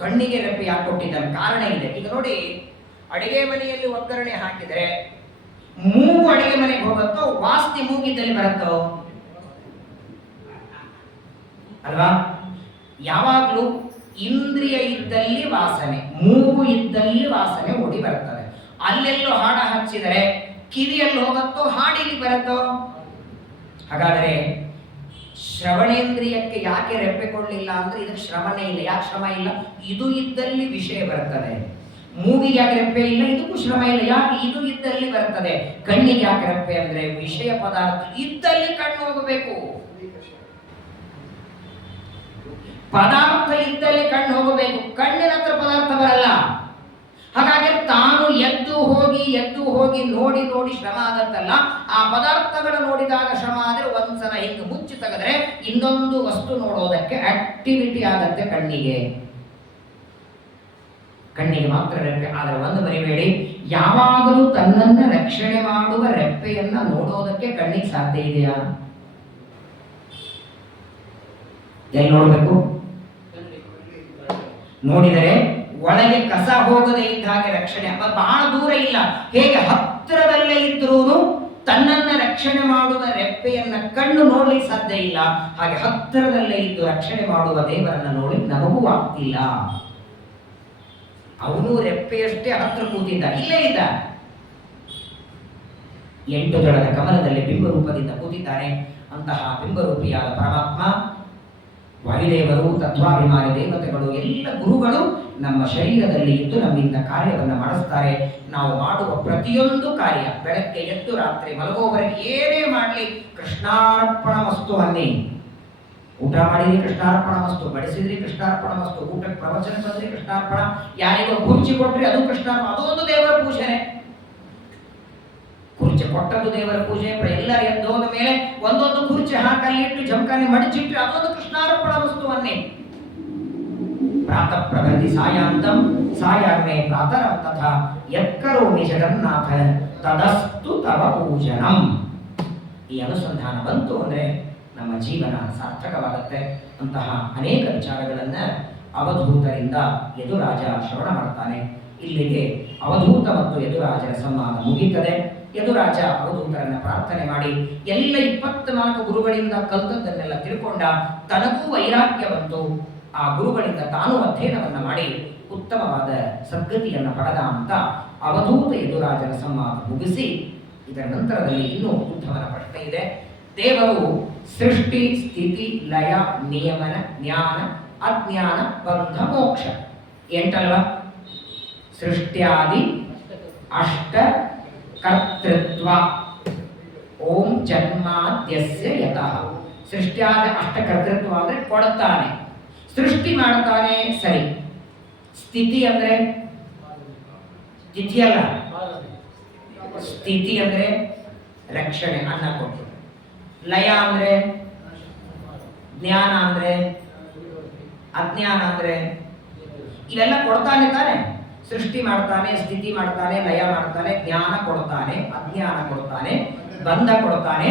ಕಣ್ಣಿಗೆ ರೆಪ್ಪೆ ಯಾಕೆ ಕೊಟ್ಟಿದ್ದಾನೆ? ಕಾರಣ ಇದೆ. ಈಗ ನೋಡಿ, ಅಡಿಗೆ ಮನೆಯಲ್ಲಿ ಒಗ್ಗರಣೆ ಹಾಕಿದರೆ ಮೂಗು ಅಡಿಗೆ ಮನೆಗೆ ಹೋಗುತ್ತೋ, ವಾಸನೆ ಮೂಗಿದ್ದಲ್ಲಿ ಬರುತ್ತೋ ಅಲ್ವಾ? ಯಾವಾಗಲೂ ಇಂದ್ರಿಯ ಇದ್ದಲ್ಲಿ ವಾಸನೆ, ಮೂಗು ಇದ್ದಲ್ಲಿ ವಾಸನೆ ಓಡಿ ಬರುತ್ತದೆ. ಅಲ್ಲೆಲ್ಲೋ ಹಾಡ ಹಚ್ಚಿದರೆ ಕಿವಿಯಲ್ಲಿ ಹೋಗುತ್ತೋ, ಹಾಡಿಲಿ ಬರುತ್ತೋ? ಹಾಗಾದರೆ ಶ್ರವಣೇಂದ್ರಿಯಕ್ಕೆ ಯಾಕೆ ರೆಪ್ಪೆ ಕೊಡಲಿಲ್ಲ ಅಂದ್ರೆ ಇದಕ್ಕೆ ಶ್ರವಣೆ ಇಲ್ಲ. ಯಾಕೆ ಶ್ರಮ ಇಲ್ಲ? ಇದು ಇದ್ದಲ್ಲಿ ವಿಷಯ ಬರುತ್ತದೆ. ಮೂಗಿಗೆ ಯಾಕೆ ರೆಪ್ಪೆ ಇಲ್ಲ? ಇದಕ್ಕೂ ಶ್ರಮ ಇಲ್ಲ. ಯಾಕೆ? ಇದು ಇದ್ದಲ್ಲಿ ಬರುತ್ತದೆ. ಕಣ್ಣಿಗೆ ಯಾಕೆ ರೆಪ್ಪೆ ಅಂದ್ರೆ ವಿಷಯ ಪದಾರ್ಥ ಇದ್ದಲ್ಲಿ ಕಣ್ಣು ಹೋಗಬೇಕು. ಪದಾರ್ಥ ಇದ್ದಲ್ಲಿ ಕಣ್ಣು ಹೋಗಬೇಕು, ಕಣ್ಣಿನ ಹತ್ರ ಪದಾರ್ಥ ಬರಲ್ಲ. ಹಾಗಾಗಿ ತಾನು ಎದ್ದು ಹೋಗಿ ನೋಡಿ ಶ್ರಮ ಆಗತ್ತಲ್ಲ, ಆ ಪದಾರ್ಥಗಳ ನೋಡಿದಾಗ ಶ್ರಮ ಆದರೆ ಒಂದ್ಸಲ ಹಿಂಗೆ ಮುಚ್ಚಿ ತೆಗೆದ್ರೆ ಇನ್ನೊಂದು ವಸ್ತು ನೋಡೋದಕ್ಕೆ ಆಕ್ಟಿವಿಟಿ ಆಗತ್ತೆ ಕಣ್ಣಿಗೆ ಮಾತ್ರ ರೆಪ್ಪೆ. ಆದರೆ ಒಂದು ಮರಿಬೇಡಿ, ಯಾವಾಗಲೂ ತನ್ನನ್ನ ರಕ್ಷಣೆ ಮಾಡುವ ರೆಪ್ಪೆಯನ್ನ ನೋಡೋದಕ್ಕೆ ಕಣ್ಣಿಗೆ ಸಾಧ್ಯ ಇದೆಯಾ? ಎಲ್ಲಿ ನೋಡ್ಬೇಕು? ನೋಡಿದರೆ ಒಳಗೆ ಕಸ ಹೋಗದೆ ಇದ್ದ ಹಾಗೆ ರಕ್ಷಣೆ. ಬಹಳ ದೂರ ಇಲ್ಲ, ಹೇಗೆ ಹತ್ತಿರದಲ್ಲೇ ಇದ್ರೂ ತನ್ನನ್ನ ರಕ್ಷಣೆ ಮಾಡುವ ರೆಪ್ಪೆಯನ್ನ ಕಣ್ಣು ನೋಡ್ಲಿಕ್ಕೆ ಸಾಧ್ಯ ಇಲ್ಲ, ಹಾಗೆ ಹತ್ತಿರದಲ್ಲೇ ಇದ್ದು ರಕ್ಷಣೆ ಮಾಡುವ ದೇವರನ್ನ ನೋಡ್ಲಿಕ್ಕೆ ನಮಗೂ ಆಗ್ತಿಲ್ಲ. ಅವನು ರೆಪ್ಪೆಯಷ್ಟೇ ಹತ್ತಿರ ಕೂತಿದ್ದ, ಇಲ್ಲೇ ಇದ್ದ. 8 ದಳದ ಕಮಲದಲ್ಲಿ ಬಿಂಬರೂಪದಿಂದ ಕೂತಿದ್ದಾನೆ. ಅಂತಹ ಬಿಂಬರೂಪಿಯಾದ ಪರಮಾತ್ಮ, ವಾಯುದೇವರು, ತತ್ವಾಭಿಮಾನಿ ದೇವತೆಗಳು, ಎಲ್ಲ ಗುರುಗಳು ನಮ್ಮ ಶರೀರದಲ್ಲಿ ಇದ್ದು ನಮ್ಮಿಂದ ಕಾರ್ಯವನ್ನು ಮಾಡಿಸ್ತಾರೆ. ನಾವು ಮಾಡುವ ಪ್ರತಿಯೊಂದು ಕಾರ್ಯ, ಬೆಳಗ್ಗೆ ಎದ್ದು ರಾತ್ರಿ ಮಲಗೋವರೆಗೆ ಏನೇ ಮಾಡಲಿ ಕೃಷ್ಣಾರ್ಪಣ ವಸ್ತು ಅನ್ನಿ. ಊಟ ಮಾಡಿದ್ರಿ ಕೃಷ್ಣಾರ್ಪಣ ವಸ್ತು, ಬಡಿಸಿದ್ರಿ ಕೃಷ್ಣಾರ್ಪಣ ವಸ್ತು, ಊಟಕ್ಕೆ ಪ್ರವಚನ ಬಂದ್ರಿ ಕೃಷ್ಣಾರ್ಪಣ, ಯಾರಿಗೋ ಕುರ್ಚಿ ಕೊಟ್ರಿ ಅದು ಕೃಷ್ಣಾರ್ಪಣ, ಅದೊಂದು ದೇವರ ಪೂಜೆನೆ. ಕುರ್ಚಿ ಕೊಟ್ಟದ್ದು ದೇವರ ಪೂಜೆ. ಎಲ್ಲರೂ ಎದ್ದೋದ ಮೇಲೆ ಒಂದೊಂದು ಕುರ್ಚಿ ಹಾಕಲ್ಲಿ ಇಟ್ಟು ಜಮಖಾನೆ ಮಡಚಿಟ್ರಿ ಅದೊಂದು ಕೃಷ್ಣಾರ್ಪಣ ವಸ್ತುವನ್ನೇ. ಪ್ರಾತಃ ಪ್ರಗತಿ ಸಾಯಾಂತಂ ಸಾಯಾನ್ಮೇ ಪ್ರಾತರಂ ತಥಾ ಯತ್ಕರೋಮಿ ಜಗನ್ನಾಥ ತದಸ್ತು ತವ ಪೂಜನಂ. ಈ ಅನುಸಂಧಾನ ಬಂತು ಅಂದ್ರೆ ನಮ್ಮ ಜೀವನ ಸಾರ್ಥಕವಾಗುತ್ತೆ. ಅಂತಹ ಅನೇಕ ವಿಚಾರಗಳನ್ನ ಅವಧೂತರಿಂದ ಯದುರಾಜ ಶ್ರವಣ ಮಾಡ್ತಾನೆ. ಇಲ್ಲಿಗೆ ಅವಧೂತ ಮತ್ತು ಯದುರಾಜರ ಸಂವಾದ ಮುಗಿಯುತ್ತದೆ. ಯದುರಾಜ ಅವಧೂತರನ್ನ ಪ್ರಾರ್ಥನೆ ಮಾಡಿ ಎಲ್ಲ 24 ಗುರುಗಳಿಂದ ಕಲ್ತದ್ದನ್ನೆಲ್ಲ ತಿಳ್ಕೊಂಡ. ತನಗೂ ವೈರಾಗ್ಯ ಬಂತು. ಆ ಗುರುಗಳಿಂದ ತಾನು ಅಧ್ಯಯನವನ್ನ ಮಾಡಿ ಉತ್ತಮವಾದ ಸದ್ಗತಿಯನ್ನ ಪಡೆದ ಅಂತ ಅವಧೂತ ಯದುರಾಜರ ಸಂವಾದ ಮುಗಿಸಿ, ಇದರ ನಂತರದಲ್ಲಿ ಇನ್ನೂ ಉದ್ಧವನ ಪ್ರಶ್ನೆ ಇದೆ. ದೇವರು ಸೃಷ್ಟಿ, ಸ್ಥಿತಿ, ಲಯ, ನಿಯಮನ, ಜ್ಞಾನ, ಅಜ್ಞಾನ, ಬಂಧ, ಮೋಕ್ಷ 8 ಅಲ್ವಾ? ಸೃಷ್ಟ್ಯಾದಿ ಅಷ್ಟ ಕರ್ತೃತ್ವ ಓಂ ಜನ್ಮಾದ್ಯಸ್ಯ ಯತಃ. ಸೃಷ್ಟ್ಯಾದಿ ಅಷ್ಟ ಕರ್ತೃತ್ವ ಅಂದ್ರೆ ಕೊಡ್ತಾನೆ, ಸೃಷ್ಟಿ ಮಾಡ್ತಾನೆ, ಸರಿ. ಸ್ಥಿತಿ ಅಂದ್ರೆ ತಿಥಿ ಅಲ್ಲ, ಸ್ಥಿತಿ ಅಂದ್ರೆ ರಕ್ಷಣೆ, ಅನ್ನ ಕೊಟ್ಟು. ಲಯ ಅಂದ್ರೆ ಜ್ಞಾನ ಅಂದ್ರೆ ಅಜ್ಞಾನ ಅಂದ್ರೆ ಇವೆಲ್ಲ ಕೊಡ್ತಾನೆ ತಾನೆ. ಸೃಷ್ಟಿ ಮಾಡ್ತಾನೆ, ಸ್ಥಿತಿ ಮಾಡ್ತಾನೆ, ಲಯ ಮಾಡ್ತಾನೆ, ಜ್ಞಾನ ಕೊಡ್ತಾನೆ, ಅಜ್ಞಾನ ಕೊಡ್ತಾನೆ, ಬಂಧ ಕೊಡ್ತಾನೆ,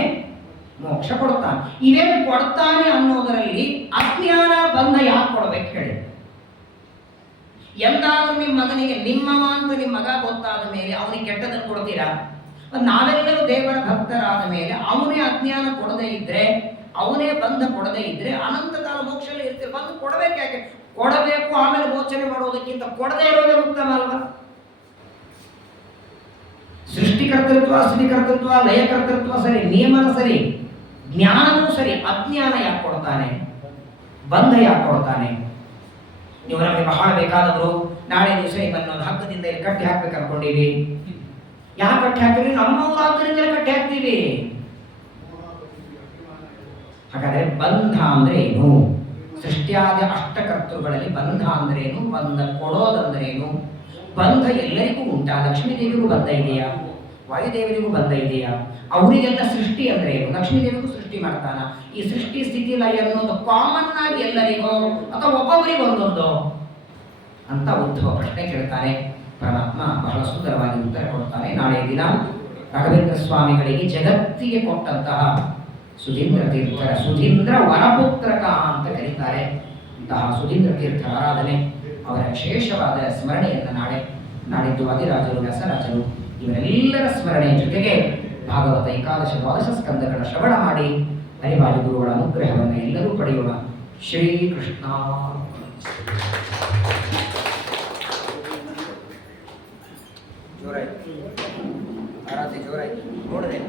ಮೋಕ್ಷ ಕೊಡ್ತಾನೆ. ಇವೇನು ಕೊಡ್ತಾನೆ ಅನ್ನೋದರಲ್ಲಿ ಅಜ್ಞಾನ ಬಂಧ ಯಾಕೆ ಕೊಡ್ಬೇಕು ಹೇಳಿ? ಎಂದಾದ್ರೂ ನಿಮ್ಮ ಮಗನಿಗೆ ನಿಮ್ಮವ ಅಂತ ನಿಮ್ಮ ಮಗ ಗೊತ್ತಾದ ಮೇಲೆ ಅವನಿಗೆ ಕೆಟ್ಟದನ್ನು ಕೊಡ್ತೀರಾ? ನಾವೆಲ್ಲರೂ ದೇವರ ಭಕ್ತರಾದ ಮೇಲೆ ಅವನೇ ಅಜ್ಞಾನ ಕೊಡದೇ ಇದ್ರೆ, ಅವನೇ ಬಂಧ ಕೊಡದೇ ಇದ್ರೆ ಅನಂತ ಕಾಲ ಮೋಕ್ಷದಲ್ಲಿ ಇರ್ತೀವಿ. ಬಂದು ಕೊಡಬೇಕು ಯಾಕೆ? ಕೊಡಬೇಕು, ಆಮೇಲೆ ಮೋಚನೆ ಮಾಡೋದಕ್ಕಿಂತ ಕೊಡದೇ ಇರೋದೇ ಉತ್ತಮ ಅಲ್ವಾ? ಸೃಷ್ಟಿಕರ್ತೃತ್ವ, ಸ್ಥಿತಿಕರ್ತೃತ್ವ, ಲಯಕರ್ತೃತ್ವ ಸರಿ, ನಿಯಮನ ಸರಿ, ಜ್ಞಾನವೂ ಸರಿ. ಅಜ್ಞಾನ ಯಾಕೆ ಕೊಡ್ತಾನೆ? ಬಂಧ ಯಾಕೆ ಕೊಡ್ತಾನೆ? ನೀವು ನಮಗೆ ಬಹಳ ಬೇಕಾದವರು, ನಾಳೆ ದಿವಸ ನಿಮ್ಮನ್ನು ಹಗ್ಗದಿಂದ ಇಲ್ಲಿ ಕಟ್ಟಿ ಹಾಕ್ಬೇಕು ಅನ್ಕೊಂಡಿವಿ. ಯಾಕೆ ಕಟ್ಟಿ ಹಾಕ್ತೀವಿ? ನಮ್ಮವರು ಆದ್ದರಿಂದ ಕಟ್ಟಿ ಹಾಕ್ತೀವಿ. ಹಾಗಾದ್ರೆ ಬಂಧ ಅಂದ್ರೆ ಏನು? ಸೃಷ್ಟಿಯಾದ ಅಷ್ಟಕರ್ತೃಗಳಲ್ಲಿ ಬಂಧ ಅಂದ್ರೇನು? ಬಂಧ ಕೊಡೋದಂದ್ರೇನು? ಬಂಧ ಎಲ್ಲರಿಗೂ ಉಂಟಾ? ಲಕ್ಷ್ಮೀ ದೇವಿಗೂ ಬಂಧ ಇದೆಯಾ? ವಾಯುದೇವರಿಗೂ ಬಂಧ ಇದೆಯಾ? ಅವರಿಗೆಲ್ಲ ಸೃಷ್ಟಿ ಅಂದ್ರೆ ಏನು? ಲಕ್ಷ್ಮೀ ದೇವಿಗೂ ಸೃಷ್ಟಿ ಮಾಡ್ತಾನ? ಈ ಸೃಷ್ಟಿ ಸ್ಥಿತಿ ಲಯ ಅನ್ನೋದು ಕಾಮನ್ ಆಗಿ ಎಲ್ಲರಿಗೋ ಅಥವಾ ಒಬ್ಬೊಬ್ಬರಿಗೆ ಒಂದೊಂದು ಅಂತ ಉದ್ಧವ ಪ್ರಶ್ನೆ ಕೇಳ್ತಾನೆ. ಪರಮಾತ್ಮ ಬಹಳ ಸುಂದರವಾಗಿ ಉತ್ತರ ಕೊಡ್ತಾನೆ. ನಾಳೆ ದಿನ ರಾಘವೇಂದ್ರ ಸ್ವಾಮಿಗಳಿಗೆ ಜಗತ್ತಿಗೆ ಕೊಟ್ಟಂತಹ ಸುಧೀಂದ್ರ ತೀರ್ಥರ ಸುಧೀಂದ್ರ ವರಪುತ್ರಕ ಅಂತ ಕರೀತಾರೆ. ಇಂತಹ ಸುಧೀಂದ್ರ ತೀರ್ಥರ ಆರಾಧನೆ, ಅವರ ವಿಶೇಷವಾದ ಸ್ಮರಣೆಯನ್ನು ನಾಳೆ ನಾಡಿದ್ದು ವಾದಿರಾಜರು, ವ್ಯಾಸರಾಜರು ಇವರೆಲ್ಲರ ಸ್ಮರಣೆಯ ಜೊತೆಗೆ ಭಾಗವತ ಏಕಾದಶ ದ್ವಾದಶ ಸ್ಕಂದಗಳ ಶ್ರವಣ ಮಾಡಿ ಹರಿವಾದಿ ಗುರುಗಳ ಅನುಗ್ರಹವನ್ನು ಎಲ್ಲರೂ ಪಡೆಯೋಣ. ಶ್ರೀಕೃಷ್ಣ. ಜೋರಾಯ್ತು ಆರಾಧನೆ, ಜೋರಾಯ್ತು ನೋಡಿದೆ.